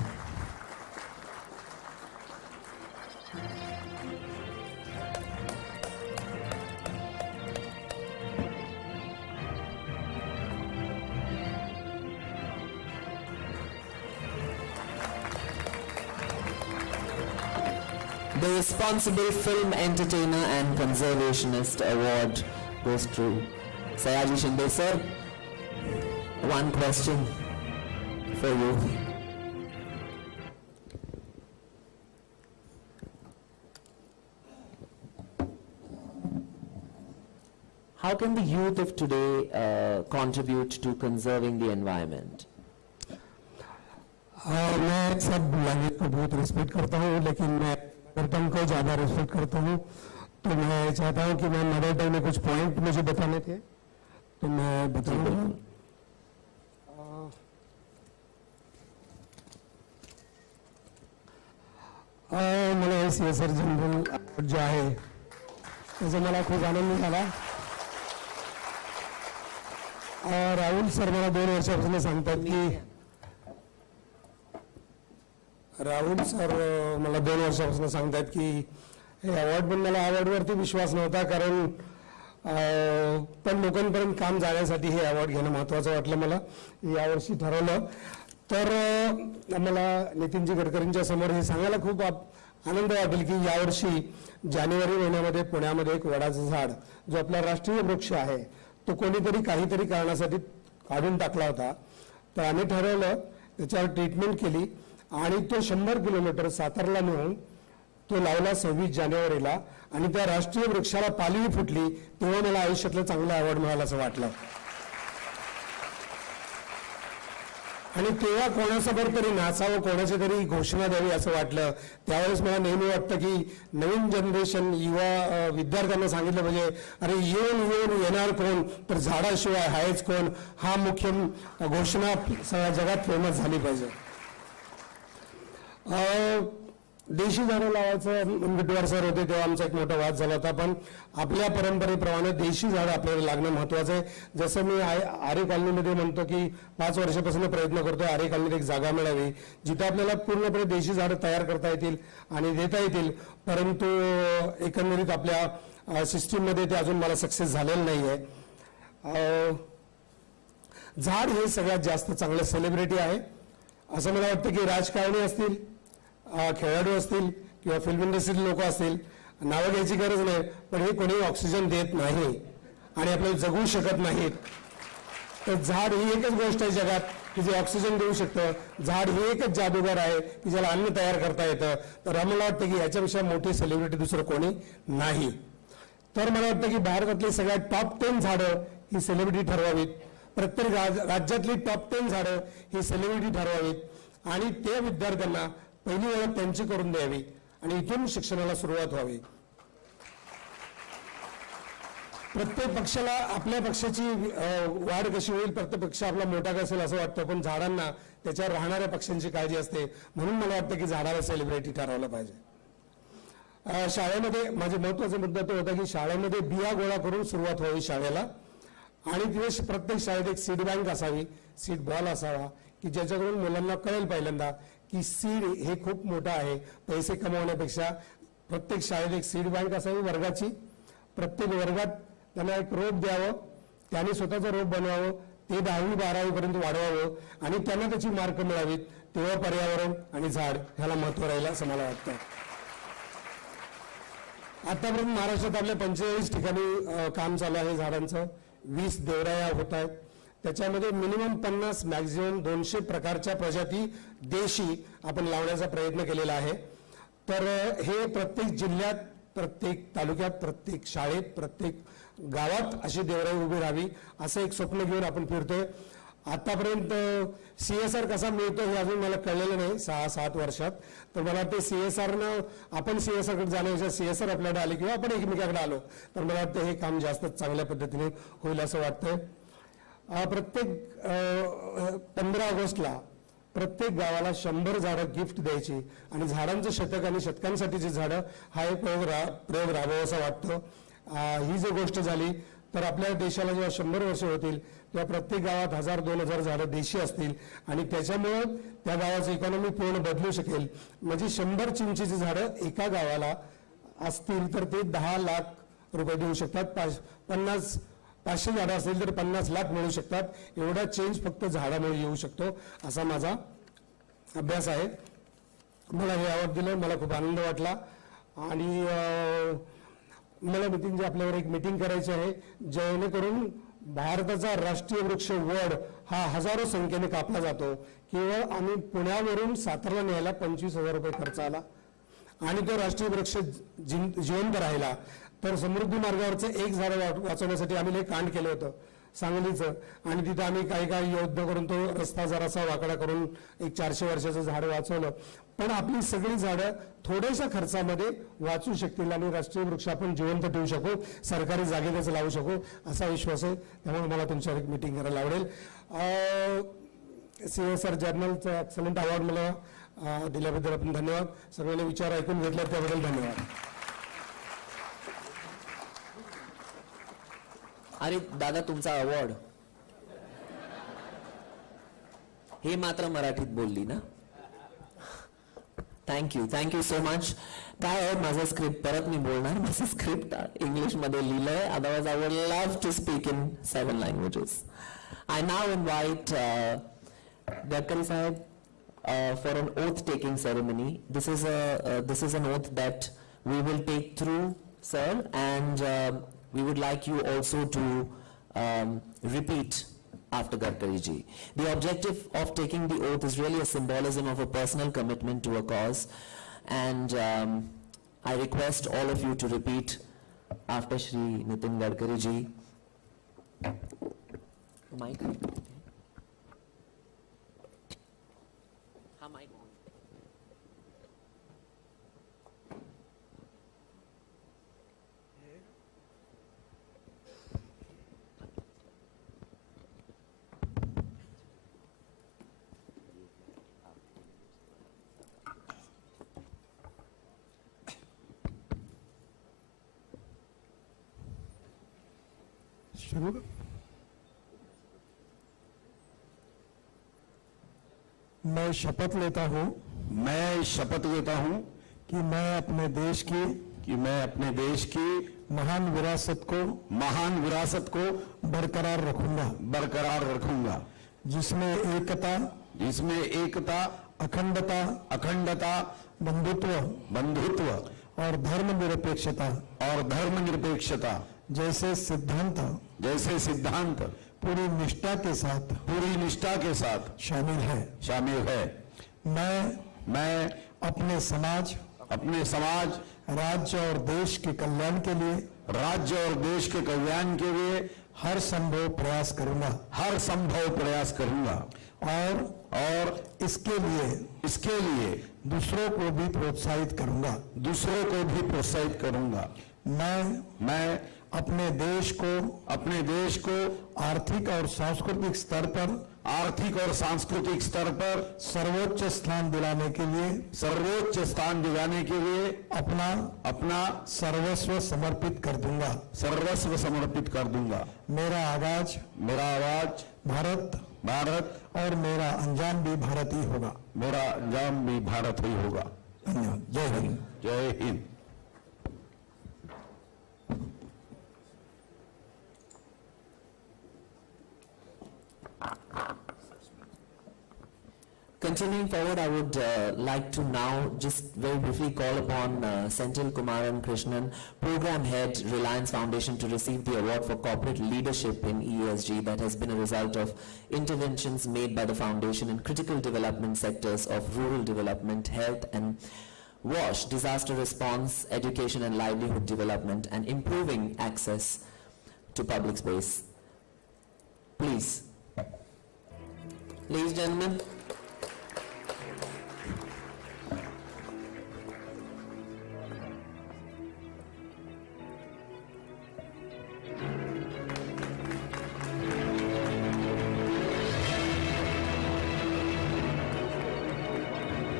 The Responsible Film Entertainer and Conservationist Award goes to Sayaji Shinde. Sir, one question for you. How can the youth of today contribute to conserving the environment? मैं सब language को बहुत respect करता हूँ, लेकिन मैं mother tongue को ज़्यादा रिस्पेक्ट करता हूँ, तो मैं चाहता हूँ कि मैं मदर टंग में कुछ पॉइंट मुझे बताने थे, तो मैं बताऊँगा. मला CSR जनरल जो आहे त्याचा मला खूप आनंद झाला. राहुल सर मला 2 वर्षापासून सांगतात की राहुल सर मला 2 वर्षापासून सांगतात की हे अवॉर्ड, पण मला अवॉर्डवरती विश्वास नव्हता, कारण पण लोकांपर्यंत काम जाण्यासाठी हे अवॉर्ड घेणं महत्त्वाचं वाटलं मला. यावर्षी ठरवलं तर मला नितीनजी गडकरींच्या समोर हे सांगायला खूप आनंद वाटेल की यावर्षी जानेवारी महिन्यामध्ये पुण्यामध्ये एक वडाचं झाड, जो आपला राष्ट्रीय वृक्ष आहे, तो कोणीतरी काहीतरी कारणासाठी काढून टाकला होता. तर आम्ही ठरवलं, त्याच्यावर ट्रीटमेंट केली आणि तो 100 किलोमीटर सातारला नेऊन तो लावला 26 जानेवारीला, आणि त्या राष्ट्रीय वृक्षाला पालवी फुटली. तेव्हा मला आयुष्यातलं चांगलं अवॉर्ड मिळालं असं वाटलं. आणि तेव्हा कोणासमोर तरी नाचावं, कोणाची तरी घोषणा द्यावी असं वाटलं. त्यावेळेस मला नेहमी वाटतं की नवीन जनरेशन, युवा विद्यार्थ्यांना सांगितलं पाहिजे, अरे येऊन येणार कोण, तर झाडाशिवाय आहेच कोण, हा मुख्य घोषणा सगळ्या जगात फेमस झाली पाहिजे. देशी झाडं लावायचं मुनगंटीवार सर होते तेव्हा आमचा एक मोठा वाद झाला होता, पण आपल्या परंपरेप्रमाणे देशी झाडं आपल्याला लागणं महत्त्वाचं आहे. जसं मी आरे कॉलनीमध्ये म्हणतो की 5 वर्षापासून प्रयत्न करतोय आरे कॉलनीत एक जागा मिळावी जिथे आपल्याला पूर्णपणे देशी झाडं तयार करता येतील आणि देता येतील, परंतु एकंदरीत आपल्या सिस्टीममध्ये ते अजून मला सक्सेस झालेलं नाही आहे. झाड हे सगळ्यात जास्त चांगलं सेलिब्रिटी आहे असं मला वाटतं की राजकारणी असतील, खेळाडू असतील किंवा फिल्म इंडस्ट्रीतील लोक असतील, नावं घ्यायची गरज नाही, पण हे कोणी ऑक्सिजन देत नाही आणि आपल्याला जगू शकत नाहीत. तर झाड ही एकच गोष्ट आहे जगात की जे ऑक्सिजन देऊ शकतं. झाड ही एकच जादूगार आहे की ज्याला अन्न तयार करता येतं. तर मला वाटतं की याच्यापेक्षा मोठी सेलिब्रिटी दुसरं कोणी नाही. तर मला वाटतं की भारतातली सगळ्यात टॉप 10 झाडं ही सेलिब्रिटी ठरवावीत. प्रत्येक राज्यातली टॉप 10 झाडं ही सेलिब्रिटी ठरवावीत आणि त्या विद्यार्थ्यांना पहिली ओळख त्यांची करून द्यावी आणि इथून शिक्षणाला सुरुवात व्हावी. प्रत्येक पक्षाला आपल्या पक्षाची वाढ कशी होईल, प्रत्येक पक्ष आपला मोठा कसेल असं वाटतं, पण झाडांना त्याच्यावर राहणाऱ्या पक्षांची काळजी असते. म्हणून मला वाटतं की झाडाला सेलिब्रिटी ठरवलं पाहिजे. शाळेमध्ये माझे महत्त्वाचा मुद्दा तो होता की शाळेमध्ये बिया गोळा करून सुरुवात व्हावी शाळेला, आणि तिथे प्रत्येक शाळेत एक सीड बँक असावी, सीड बॉल असावा की ज्याच्याकडून मुलांना कळेल पहिल्यांदा की सीड हे खूप मोठं आहे. पैसे कमवण्यापेक्षा प्रत्येक शाळेत एक सीड बँक असावी वर्गाची. प्रत्येक वर्गात त्यांना एक रोप द्यावं, त्याने स्वतःचं रोप बनवावं, ते 10वी 12वी पर्यंत वाढवावं आणि त्यांना त्याची मार्क मिळावीत. तेव्हा पर्यावरण आणि झाड ह्याला महत्त्व राहिलं असं मला वाटतं. आतापर्यंत महाराष्ट्रात आपल्या 45 ठिकाणी काम चालू आहे झाडांचं. 20 देवराया होत आहेत. त्याच्यामध्ये मिनिमम 50 मॅक्झिमम 200 प्रकारच्या प्रजाती देशी आपण लावण्याचा प्रयत्न केलेला आहे. तर हे प्रत्येक जिल्ह्यात, प्रत्येक तालुक्यात, प्रत्येक शाळेत, प्रत्येक गावात अशी देवराई उभी राहावी असं एक स्वप्न घेऊन आपण फिरतोय. आतापर्यंत CSR कसा मिळतो हे अजून मला कळलेलं नाही 6-7 वर्षात. तर मला वाटतं CSRनं आपण CSR कडे जाण्यापेक्षा CSR आपल्याकडे आले किंवा आपण एकमेकाकडे आलो तर मला वाटतं हे काम जास्त चांगल्या पद्धतीने होईल असं वाटतंय. प्रत्येक 15 ऑगस्टला प्रत्येक गावाला 100 झाडं गिफ्ट द्यायची आणि झाडांचं शतक आणि शतकांसाठीची झाडं हा एक प्रयोग राबवावा असं वाटतं. ही जर गोष्ट झाली तर आपल्या देशाला जेव्हा 100 वर्ष होतील तेव्हा प्रत्येक गावात 1000-2000 झाडं देशी असतील आणि त्याच्यामुळं त्या गावाचं इकॉनॉमी पूर्ण बदलू शकेल. म्हणजे 100 चिंचेची झाडं एका गावाला असतील तर ते 10 लाख रुपये देऊ शकतात. 500 झाडं असतील तर 50 लाख मिळू शकतात. एवढा चेंज फक्त झाडामुळे येऊ शकतो असा माझा अभ्यास आहे. मला हे अवॉर्ड दिलं, मला खूप आनंद वाटला. आणि मला नितीनजी आपल्यावर एक मीटिंग करायची आहे जेणेकरून भारताचा राष्ट्रीय वृक्ष वड हा हजारो संख्येने कापला जातो. केवळ आम्ही पुण्यावरून सातारला न्यायला 25,000 रुपये खर्च आला आणि तो राष्ट्रीय वृक्ष जिवंत राहिला. तर समृद्धी मार्गावरचं एक झाड वाचवण्यासाठी आम्ही एक कांड केलं होतं सांगलीचं आणि तिथं आम्ही काही युद्ध करून तो रस्ता जरासा वाकडा करून एक 400 वर्षाचं झाड वाचवलं. पण आपली सगळी झाडं थोड्याशा खर्चामध्ये वाचू शकतील आणि राष्ट्रीय वृक्ष आपण जिवंत ठेवू शकू, सरकारी जागेतच लावू शकू असा विश्वास आहे. त्यामुळे मला तुमच्यावर एक मीटिंग करायला आवडेल. CSR जर्नलचा एक्सलंट अवॉर्ड मला दिल्याबद्दल आपण धन्यवाद. सगळ्यांनी विचार ऐकून घेतला त्याबद्दल धन्यवाद. अरे दादा तुमचा अवॉर्ड हे मात्र मराठीत बोलली ना. Thank you so much. काय आहे माझं स्क्रिप्ट परत मी बोलणार माझं स्क्रिप्ट इंग्लिश मध्ये लिहिलंय otherwise I would love to speak in 7 languages. I now invite Gadkari Sahib for an oath taking ceremony. This is an oath that we will take through, sir, and we would like you also to repeat after Gadkari ji. The objective of taking the oath is really a symbolism of a personal commitment to a cause, and I request all of you to repeat after Shri Nitin Gadkari ji. Mic. शुरू। मैं शपथ लेता हूँ कि मैं अपने देश की महान विरासत को बरकरार रखूंगा जिसमें एकता अखंडता बंधुत्व और धर्मनिरपेक्षता जैसे सिद्धांत पूरी निष्ठा के साथ शामिल है। मैं अपने समाज राज्य और देश के कल्याण के लिए हर संभव प्रयास करूंगा और इसके लिए दूसरों को भी प्रोत्साहित करूंगा। मैं अपने देश को आर्थिक और सांस्कृतिक स्तर पर सर्वोच्च स्थान दिलाने के लिए अपना सर्वस्व समर्पित कर दूंगा। मेरा आवाज भारत और मेरा अंजाम भी भारत ही होगा। धन्यवाद। जय Hind. Continuing forward, I would like to now just very briefly call upon Senthil Kumaran Krishnan, Program Head, Reliance Foundation, to receive the award for corporate leadership in ESG that has been a result of interventions made by the foundation in critical development sectors of rural development, health and WASH, disaster response, education and livelihood development, and improving access to public space. Please. Ladies and gentlemen.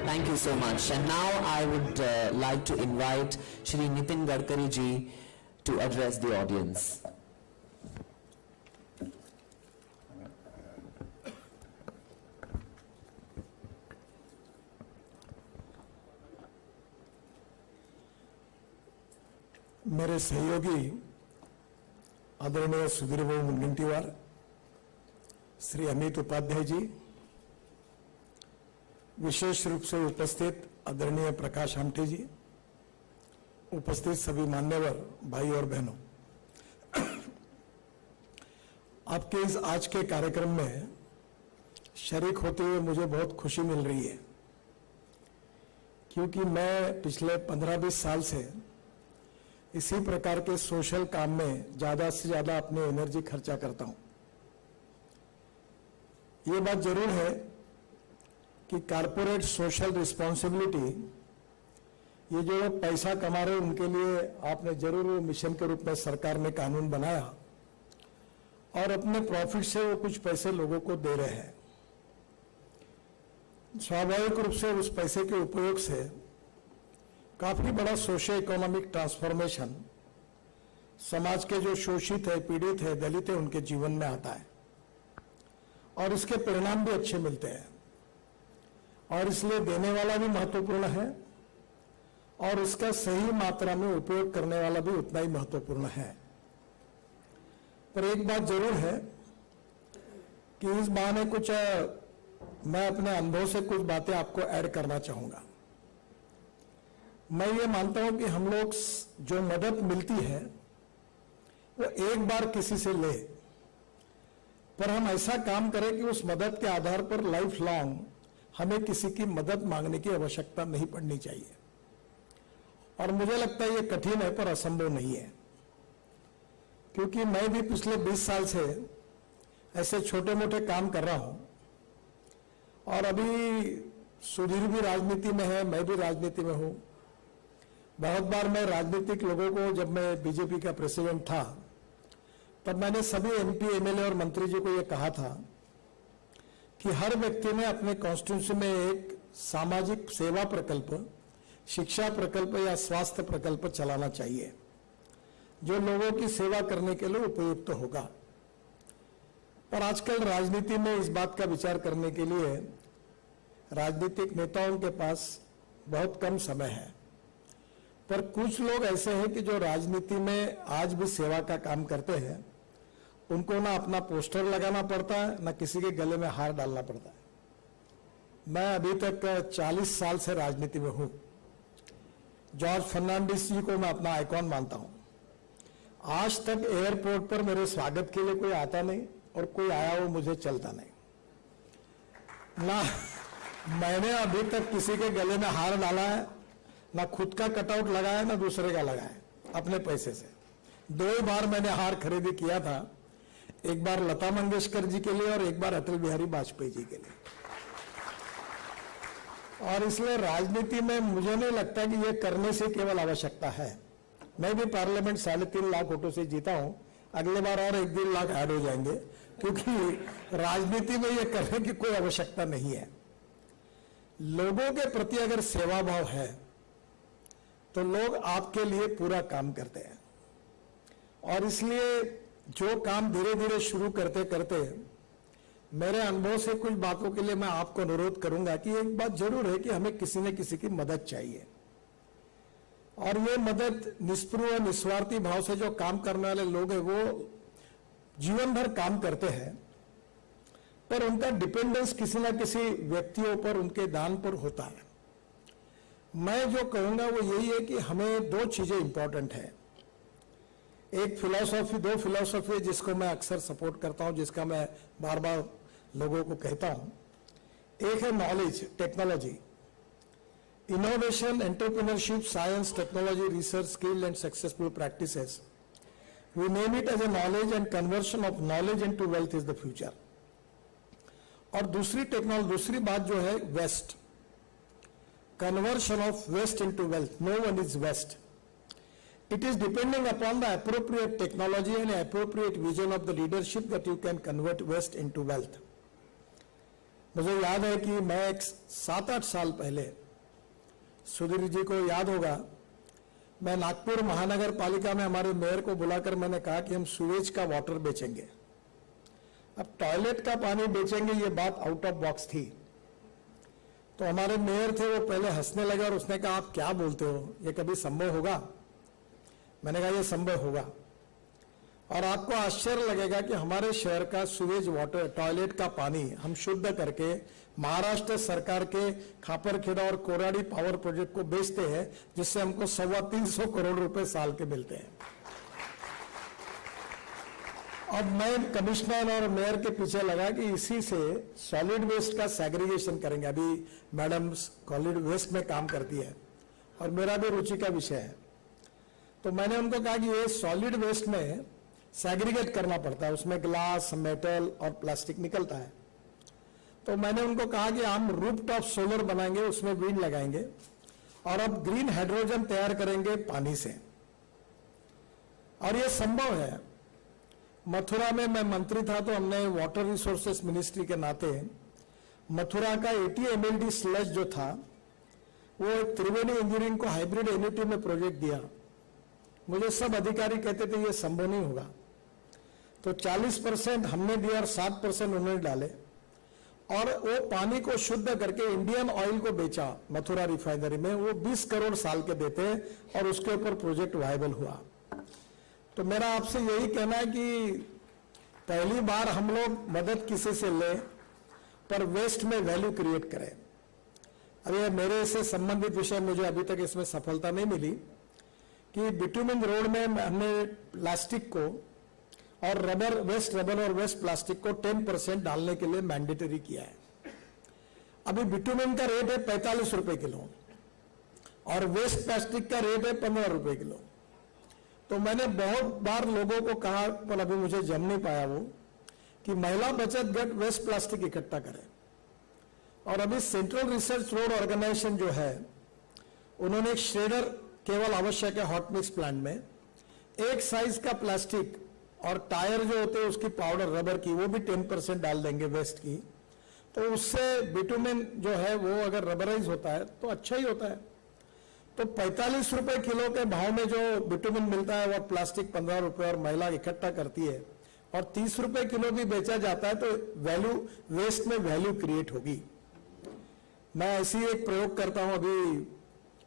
Thank you so much. And now I would like to invite Shri Nitin Gadkari ji to address the audience. मेरे सहयोगी आदरणीय सुधीर बाबू मुनगंटीवार, श्री अमित उपाध्याय जी, विशेष रूप से उपस्थित आदरणीय प्रकाश आमटे जी, उपस्थित सभी मान्यवर भाई और बहनों, आपके इस आज के कार्यक्रम में शरीक होते हुए मुझे बहुत खुशी मिल रही है, क्योंकि मैं पिछले 15-20 साल से इसी प्रकार के सोशल काम में ज्यादा से ज्यादा अपनी एनर्जी खर्चा करता हूं। ये बात जरूर है कि कारपोरेट सोशल रिस्पॉन्सिबिलिटी, ये जो पैसा कमा रहे उनके लिए आपने जरूर मिशन के रूप में सरकार ने कानून बनाया और अपने प्रॉफिट से वो कुछ पैसे लोगों को दे रहे हैं। स्वाभाविक रूप से उस पैसे के उपयोग से काफी बड़ा सोशियो इकोनॉमिक ट्रांसफॉर्मेशन समाज के जो शोषित है, पीड़ित है, दलित है, उनके जीवन में आता है और इसके परिणाम भी अच्छे मिलते हैं। और इसलिए देने वाला भी महत्वपूर्ण है और उसका सही मात्रा में उपयोग करने वाला भी उतना ही महत्वपूर्ण है। पर एक बात जरूर है कि इस बहाने कुछ मैं अपने अनुभव से कुछ बातें आपको ऐड करना चाहूंगा। मैं ये मानता हूं कि हम लोग जो मदद मिलती है वो एक बार किसी से ले, पर हम ऐसा काम करें कि उस मदद के आधार पर लाइफ लॉन्ग हमें किसी की मदद मांगने की आवश्यकता नहीं पड़नी चाहिए। और मुझे लगता है ये कठिन है पर असंभव नहीं है, क्योंकि मैं भी पिछले 20 साल से ऐसे छोटे मोटे काम कर रहा हूं और अभी सुधीर भी राजनीति में है, मैं भी राजनीति में हूं। बहुत बार मैं राजनीतिक लोगों को, जब मैं बीजेपी का प्रेसिडेंट था तब मैंने सभी एमपी, एमएलए और मंत्री जी को यह कहा था कि हर व्यक्ति ने अपने कॉन्स्टिट्यूंसी में एक सामाजिक सेवा प्रकल्प, शिक्षा प्रकल्प या स्वास्थ्य प्रकल्प चलाना चाहिए जो लोगों की सेवा करने के लिए उपयुक्त होगा। पर आजकल राजनीति में इस बात का विचार करने के लिए राजनीतिक नेताओं के पास बहुत कम समय है। पर कुछ लोग ऐसे हैं कि जो राजनीति में आज भी सेवा का काम करते हैं, उनको ना अपना पोस्टर लगाना पड़ता है, ना किसी के गले में हार डालना पड़ता है। मैं अभी तक 40 साल से राजनीति में हूं। जॉर्ज फर्नांडिस जी को मैं अपना आइकॉन मानता हूं। आज तक एयरपोर्ट पर मेरे स्वागत के लिए कोई आता नहीं और कोई आया वो मुझे चलता नहीं। ना मैंने अभी तक किसी के गले में हार डाला है, ना खुद का कटआउट लगाया, ना दूसरे का लगाया अपने पैसे से। 2 बार मैंने हार खरीदी किया था, एक बार लता मंगेशकर जी के लिए और एक बार अटल बिहारी वाजपेयी जी के लिए। और इसलिए राजनीति में मुझे नहीं लगता कि यह करने से केवल आवश्यकता है। मैं भी पार्लियामेंट 3.5 लाख वोटों से जीता हूं, अगले बार और 1-1.5 लाख ऐड हो जाएंगे, क्योंकि राजनीति में यह करने की कोई आवश्यकता नहीं है। लोगों के प्रति अगर सेवा भाव है तो लोग आपके लिए पूरा काम करते हैं। और इसलिए जो काम धीरे धीरे शुरू करते करते मेरे अनुभव से कुछ बातों के लिए मैं आपको अनुरोध करूंगा कि एक बात जरूर है कि हमें किसी न किसी की मदद चाहिए। और ये मदद निष्पृह निस्वार्थी भाव से जो काम करने वाले लोग हैं वो जीवन भर काम करते हैं, पर उनका डिपेंडेंस किसी न किसी व्यक्तियों पर, उनके दान पर होता है। मैं जो कहूंगा वो यही है कि हमें 2 चीजें इंपॉर्टेंट है। एक फिलॉसफी, 2 फिलॉसफी जिसको मैं अक्सर सपोर्ट करता हूं, जिसका मैं बार बार लोगों को कहता हूं। एक है knowledge, technology, innovation, entrepreneurship, science, technology, research, skill and successful practices. We name it as a knowledge and conversion of knowledge into wealth is the future. और दूसरी बात जो है waste, conversion of waste into wealth. No one is waste. It is depending upon the appropriate technology and appropriate vision of the leadership that you can convert waste into wealth. मुझे याद है कि मैं 7-8 साल पहले, सुधीर जी को याद होगा, मैं नागपुर महानगर पालिका में हमारे मेयर को बुलाकर मैंने कहा कि हम सुवेज का वाटर बेचेंगे। अब टॉयलेट का पानी बेचेंगे, ये बात आउट ऑफ बॉक्स थी। तो हमारे मेयर थे, वो पहले हंसने लगे और उसने कहा आप क्या बोलते हो, ये कभी संभव होगा? मैंने कहा ये संभव होगा। और आपको आश्चर्य लगेगा कि हमारे शहर का सुवेज वाटर, टॉयलेट का पानी हम शुद्ध करके महाराष्ट्र सरकार के खापरखेड़ा और कोराडी पावर प्रोजेक्ट को बेचते हैं, जिससे हमको 325 करोड़ रुपए साल के मिलते हैं। अब मैं कमिश्नर और मेयर के पीछे लगा कि इसी से सॉलिड वेस्ट का सेग्रीगेशन करेंगे। अभी मैडम सॉलिड वेस्ट में काम करती है और मेरा भी रुचि का विषय है। तो मैंने उनको कहा कि ये सॉलिड वेस्ट में सेग्रीगेट करना पड़ता है, उसमें ग्लास, मेटल और प्लास्टिक निकलता है। तो मैंने उनको कहा कि हम रूफटॉप सोलर बनाएंगे, उसमें विंड लगाएंगे और अब ग्रीन हाइड्रोजन तैयार करेंगे पानी से। और ये संभव है। मथुरा में मैं मंत्री था तो हमने वाटर रिसोर्सेस मिनिस्ट्री के नाते मथुरा का 80 MLD स्लज जो था वो त्रिवेणी इंजीनियरिंग को हाइब्रिड एन्युटी में प्रोजेक्ट दिया। मुझे सब अधिकारी कहते थे ये संभव नहीं होगा। तो 40% हमने दिया और 7% उन्होंने डाले और वो पानी को शुद्ध करके इंडियन ऑयल को बेचा मथुरा रिफाइनरी में, वो 20 करोड़ साल के देते और उसके ऊपर प्रोजेक्ट वायबल हुआ। तो मेरा आपसे यही कहना है कि पहली बार हम लोग मदद किसी से लें पर वेस्ट में वैल्यू क्रिएट करें। अब ये मेरे से संबंधित विषय, मुझे अभी तक इसमें सफलता नहीं मिली कि बिटुमिन रोड में हमने प्लास्टिक को और रबर, वेस्ट रबर और वेस्ट प्लास्टिक को 10% डालने के लिए मैंडेटरी किया है। अभी बिटुमिन का रेट है 45 रुपए किलो और वेस्ट प्लास्टिक का रेट है 15 रुपए किलो। तो मैंने बहुत बार लोगों को कहा, पर अभी मुझे जम नहीं पाया वो, कि महिला बचत गट वेस्ट प्लास्टिक इकट्ठा करें। और अभी सेंट्रल रिसर्च रोड ऑर्गेनाइजेशन जो है, उन्होंने एक श्रेडर केवल आवश्यक है हॉट मिक्स प्लांट में, एक साइज का प्लास्टिक और टायर जो होते हैं उसकी पाउडर रबर की, वो भी 10% डाल देंगे वेस्ट की। तो उससे बिटुमिन जो है वो अगर रबराइज होता है तो अच्छा ही होता है। तो 45 रुपए किलो के भाव में जो बिटुमिन मिलता है वो प्लास्टिक 15 रुपए और महिला इकट्ठा करती है और 30 रुपए किलो भी बेचा जाता है, तो वैल्यू, वेस्ट में वैल्यू क्रिएट होगी। मैं ऐसी एक प्रयोग करता हूं, अभी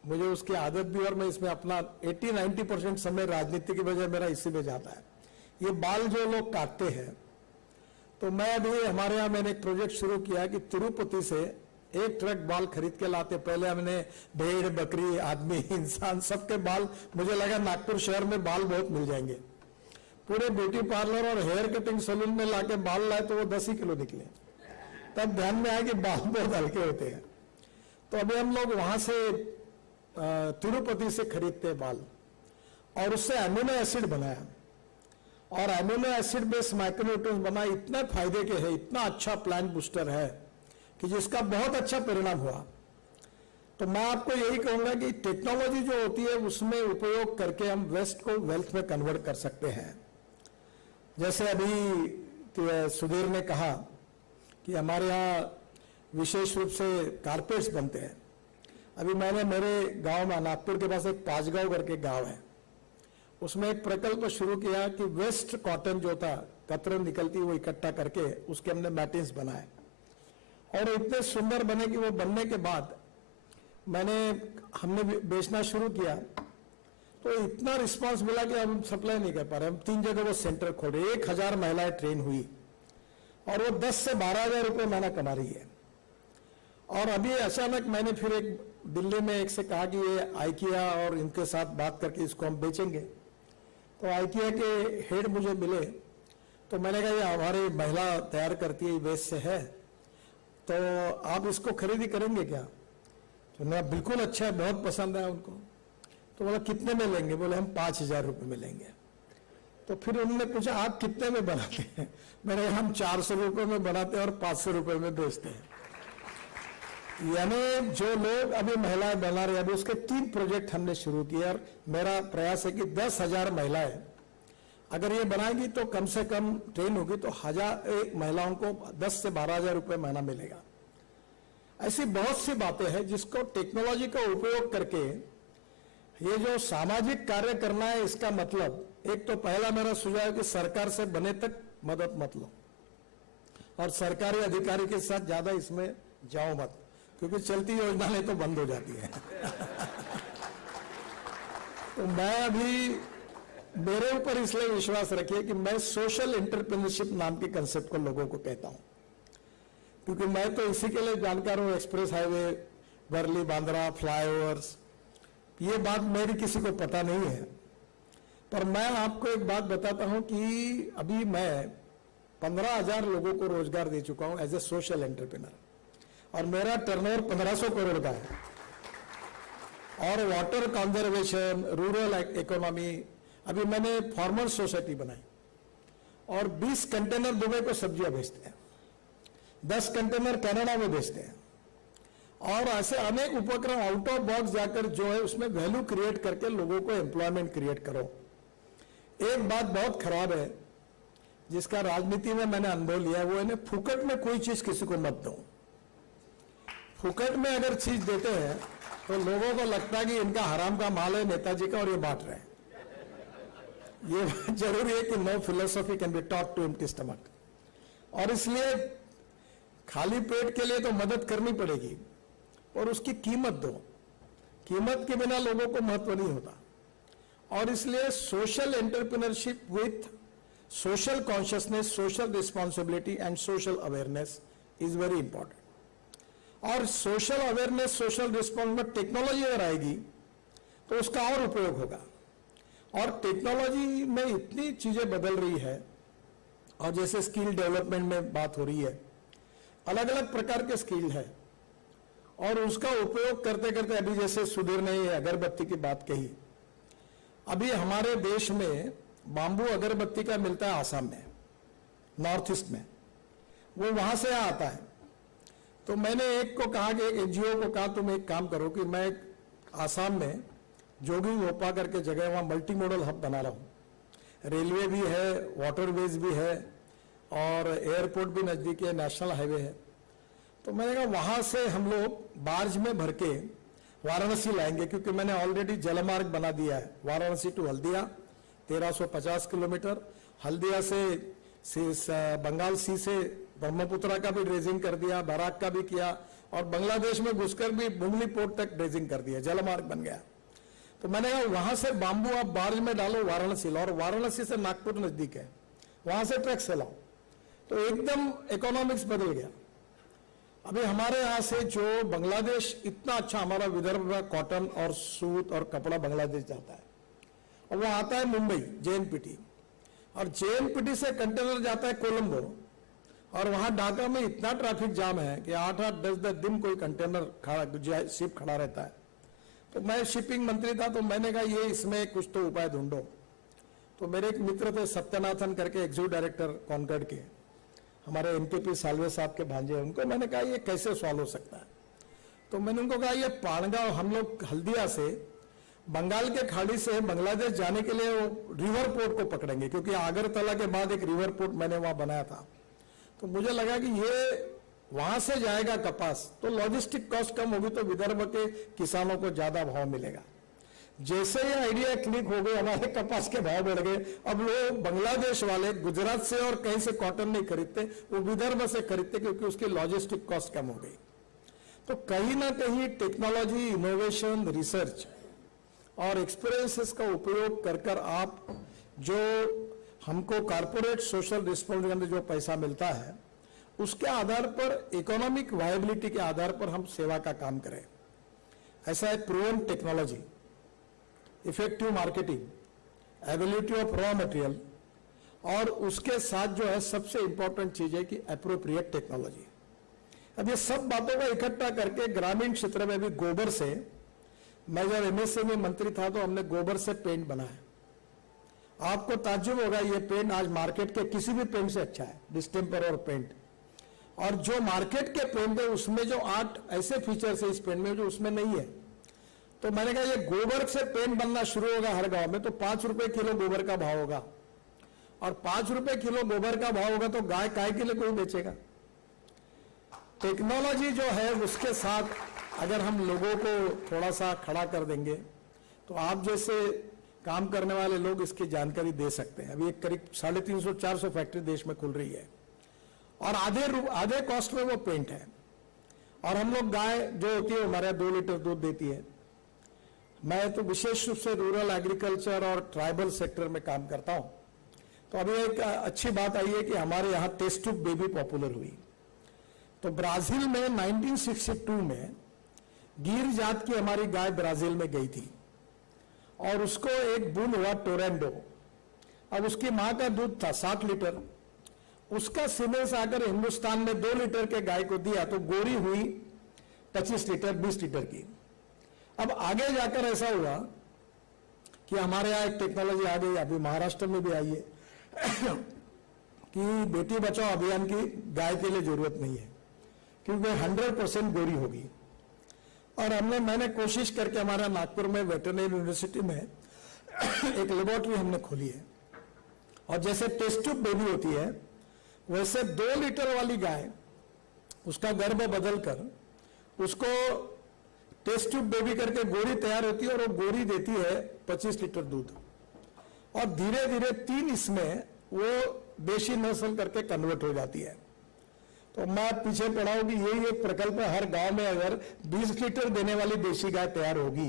मुझे उसकी आदत भी, और मैं इसमें अपना 80-90% समय राजनीति की वजह मेरा इसी में जाता है। ये बाल जो लोग काटते हैं, तो मैं अभी हमारे यहाँ मैंने एक प्रोजेक्ट शुरू किया कि तिरुपति से एक ट्रक बाल खरीद के लाते। पहले हमने भेड़, बकरी, आदमी, इंसान सबके बाल, मुझे लगा नागपुर शहर में बाल बहुत मिल जाएंगे। पूरे ब्यूटी पार्लर और हेयर कटिंग सैलून में लाके बाल लाए तो वो 10 ही किलो निकले। तब ध्यान में आया कि बाल बहुत हल्के होते हैं। तो अभी हम लोग वहां से तिरुपति से खरीदते हैं बाल और उससे अमीनो एसिड बनाया और अमीनो एसिड बेस्ड माइक्रोन्यूट्रिएंट्स बना। इतने फायदे के है, इतना अच्छा प्लांट बूस्टर है कि जिसका बहुत अच्छा परिणाम हुआ। तो मैं आपको यही कहूंगा कि टेक्नोलॉजी जो होती है उसमें उपयोग करके हम वेस्ट को वेल्थ में कन्वर्ट कर सकते हैं। जैसे अभी सुधीर ने कहा कि हमारे यहाँ विशेष रूप से कारपेट्स बनते हैं। अभी मैंने मेरे गांव में, नागपुर के पास एक पांचगांव करके गांव है, उसमें एक प्रकल्प शुरू किया कि वेस्ट कॉटन जो था, कतरन निकलती वो इकट्ठा करके उसके हमने मैटिन्स बनाए और इतने सुंदर बने कि वो बनने के बाद हमने बेचना शुरू किया तो इतना रिस्पांस मिला कि हम सप्लाई नहीं कर पा रहे। हम 3 जगह वो सेंटर खोले, 1000 महिलाएं ट्रेन हुई और वो 10 से 12 हजार रुपये महीना कमा रही है। और अभी अचानक मैंने फिर एक दिल्ली में एक से कहा कि ये आइकिया और इनके साथ बात करके इसको हम बेचेंगे। तो आइकिया के हेड मुझे मिले तो मैंने कहा ये हमारी महिला तैयार करती है, वेस्ट से है, तो आप इसको खरीदी करेंगे क्या? तो ना बिल्कुल अच्छा है, बहुत पसंद है उनको। तो बोला कितने में लेंगे? बोले हम 5000 रुपये में लेंगे। तो फिर उन्होंने पूछा आप कितने में बनाते हैं? मैंने कहा हम 400 रुपये में बनाते हैं और 500 रुपये में बेचते हैं। यानी जो लोग अभी महिलाएं बना रहे हैं, अभी उसके 3 प्रोजेक्ट हमने शुरू किए और मेरा प्रयास है कि 10,000 महिलाएं अगर ये बनाएगी तो कम से कम ट्रेन होगी तो 1000 महिलाओं को 10 से 12 हजार रुपये महीना मिलेगा। ऐसी बहुत सी बातें हैं जिसको टेक्नोलॉजी का उपयोग करके ये जो सामाजिक कार्य करना है, इसका मतलब एक तो पहला मेरा सुझाव है कि सरकार से बने तक मदद मत लो और सरकारी अधिकारी के साथ ज्यादा इसमें जाओ मत, क्योंकि चलती योजनाएं तो बंद हो जाती है। तो मैं अभी, मेरे ऊपर इसलिए विश्वास रखिए कि मैं सोशल एंटरप्रेन्योरशिप नाम के कंसेप्ट को लोगों को कहता हूं, क्योंकि मैं तो इसी के लिए जानकार हूं। Express highway, Worli Bandra, flyovers, ये बात मेरी किसी को पता नहीं है, पर मैं आपको एक बात बताता हूं कि अभी मैं 15,000 लोगों को रोजगार दे चुका हूं एज ए सोशल एंटरप्रेन्योर और मेरा टर्नओवर 1500 करोड़ का है। और वाटर कंजर्वेशन, रूरल इकोनॉमी, अभी मैंने फार्मर सोसाइटी बनाई और 20 कंटेनर दुबई को सब्जियां भेजते हैं, 10 कंटेनर कनाडा में भेजते हैं और ऐसे अनेक उपक्रम आउट ऑफ बॉक्स जाकर जो है उसमें वैल्यू क्रिएट करके लोगों को एम्प्लॉयमेंट क्रिएट करो। एक बात बहुत खराब है जिसका राजनीति में मैंने अनुभव लिया है, वो है फुकट में कोई चीज किसी को मत दो। फुकट में अगर चीज देते हैं तो लोगों को लगता है कि इनका हराम का माल है नेताजी का और ये बांट रहे हैं। ये जरूरी है कि no philosophy can be taught to empty stomach. और इसलिए खाली पेट के लिए तो मदद करनी पड़ेगी और उसकी कीमत दो। कीमत के बिना लोगों को महत्व नहीं होता। और इसलिए social entrepreneurship with social consciousness, social responsibility and social awareness is very important. और social awareness, social responsibility, technology अगर आएगी तो उसका और उपयोग होगा। और टेक्नोलॉजी में इतनी चीजें बदल रही है, और जैसे स्किल डेवलपमेंट में बात हो रही है, अलग अलग प्रकार के स्किल है और उसका उपयोग करते करते, अभी जैसे सुधीर ने ये अगरबत्ती की बात कही, अभी हमारे देश में बांबू अगरबत्ती का मिलता है आसाम में, नॉर्थ ईस्ट में, वो वहां से आता है। तो मैंने एक को कहा कि एक एनजीओ को कहा तुम एक काम करो कि मैं आसाम में जोगिंग ओपा करके जगह, वहां मल्टी मॉडल हब बना रहा हूं। रेलवे भी है, वाटरवेज भी है और एयरपोर्ट भी नजदीक है, नेशनल हाईवे है। तो मैंने कहा वहां से हम लोग बार्ज में भर के वाराणसी लाएंगे, क्योंकि मैंने ऑलरेडी जलमार्ग बना दिया है वाराणसी टू हल्दिया 1350 किलोमीटर, हल्दिया से बंगाल सी से ब्रह्मपुत्रा का भी ड्रेजिंग कर दिया, बराक का भी किया और बांग्लादेश में घुसकर भी बुंगली पोर्ट तक ड्रेजिंग कर दिया, जलमार्ग बन गया। तो मैंने कहा वहां से बांबू आप बार्ज में डालो, वाराणसी लाओ, और वाराणसी से नागपुर नजदीक है, वहां से ट्रक से लाओ, तो एकदम इकोनॉमिक्स बदल गया। अभी हमारे यहाँ से जो बांग्लादेश, इतना अच्छा हमारा विदर्भ का कॉटन और सूत और कपड़ा बांग्लादेश जाता है, और वो आता है मुंबई JNPT, और JNPT से कंटेनर जाता है कोलंबो, और वहां ढाका में इतना ट्रैफिक जाम है कि 8-8, 10-10 दिन कोई कंटेनर खड़ा, शिप खड़ा रहता है। तो मैं शिपिंग मंत्री था, तो मैंने कहा ये इसमें कुछ तो उपाय ढूंढो। तो मेरे एक मित्र थे सत्यनाथन करके, एग्जीक्यूटिव डायरेक्टर कॉन्कॉर्ड के, हमारे MPP सालवे साहब के भांजे, उनको मैंने कहा ये कैसे सॉल्व हो सकता है। तो मैंने उनको कहा ये पाणगांव, हम लोग हल्दिया से बंगाल के खाड़ी से बांग्लादेश जाने के लिए वो रिवर पोर्ट को पकड़ेंगे, क्योंकि आगरतला के बाद एक रिवर पोर्ट मैंने वहां बनाया था। तो मुझे लगा कि ये वहां से जाएगा कपास, तो लॉजिस्टिक कॉस्ट कम होगी, तो विदर्भ के किसानों को ज्यादा भाव मिलेगा। जैसे ये आइडिया क्लिक हो गए, हमारे कपास के भाव बढ़ गए। अब लोग बांग्लादेश वाले गुजरात से और कहीं से कॉटन नहीं खरीदते, वो विदर्भ से खरीदते, क्योंकि उसकी लॉजिस्टिक कॉस्ट कम हो गई। तो कहीं ना कहीं टेक्नोलॉजी, इनोवेशन, रिसर्च और एक्सपीरियंसेस का उपयोग कर आप जो हमको कॉर्पोरेट सोशल रिस्पॉन्सिबिलिटी जो पैसा मिलता है, उसके आधार पर, इकोनॉमिक वायबिलिटी के आधार पर हम सेवा का काम करें। ऐसा एक proven technology, effective marketing, ability of raw material, और उसके साथ जो है सबसे इंपॉर्टेंट चीज है कि एप्रोप्रिएट टेक्नोलॉजी। अब ये सब बातों को इकट्ठा करके ग्रामीण क्षेत्र में भी गोबर से, मैं जब MSc में मंत्री था तो हमने गोबर से पेंट बनाया। आपको ताज्जुब होगा, ये पेंट आज मार्केट के किसी भी पेंट से अच्छा है, डिस्टेम्पर और पेंट। और जो मार्केट के पेंट है उसमें जो 8 ऐसे फीचर्स है इस पेंट में जो उसमें नहीं है। तो मैंने कहा ये गोबर से पेंट बनना शुरू होगा हर गांव में, तो 5 रुपए किलो गोबर का भाव होगा, और 5 रुपए किलो गोबर का भाव होगा तो गाय काय के लिए कोई बेचेगा। टेक्नोलॉजी जो है उसके साथ अगर हम लोगों को थोड़ा सा खड़ा कर देंगे, तो आप जैसे काम करने वाले लोग इसकी जानकारी दे सकते हैं। अभी एक करीब 350-400 फैक्ट्री देश में खुल रही है, और आधे कॉस्ट में वो पेंट है। और हम लोग, गाय जो होती है हमारे 2 लीटर दूध देती है। मैं तो विशेष रूप से रूरल एग्रीकल्चर और ट्राइबल सेक्टर में काम करता हूं। तो अभी एक अच्छी बात आई है कि हमारे यहाँ टेस्ट ट्यूब बेबी पॉपुलर हुई। तो ब्राजील में 1962 में गिर जात की हमारी गाय ब्राजील में गई थी, और उसको एक बुल हुआ टोरेंडो। अब उसकी मां का दूध था 7 लीटर, उसका सीने से आकर हिंदुस्तान में 2 लीटर के गाय को दिया, तो गोरी हुई 25 लीटर 20 लीटर की। अब आगे जाकर ऐसा हुआ कि हमारे यहाँ एक टेक्नोलॉजी आ गई, अभी महाराष्ट्र में भी आई है कि बेटी बचाओ अभियान की गाय के लिए जरूरत नहीं है, क्योंकि 100% गोरी होगी। और मैंने कोशिश करके हमारा नागपुर में वेटरनरी यूनिवर्सिटी में एक लेबोरेटरी हमने खोली है, और जैसे टेस्ट ट्यूब बेबी होती है वैसे 2 लीटर वाली गाय, उसका गर्भ बदलकर उसको टेस्ट ट्यूब बेबी करके गोरी तैयार होती है, और वो गोरी देती है 25 लीटर दूध, और धीरे धीरे 3 इसमें वो देशी नस्ल करके कन्वर्ट हो जाती है। तो मैं पीछे पड़ा हूं कि यही एक प्रकल्प है, हर गांव में अगर 20 लीटर देने वाली देशी गाय तैयार होगी,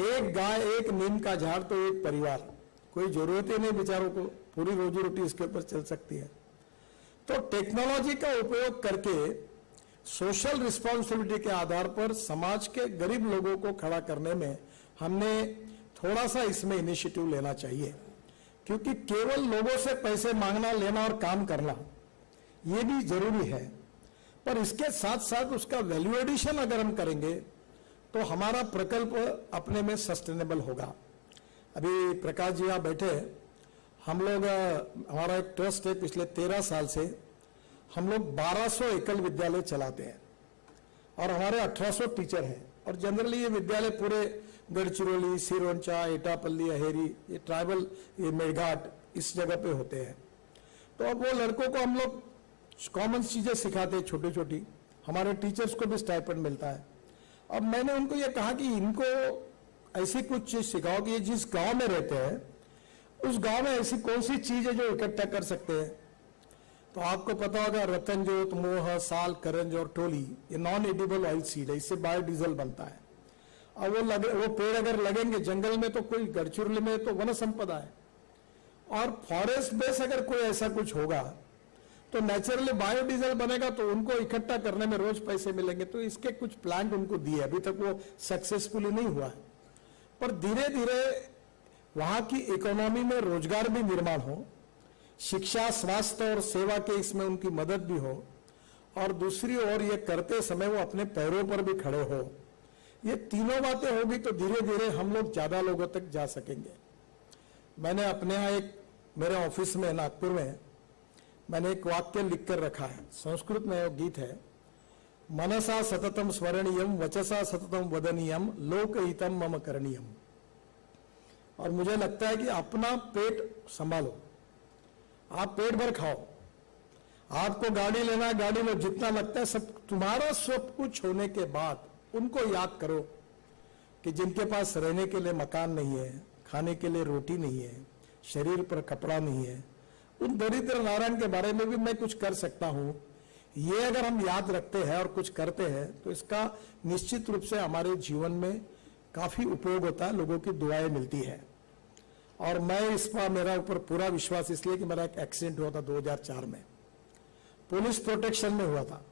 एक गाय एक नीम का झाड़ तो एक परिवार, कोई जरूरत ही नहीं बेचारों को, पूरी रोजी रोटी इसके ऊपर चल सकती है। तो टेक्नोलॉजी का उपयोग करके सोशल रिस्पॉन्सिबिलिटी के आधार पर समाज के गरीब लोगों को खड़ा करने में हमने थोड़ा सा इसमें इनिशिएटिव लेना चाहिए, क्योंकि केवल लोगों से पैसे मांगना, लेना और काम करना ये भी जरूरी है, पर इसके साथ साथ उसका वैल्यू एडिशन अगर हम करेंगे तो हमारा प्रकल्प अपने में सस्टेनेबल होगा। अभी प्रकाश जी यहाँ बैठे, हम लोग, हमारा एक ट्रस्ट है, पिछले 13 साल से हम लोग 1200 एकल विद्यालय चलाते हैं और हमारे 1800 टीचर हैं, और जनरली ये विद्यालय पूरे गढ़चिरौली, सिरोंचा, एटापल्ली, अहेरी, ये ट्राइबल, ये मेरघाट, इस जगह पे होते हैं। तो अब वो लड़कों को हम लोग कॉमन चीजें सिखाते हैं, छोटी छोटी, हमारे टीचर्स को भी स्टाइपेंड मिलता है। अब मैंने उनको ये कहा कि इनको ऐसी कुछ चीज सिखाओ कि ये जिस गांव में रहते हैं उस गांव में ऐसी कौन सी चीज है जो इकट्ठा कर सकते हैं। तो आपको पता होगा रतनजोत, मोह, साल, करंज और टोली, ये नॉन एडिबल ऑयल सीड है, इससे बायोडीजल बनता है। अब वो पेड़ अगर लगेंगे जंगल में तो कोई, गढ़चिरौली में तो वन संपदा है, और फॉरेस्ट बेस अगर कोई ऐसा कुछ होगा तो नेचुरली बायोडीजल बनेगा, तो उनको इकट्ठा करने में रोज पैसे मिलेंगे। तो इसके कुछ प्लांट उनको दिए, अभी तक वो सक्सेसफुली नहीं हुआ है, पर धीरे धीरे वहां की इकोनॉमी में रोजगार भी निर्माण हो, शिक्षा, स्वास्थ्य और सेवा के इसमें उनकी मदद भी हो, और दूसरी ओर ये करते समय वो अपने पैरों पर भी खड़े हो। ये तीनों बातें होगी तो धीरे धीरे हम लोग ज्यादा लोगों तक जा सकेंगे। मैंने अपने यहाँ एक, मेरे ऑफिस में नागपुर में मैंने एक वाक्य लिख कर रखा है, संस्कृत में वो गीत है, मनसा सततम स्मरणीयम, वचसा सततम वदनीयम, लोकहितम मम करणीयम। और मुझे लगता है कि अपना पेट संभालो, आप पेट भर खाओ, आपको गाड़ी लेना है गाड़ी लो, जितना लगता है सब, तुम्हारा सब कुछ होने के बाद उनको याद करो कि जिनके पास रहने के लिए मकान नहीं है, खाने के लिए रोटी नहीं है, शरीर पर कपड़ा नहीं है, उन दरिद्र नारायण के बारे में भी मैं कुछ कर सकता हूं। ये अगर हम याद रखते हैं और कुछ करते हैं तो इसका निश्चित रूप से हमारे जीवन में काफी उपयोग होता है, लोगों की दुआएं मिलती है। और मैं इस पर, मेरा ऊपर पूरा विश्वास इसलिए कि मेरा एक एक्सीडेंट हुआ था 2004 में, पुलिस प्रोटेक्शन में हुआ था,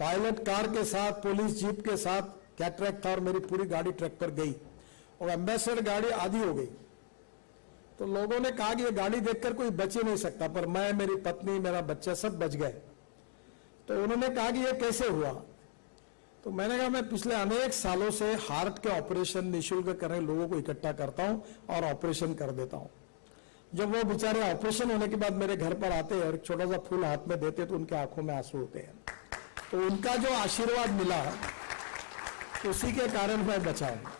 पायलट कार के साथ, पुलिस जीप के साथ, कैटरैक्ट था और मेरी पूरी गाड़ी ट्रैक पर गई और एम्बेसडर गाड़ी आधी हो गई। तो लोगों ने कहा कि ये गाड़ी देखकर कोई बच ही नहीं सकता, पर मैं, मेरी पत्नी, मेरा बच्चा सब बच गए। तो उन्होंने कहा कि ये कैसे हुआ। तो मैंने कहा मैं पिछले अनेक सालों से हार्ट के ऑपरेशन निःशुल्क करने लोगों को इकट्ठा करता हूं और ऑपरेशन कर देता हूं। जब वो बेचारे ऑपरेशन होने के बाद मेरे घर पर आते हैं और एक छोटा सा फूल हाथ में देते तो उनके आंखों में आंसू होते हैं। तो उनका जो आशीर्वाद मिला उसी के कारण मैं बचा हूं।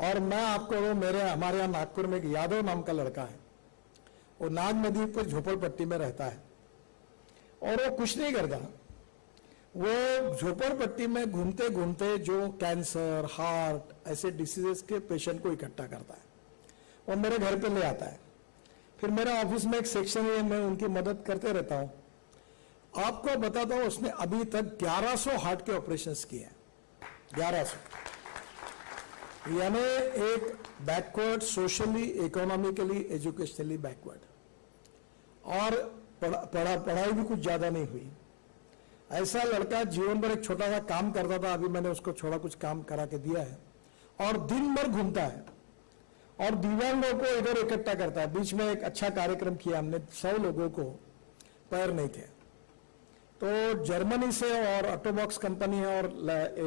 और मैं आपको, हमारे यहाँ नागपुर में एक यादव नाम का लड़का है, वो नाग नदी पर झोपड़पट्टी में रहता है और वो कुछ नहीं करता, वो झोपड़पट्टी में घूमते घूमते जो कैंसर, हार्ट, ऐसे डिसीजेस के पेशेंट को इकट्ठा करता है और मेरे घर पे ले आता है। फिर मेरा ऑफिस में एक सेक्शन है, मैं उनकी मदद करते रहता हूं। आपको बताता हूं, उसने अभी तक 1100 हार्ट के ऑपरेशंस किए हैं, 1100। यानी एक backward, socially, economically, educationally backward, और पढ़ाई भी कुछ ज्यादा नहीं हुई। ऐसा लड़का जीवन भर एक छोटा सा काम करता था, अभी मैंने उसको थोड़ा कुछ काम करा के दिया है, और दिन भर घूमता है और दिव्यांगों को इधर इकट्ठा करता है। बीच में एक अच्छा कार्यक्रम किया हमने, 100 लोगों को पैर नहीं थे, तो जर्मनी से और ऑटोबॉक्स कंपनी है और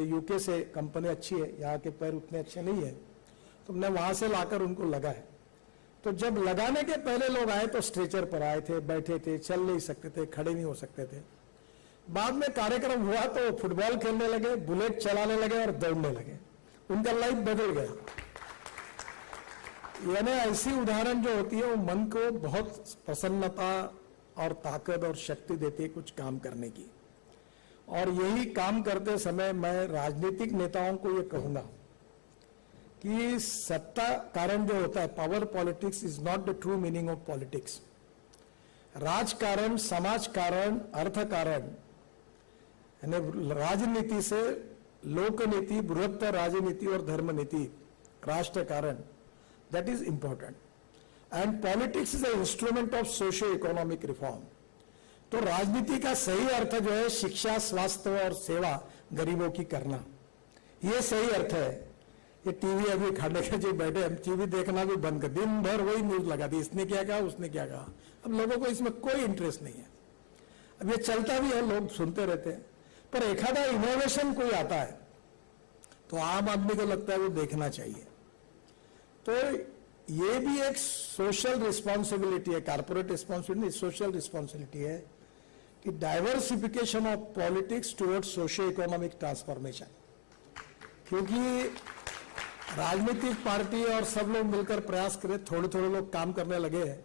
यूके से कंपनी अच्छी है, यहाँ के पैर उतने अच्छे नहीं है, तो हमने वहां से लाकर उनको लगाए। तो जब लगाने के पहले लोग आए तो स्ट्रेचर पर आए थे, बैठे थे, चल नहीं सकते थे, खड़े नहीं हो सकते थे। बाद में कार्यक्रम हुआ तो फुटबॉल खेलने लगे, बुलेट चलाने लगे और दौड़ने लगे, उनका लाइफ बदल गया। यानी ऐसी उदाहरण जो होती है वो मन को बहुत प्रसन्नता और ताकत और शक्ति देती है कुछ काम करने की। और यही काम करते समय मैं राजनीतिक नेताओं को ये कहूंगा कि सत्ता कारण जो होता है, power politics is not the true meaning of politics. राजकारण, समाजकारण, अर्थकारण, यानी राजनीति से लोकनीति, बृहत्तर राजनीति और धर्मनीति, राष्ट्र कारण, that is important. And politics is an instrument of socio-economic reform. तो राजनीति का सही अर्थ जो है शिक्षा, स्वास्थ्य और सेवा गरीबों की करना, ये सही अर्थ है। ये टीवी अभी खाने के जो बैठे, हम टीवी देखना भी बंद कर, दिन भर वही न्यूज लगा दी, इसने क्या कहा, उसने क्या कहा। अब लोगों को इसमें कोई इंटरेस्ट नहीं है। अब ये चलता भी है, लोग सुनते रहते हैं, पर एखादा इनोवेशन कोई आता है तो आम आदमी को लगता है वो देखना चाहिए। तो ये भी एक सोशल रिस्पॉन्सिबिलिटी है, कारपोरेट रिस्पॉन्सिबिलिटी, सोशल रिस्पॉन्सिबिलिटी है कि diversification of politics towards socio economic transformation. क्योंकि राजनीतिक पार्टी और सब लोग मिलकर प्रयास करें, थोड़े थोड़े लोग काम करने लगे हैं,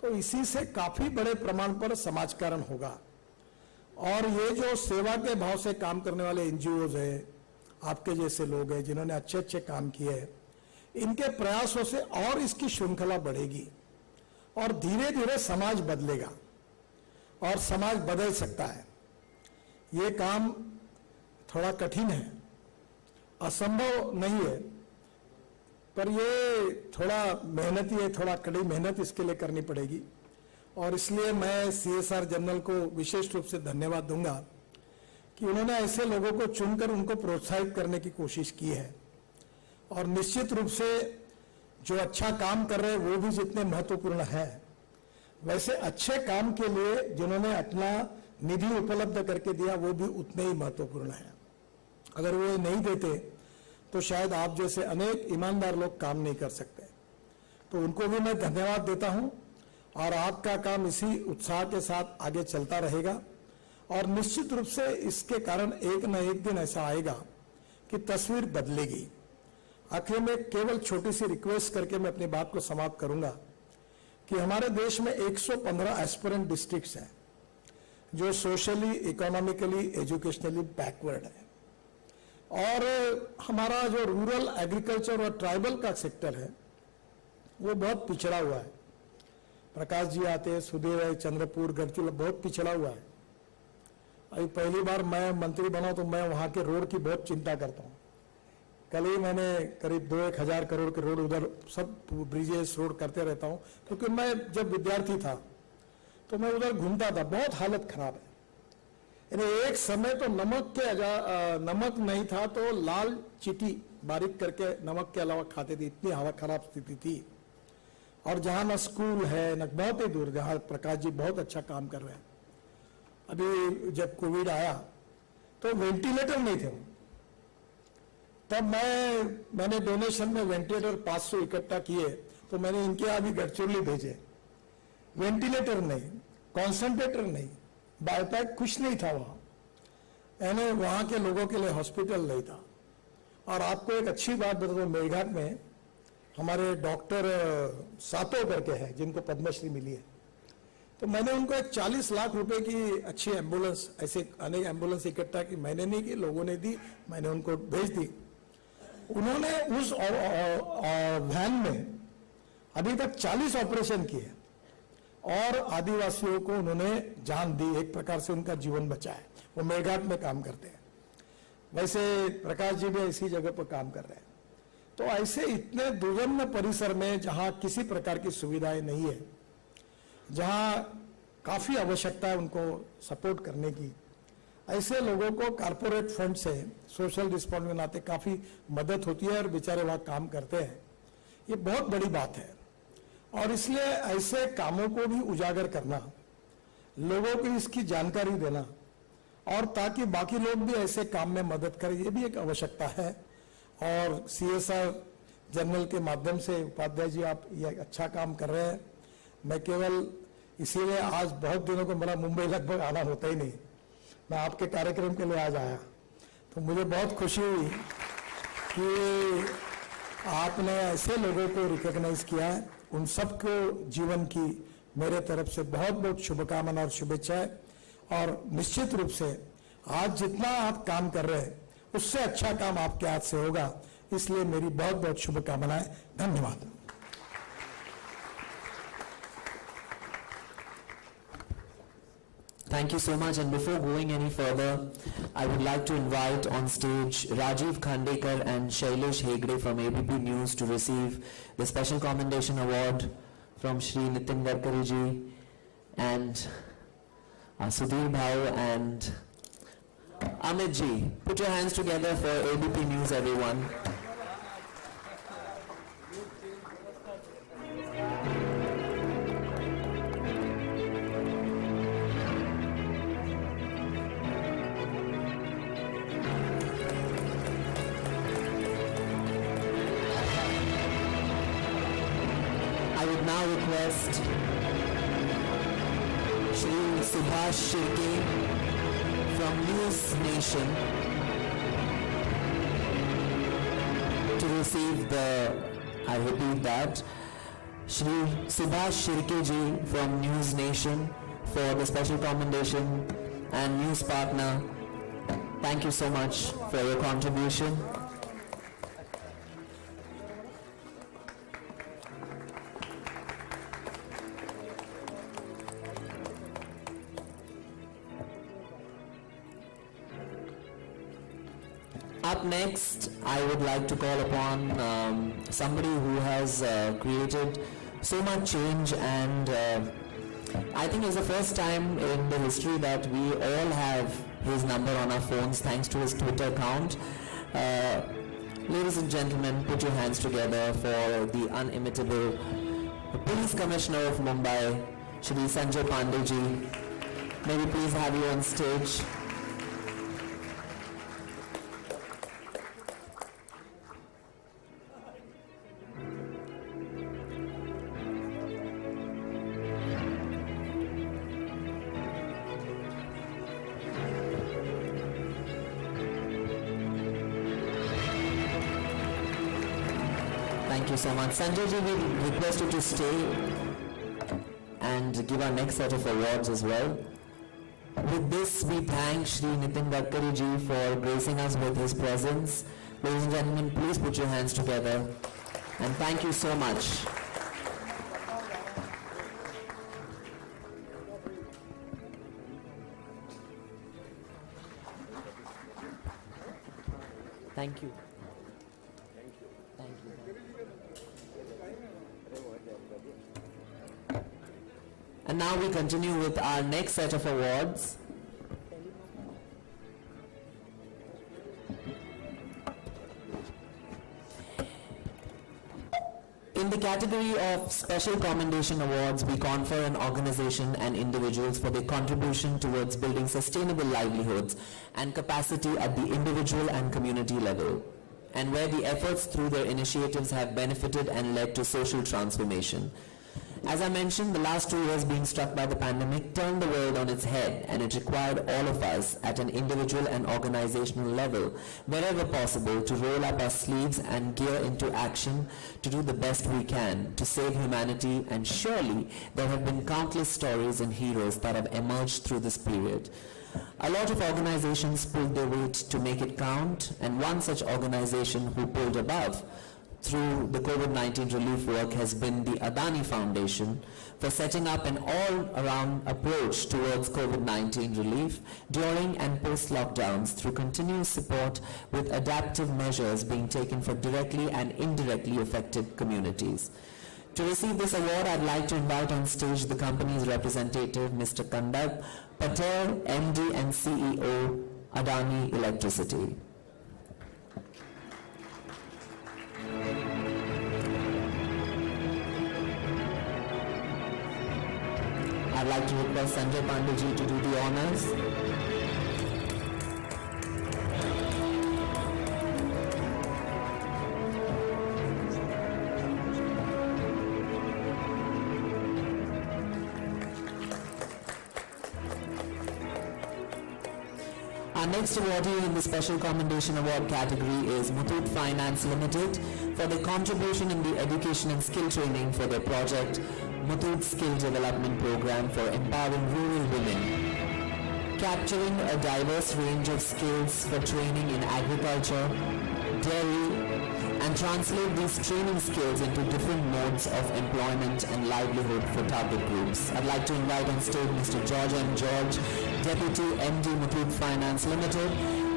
तो इसी से काफी बड़े प्रमाण पर समाजकरण होगा। और ये जो सेवा के भाव से काम करने वाले एनजीओज है, आपके जैसे लोग हैं जिन्होंने अच्छे अच्छे काम किए हैं, इनके प्रयासों से और इसकी श्रृंखला बढ़ेगी और धीरे धीरे समाज बदलेगा और समाज बदल सकता है। ये काम थोड़ा कठिन है, असंभव नहीं है, पर ये थोड़ा मेहनती है, थोड़ा कड़ी मेहनत इसके लिए करनी पड़ेगी। और इसलिए मैं CSR जनरल को विशेष रूप से धन्यवाद दूंगा कि उन्होंने ऐसे लोगों को चुनकर उनको प्रोत्साहित करने की कोशिश की है। और निश्चित रूप से जो अच्छा काम कर रहे हैं वो भी जितने महत्वपूर्ण है, वैसे अच्छे काम के लिए जिन्होंने अपना निधि उपलब्ध करके दिया वो भी उतने ही महत्वपूर्ण है। अगर वो नहीं देते तो शायद आप जैसे अनेक ईमानदार लोग काम नहीं कर सकते। तो उनको भी मैं धन्यवाद देता हूं और आपका काम इसी उत्साह के साथ आगे चलता रहेगा और निश्चित रूप से इसके कारण एक न एक दिन ऐसा आएगा कि तस्वीर बदलेगी। आखिर में केवल छोटी सी रिक्वेस्ट करके मैं अपनी बात को समाप्त करूंगा कि हमारे देश में 115 एस्पिरेंट डिस्ट्रिक्ट्स हैं जो सोशली, इकोनॉमिकली, एजुकेशनली बैकवर्ड है। और हमारा जो रूरल, एग्रीकल्चर और ट्राइबल का सेक्टर है वो बहुत पिछड़ा हुआ है। प्रकाश जी आते हैं, सुधीर है, चंद्रपुर, गढ़चिरौली बहुत पिछड़ा हुआ है। अभी पहली बार मैं मंत्री बना तो मैं वहां के रोड की बहुत चिंता करता हूँ। कल ही मैंने करीब 2-1 हजार करोड़ के रोड उधर सब ब्रिजेस रोड करते रहता हूँ, क्योंकि मैं जब विद्यार्थी था तो मैं उधर घूमता था, बहुत हालत खराब है। यानी एक समय तो नमक नहीं था तो लाल चीटी बारीक करके नमक के अलावा खाते थे, इतनी हालत खराब स्थिति थी। और जहां न स्कूल है न, बहुत ही दूर, जहां प्रकाश जी बहुत अच्छा काम कर रहे हैं। अभी जब कोविड आया तो वेंटिलेटर नहीं थे, तब मैंने डोनेशन में वेंटिलेटर 500 इकट्ठा किए तो मैंने इनके यहाँ भी गढ़चिरौली भेजे। वेंटिलेटर नहीं, कॉन्सेंट्रेटर नहीं, बायोपैक कुछ नहीं था वहां, यानी वहां के लोगों के लिए हॉस्पिटल नहीं था। और आपको एक अच्छी बात बता दूं, मेरघाट में हमारे डॉक्टर सातो करके हैं जिनको पद्मश्री मिली है, तो मैंने उनको एक 40 लाख रुपए की अच्छी एम्बुलेंस, ऐसे अनेक एम्बुलेंस इकट्ठा की, मैंने नहीं की, लोगों ने दी, मैंने उनको भेज दी। उन्होंने उस वैन में अभी तक 40 ऑपरेशन किए और आदिवासियों को उन्होंने जान दी, एक प्रकार से उनका जीवन बचाया। वो मेरघाट में काम करते हैं, वैसे प्रकाश जी भी इसी जगह पर काम कर रहे हैं। तो ऐसे इतने दुर्गम परिसर में जहां किसी प्रकार की सुविधाएं नहीं है, जहां काफी आवश्यकता है उनको सपोर्ट करने की, ऐसे लोगों को कारपोरेट फंड से सोशल रिस्पॉन्सिबिलिटी नाते काफी मदद होती है और बेचारे वहां काम करते हैं। ये बहुत बड़ी बात है और इसलिए ऐसे कामों को भी उजागर करना, लोगों को इसकी जानकारी देना और ताकि बाकी लोग भी ऐसे काम में मदद करें, ये भी एक आवश्यकता है। और CSR जनरल के माध्यम से उपाध्याय जी आप ये अच्छा काम कर रहे हैं। मैं केवल इसीलिए आज बहुत दिनों को मेरा मुंबई लगभग आना होता ही नहीं, मैं आपके कार्यक्रम के लिए आज आया, तो मुझे बहुत खुशी हुई कि आपने ऐसे लोगों को रिकॉग्नाइज किया है। उन सबको जीवन की मेरे तरफ से बहुत बहुत शुभकामना और शुभेच्छाएं। और निश्चित रूप से आज जितना आप काम कर रहे हैं उससे अच्छा काम आपके हाथ से होगा, इसलिए मेरी बहुत बहुत शुभकामनाएं। धन्यवाद। Thank you so much. And before going any further, I would like to invite on stage Rajiv Khandekar and Shailesh Hegde from ABP News to receive the Special Commendation Award from Shri Nitin Gadkari ji and Sudhir Bhai and Amit ji. Put your hands together for ABP News, everyone. I would now request Shri Subhash Shirke from News Nation to receive the, I repeat that, Shri Subhash Shirke ji from News Nation for the special commendation and news partner. Thank you so much for your contribution. Up next, I would like to call upon somebody who has created so much change, and I think it's the first time in the history that we all have his number on our phones thanks to his Twitter account. Ladies and gentlemen, put your hands together for the unimitable Police Commissioner of Mumbai, Shri Sanjay Pandey ji. May we please have you on stage. Thank you so much. Sanjay ji, we request you to stay and give our next set of awards as well. With this, we thank Shri Nitin Gadkari ji for gracing us with his presence. Ladies and gentlemen, please put your hands together. And thank you so much. Thank you. And now we continue with our next set of awards. In the category of Special Commendation Awards, we confer an organization and individuals for their contribution towards building sustainable livelihoods and capacity at the individual and community level, and where the efforts through their initiatives have benefited and led to social transformation. As I mentioned, the last 2 years being struck by the pandemic turned the world on its head, and it required all of us at an individual and organizational level, wherever possible, to roll up our sleeves and gear into action to do the best we can to save humanity. And surely there have been countless stories and heroes that have emerged through this period. A lot of organizations pulled their weight to make it count, and one such organization who pulled above through the COVID-19 relief work has been the Adani Foundation for setting up an all-around approach towards COVID-19 relief during and post-lockdowns through continuous support with adaptive measures being taken for directly and indirectly affected communities. To receive this award, I'd like to invite on stage the company's representative, Mr. Kandak Patel, MD and CEO, Adani Electricity. I'd like to request Sanjay Pandey ji to do the honors. Our next awardee in the Special Commendation Award category is Muthoot Finance Limited for their contribution in the education and skill training for their project Muthoot Skill Development Program for empowering rural women, capturing a diverse range of skills for training in agriculture, dairy, and translate these training skills into different modes of employment and livelihood for target groups. I'd like to invite on stage Mr. George M. George, Deputy MD Muthoot Finance Limited,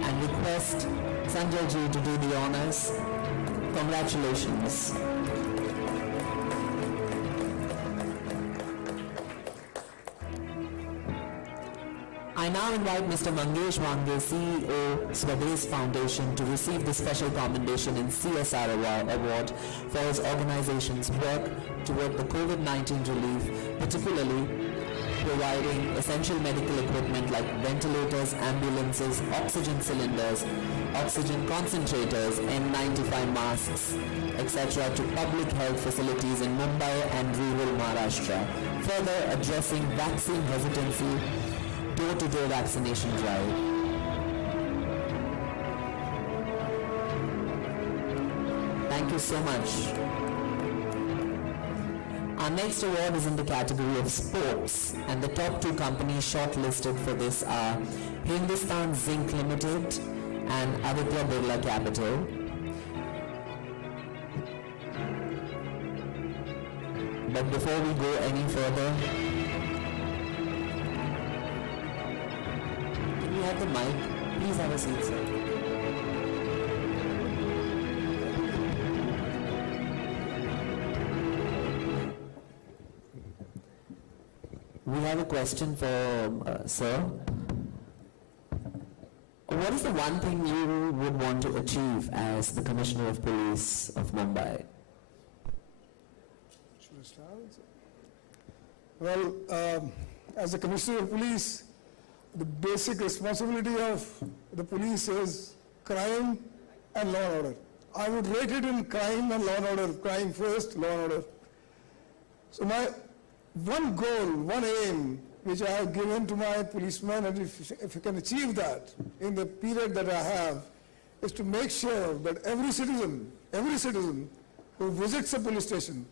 and request Sanjay ji to do the honors. Congratulations. I now invite Mr. Mangesh Wange, CEO, Swades Foundation, to receive the special commendation in CSR award for his organization's work toward the COVID-19 relief, particularly providing essential medical equipment like ventilators, ambulances, oxygen cylinders, oxygen concentrators, N95 masks, etc. to public health facilities in Mumbai and rural Maharashtra, further addressing vaccine hesitancy, door-to-door vaccination drive. Thank you so much. Our next award is in the category of sports, and the top two companies shortlisted for this are Hindustan Zinc Limited and Aditya Birla Capital. But before we go any further, can we have the mic? Please have a seat, sir. We have a question for sir. What is the one thing you would want to achieve as the Commissioner of Police of Mumbai? Well, as a Commissioner of Police, the basic responsibility of the police is crime and law and order. I would rate it in crime and law and order. Crime first, law and order. So my one goal, one aim, which I have given to my policemen, and if I can achieve that in the period that I have, is to make sure that every citizen who visits a police station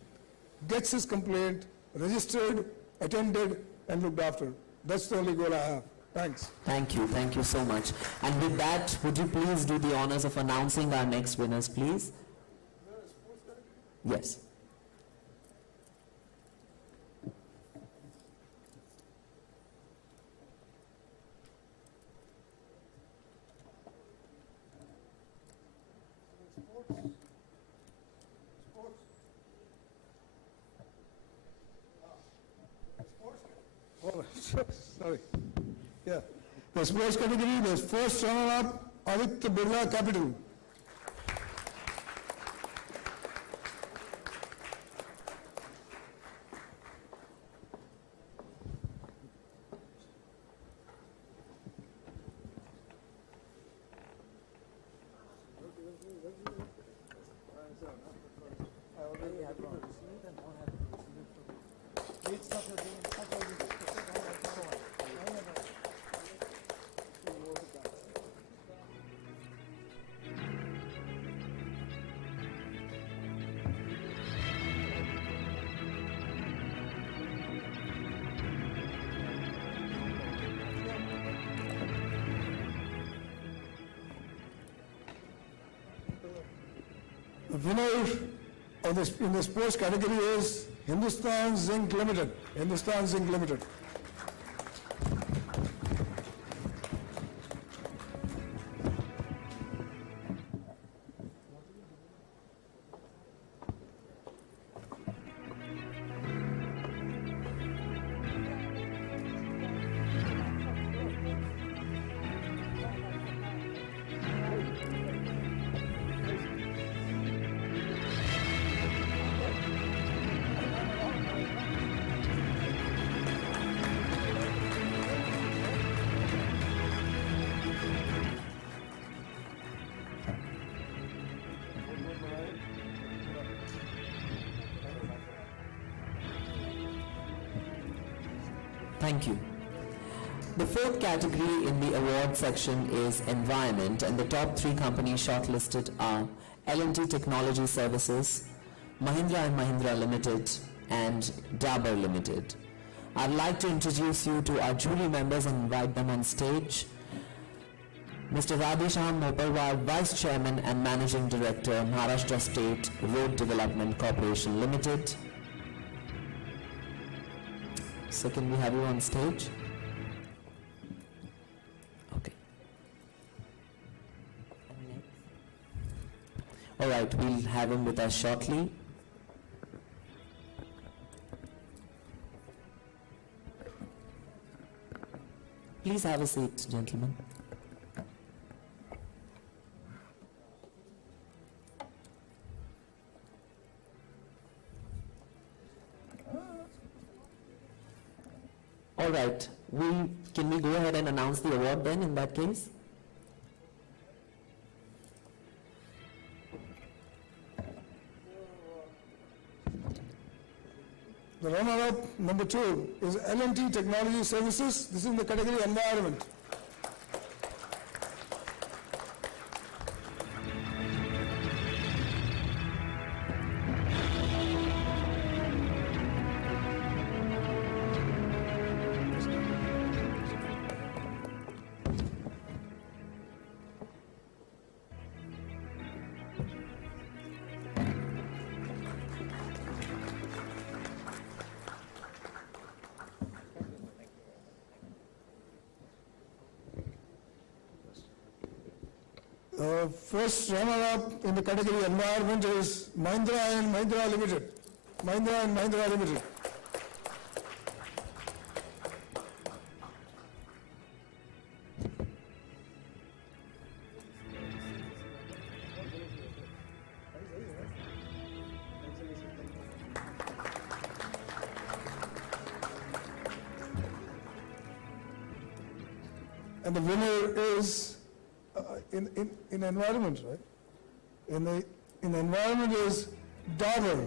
gets his complaint registered, attended, and looked after. That's the only goal I have. Thanks. Thank you so much. And with that, would you please do the honors of announcing our next winners, please? Yes. Oh, sorry. Yeah. The sports category, the first runner-up, Aditya Birla Capital. The winner of this, in the sports category is Hindustan Zinc Limited. Hindustan Zinc Limited. Thank you. The fourth category in the award section is environment, and the top three companies shortlisted are L&T Technology Services, Mahindra & Mahindra Limited, and Dabur Limited. I'd like to introduce you to our jury members and invite them on stage. Mr. Radhesham Mopalwar, Vice Chairman and Managing Director, Maharashtra State Road Development Corporation Limited. So can we have you on stage? Okay. All right, we'll have him with us shortly. Please have a seat, gentlemen. All right, can we go ahead and announce the award then in that case? The runner-up number 2 is L&T Technology Services. This is in the category Environment. First runner-up in the category Environment is Mahindra and Mahindra Limited. Mahindra and Mahindra Limited. And the winner is in environment, right? In environment is Dover.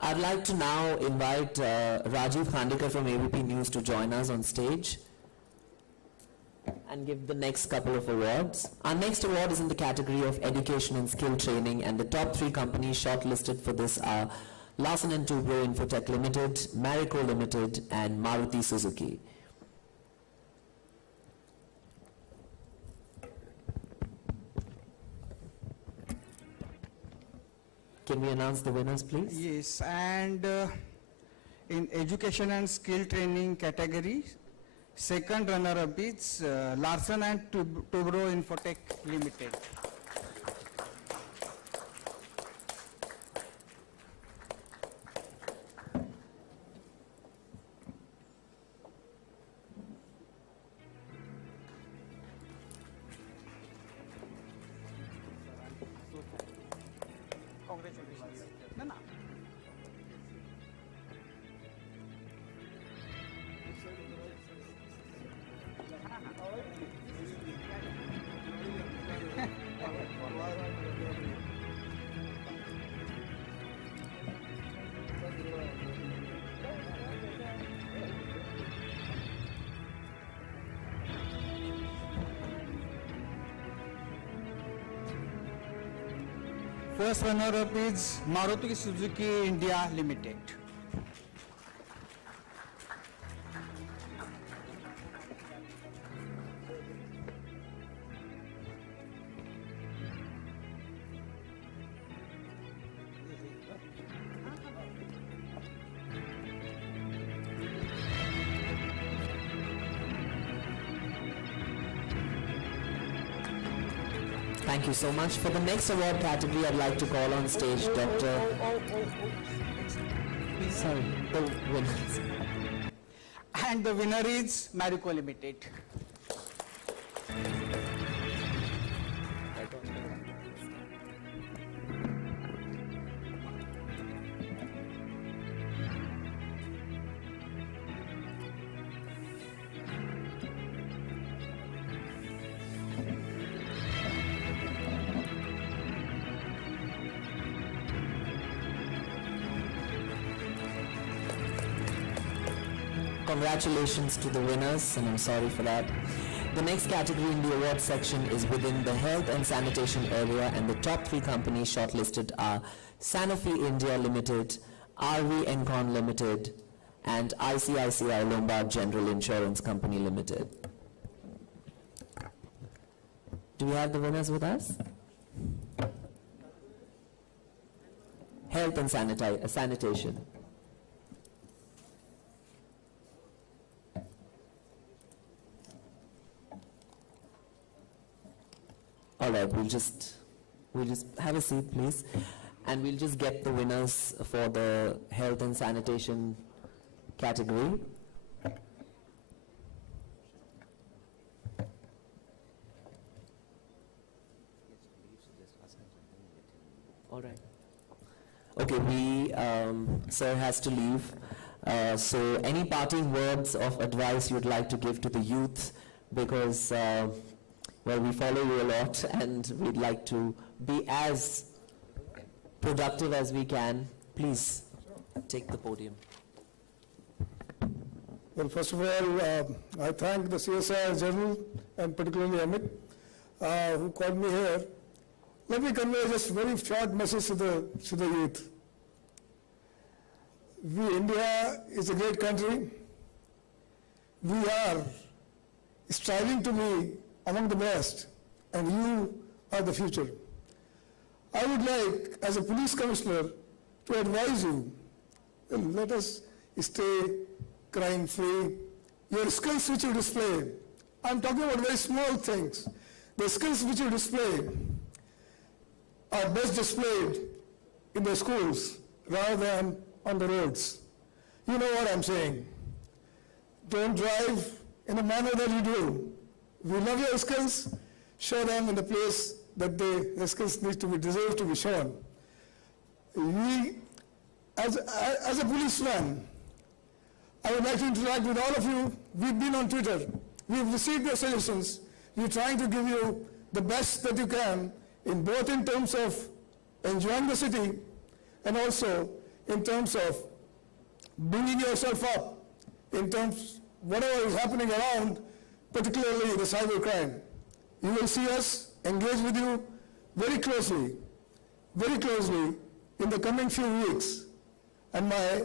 I'd like to now invite Rajiv Khandekar from ABP News to join us on stage and give the next couple of awards. Our next award is in the category of education and skill training, and the top 3 companies shortlisted for this are Larsen & Toubro Infotech Limited, Marico Limited, and Maruti Suzuki. Can we announce the winners, please? Yes, and in education and skill training category, second runner-up is Larsen & Toubro Infotech Limited. First runner-up is Maruti Suzuki India Limited. Thank you so much. For the next award category, I'd like to call on stage Dr. Sorry, the winners. And the winner is Marico Limited. Congratulations to the winners, and I'm sorry for that. The next category in the awards section is within the health and sanitation area, and the top 3 companies shortlisted are Sanofi India Limited, RV Encon Limited, and ICICI Lombard General Insurance Company Limited. Do we have the winners with us? Health and sanitation. All right, we'll just have a seat, please, and we'll just get the winners for the health and sanitation category. All right. Okay, sir has to leave. So any parting words of advice you'd like to give to the youth, because well, we follow you a lot and we'd like to be as productive as we can. Please take the podium. Well, first of all, I thank the CSR General and particularly Amit who called me here. Let me convey just a very short message to the youth. India is a great country. We are striving to be among the best, and you are the future. I would like, as a police commissioner, to advise you, let us stay crime-free. Your skills which you display, I'm talking about very small things. The skills which you display are best displayed in the schools rather than on the roads. You know what I'm saying. Don't drive in the manner that you do. We love your skills, show them in the place that the skills need to be deserved to be shown. We, as a policeman, I would like to interact with all of you. We've been on Twitter. We've received your suggestions. We're trying to give you the best that you can, in both in terms of enjoying the city and also in terms of bringing yourself up, in terms whatever is happening around, particularly the cybercrime. You will see us engage with you very closely in the coming few weeks. And my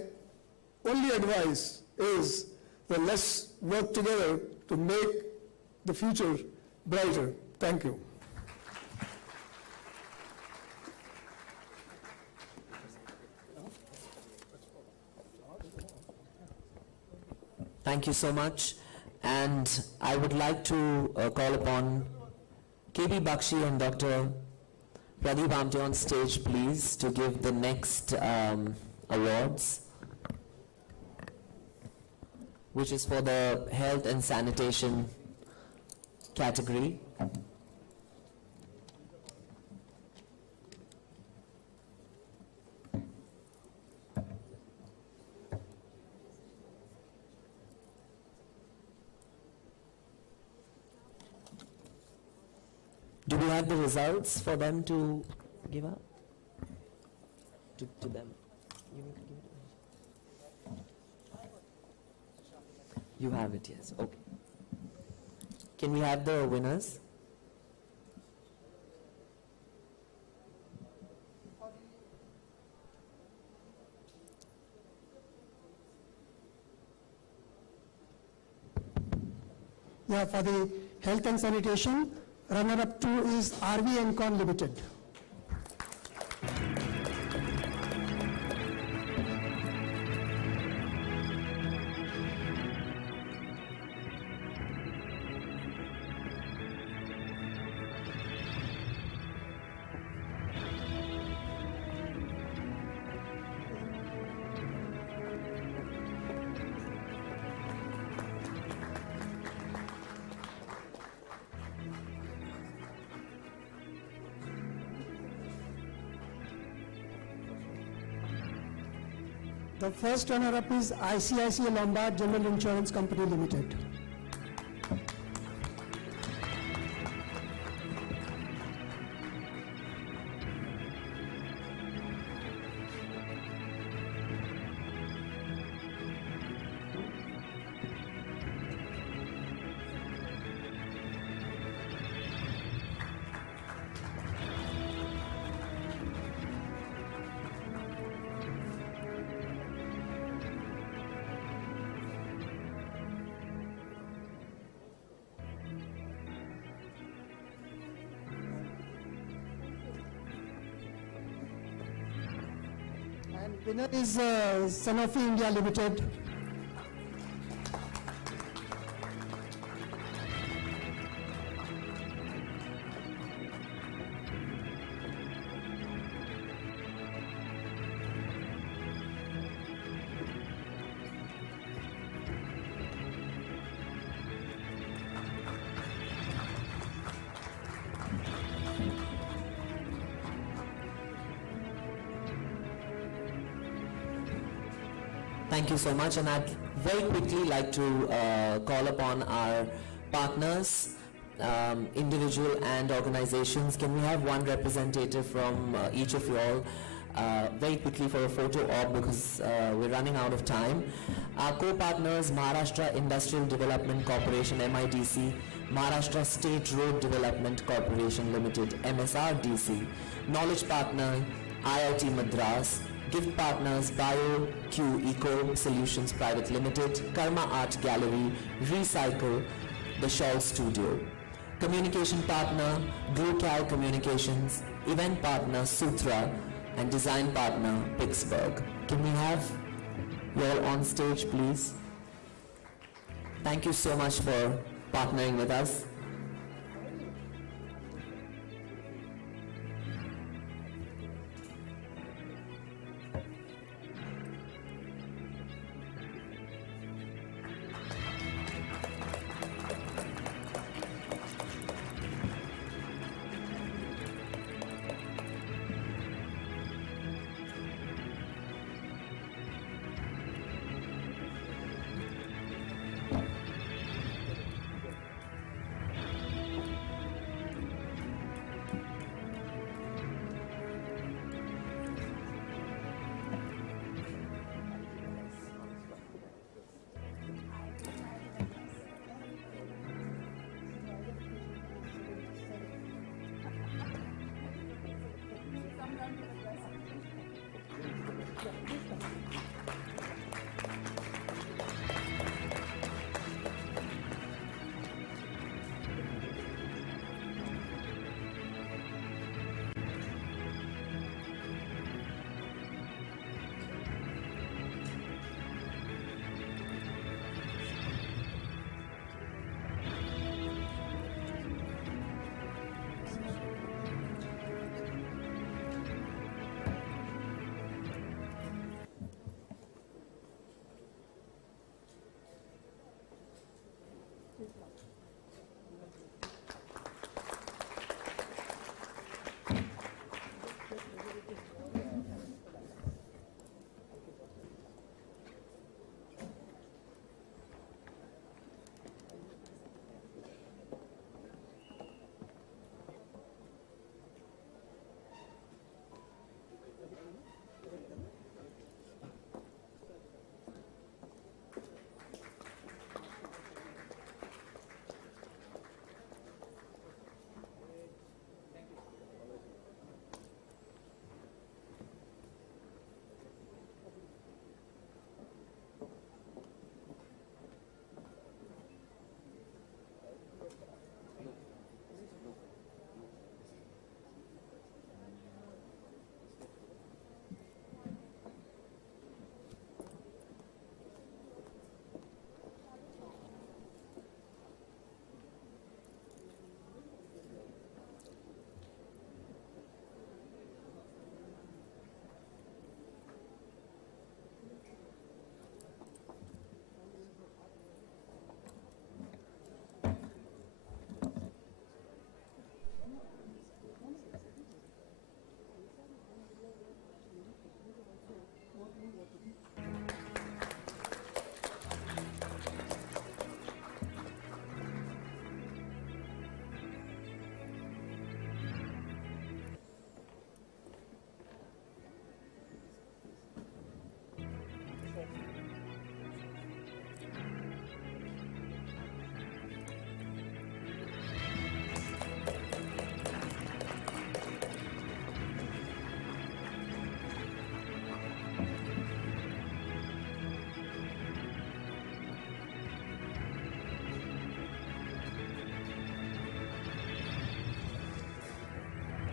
only advice is that let's work together to make the future brighter. Thank you. Thank you so much. And I would like to call upon KB Bakshi and Dr. Pradeep Amte on stage, please, to give the next awards, which is for the health and sanitation category. Do we have the results for them to give up? To them? You have it, yes. Okay. Can we have the winners? Yeah, for the health and sanitation, runner-up 2 is RV Encon Limited. The first runner-up is ICICI Lombard General Insurance Company Limited. Winner is Sanofi India Limited. Thank you so much, and I'd very quickly like to call upon our partners, individual and organizations. Can we have one representative from each of you all very quickly for a photo op, because we're running out of time. Our co-partners, Maharashtra Industrial Development Corporation, MIDC, Maharashtra State Road Development Corporation Limited, MSRDC, knowledge partner, IIT Madras, gift partners, BioQ Eco Solutions Private Limited, Karma Art Gallery, Recycle, The Shawl Studio. Communication partner, GlowCal Communications, event partner, Sutra, and design partner, Pittsburgh. Can we have you all on stage, please? Thank you so much for partnering with us.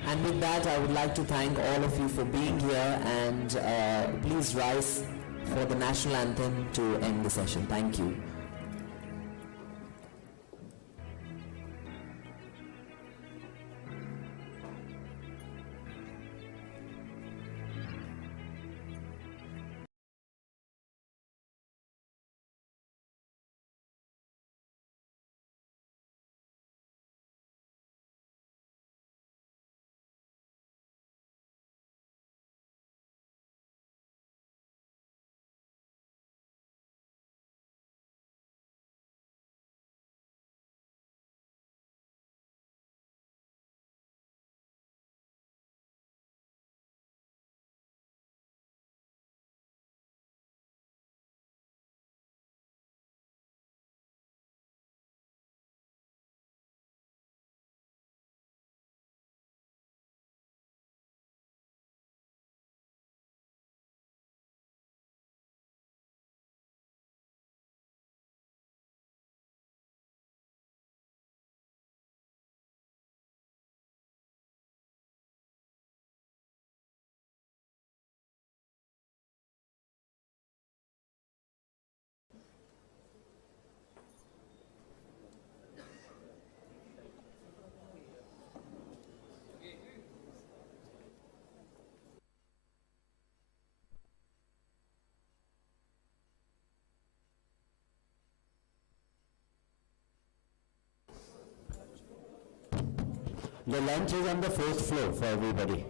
And with that, I would like to thank all of you for being here, and please rise for the national anthem to end the session. Thank you. The lunch is on the 4th floor for everybody.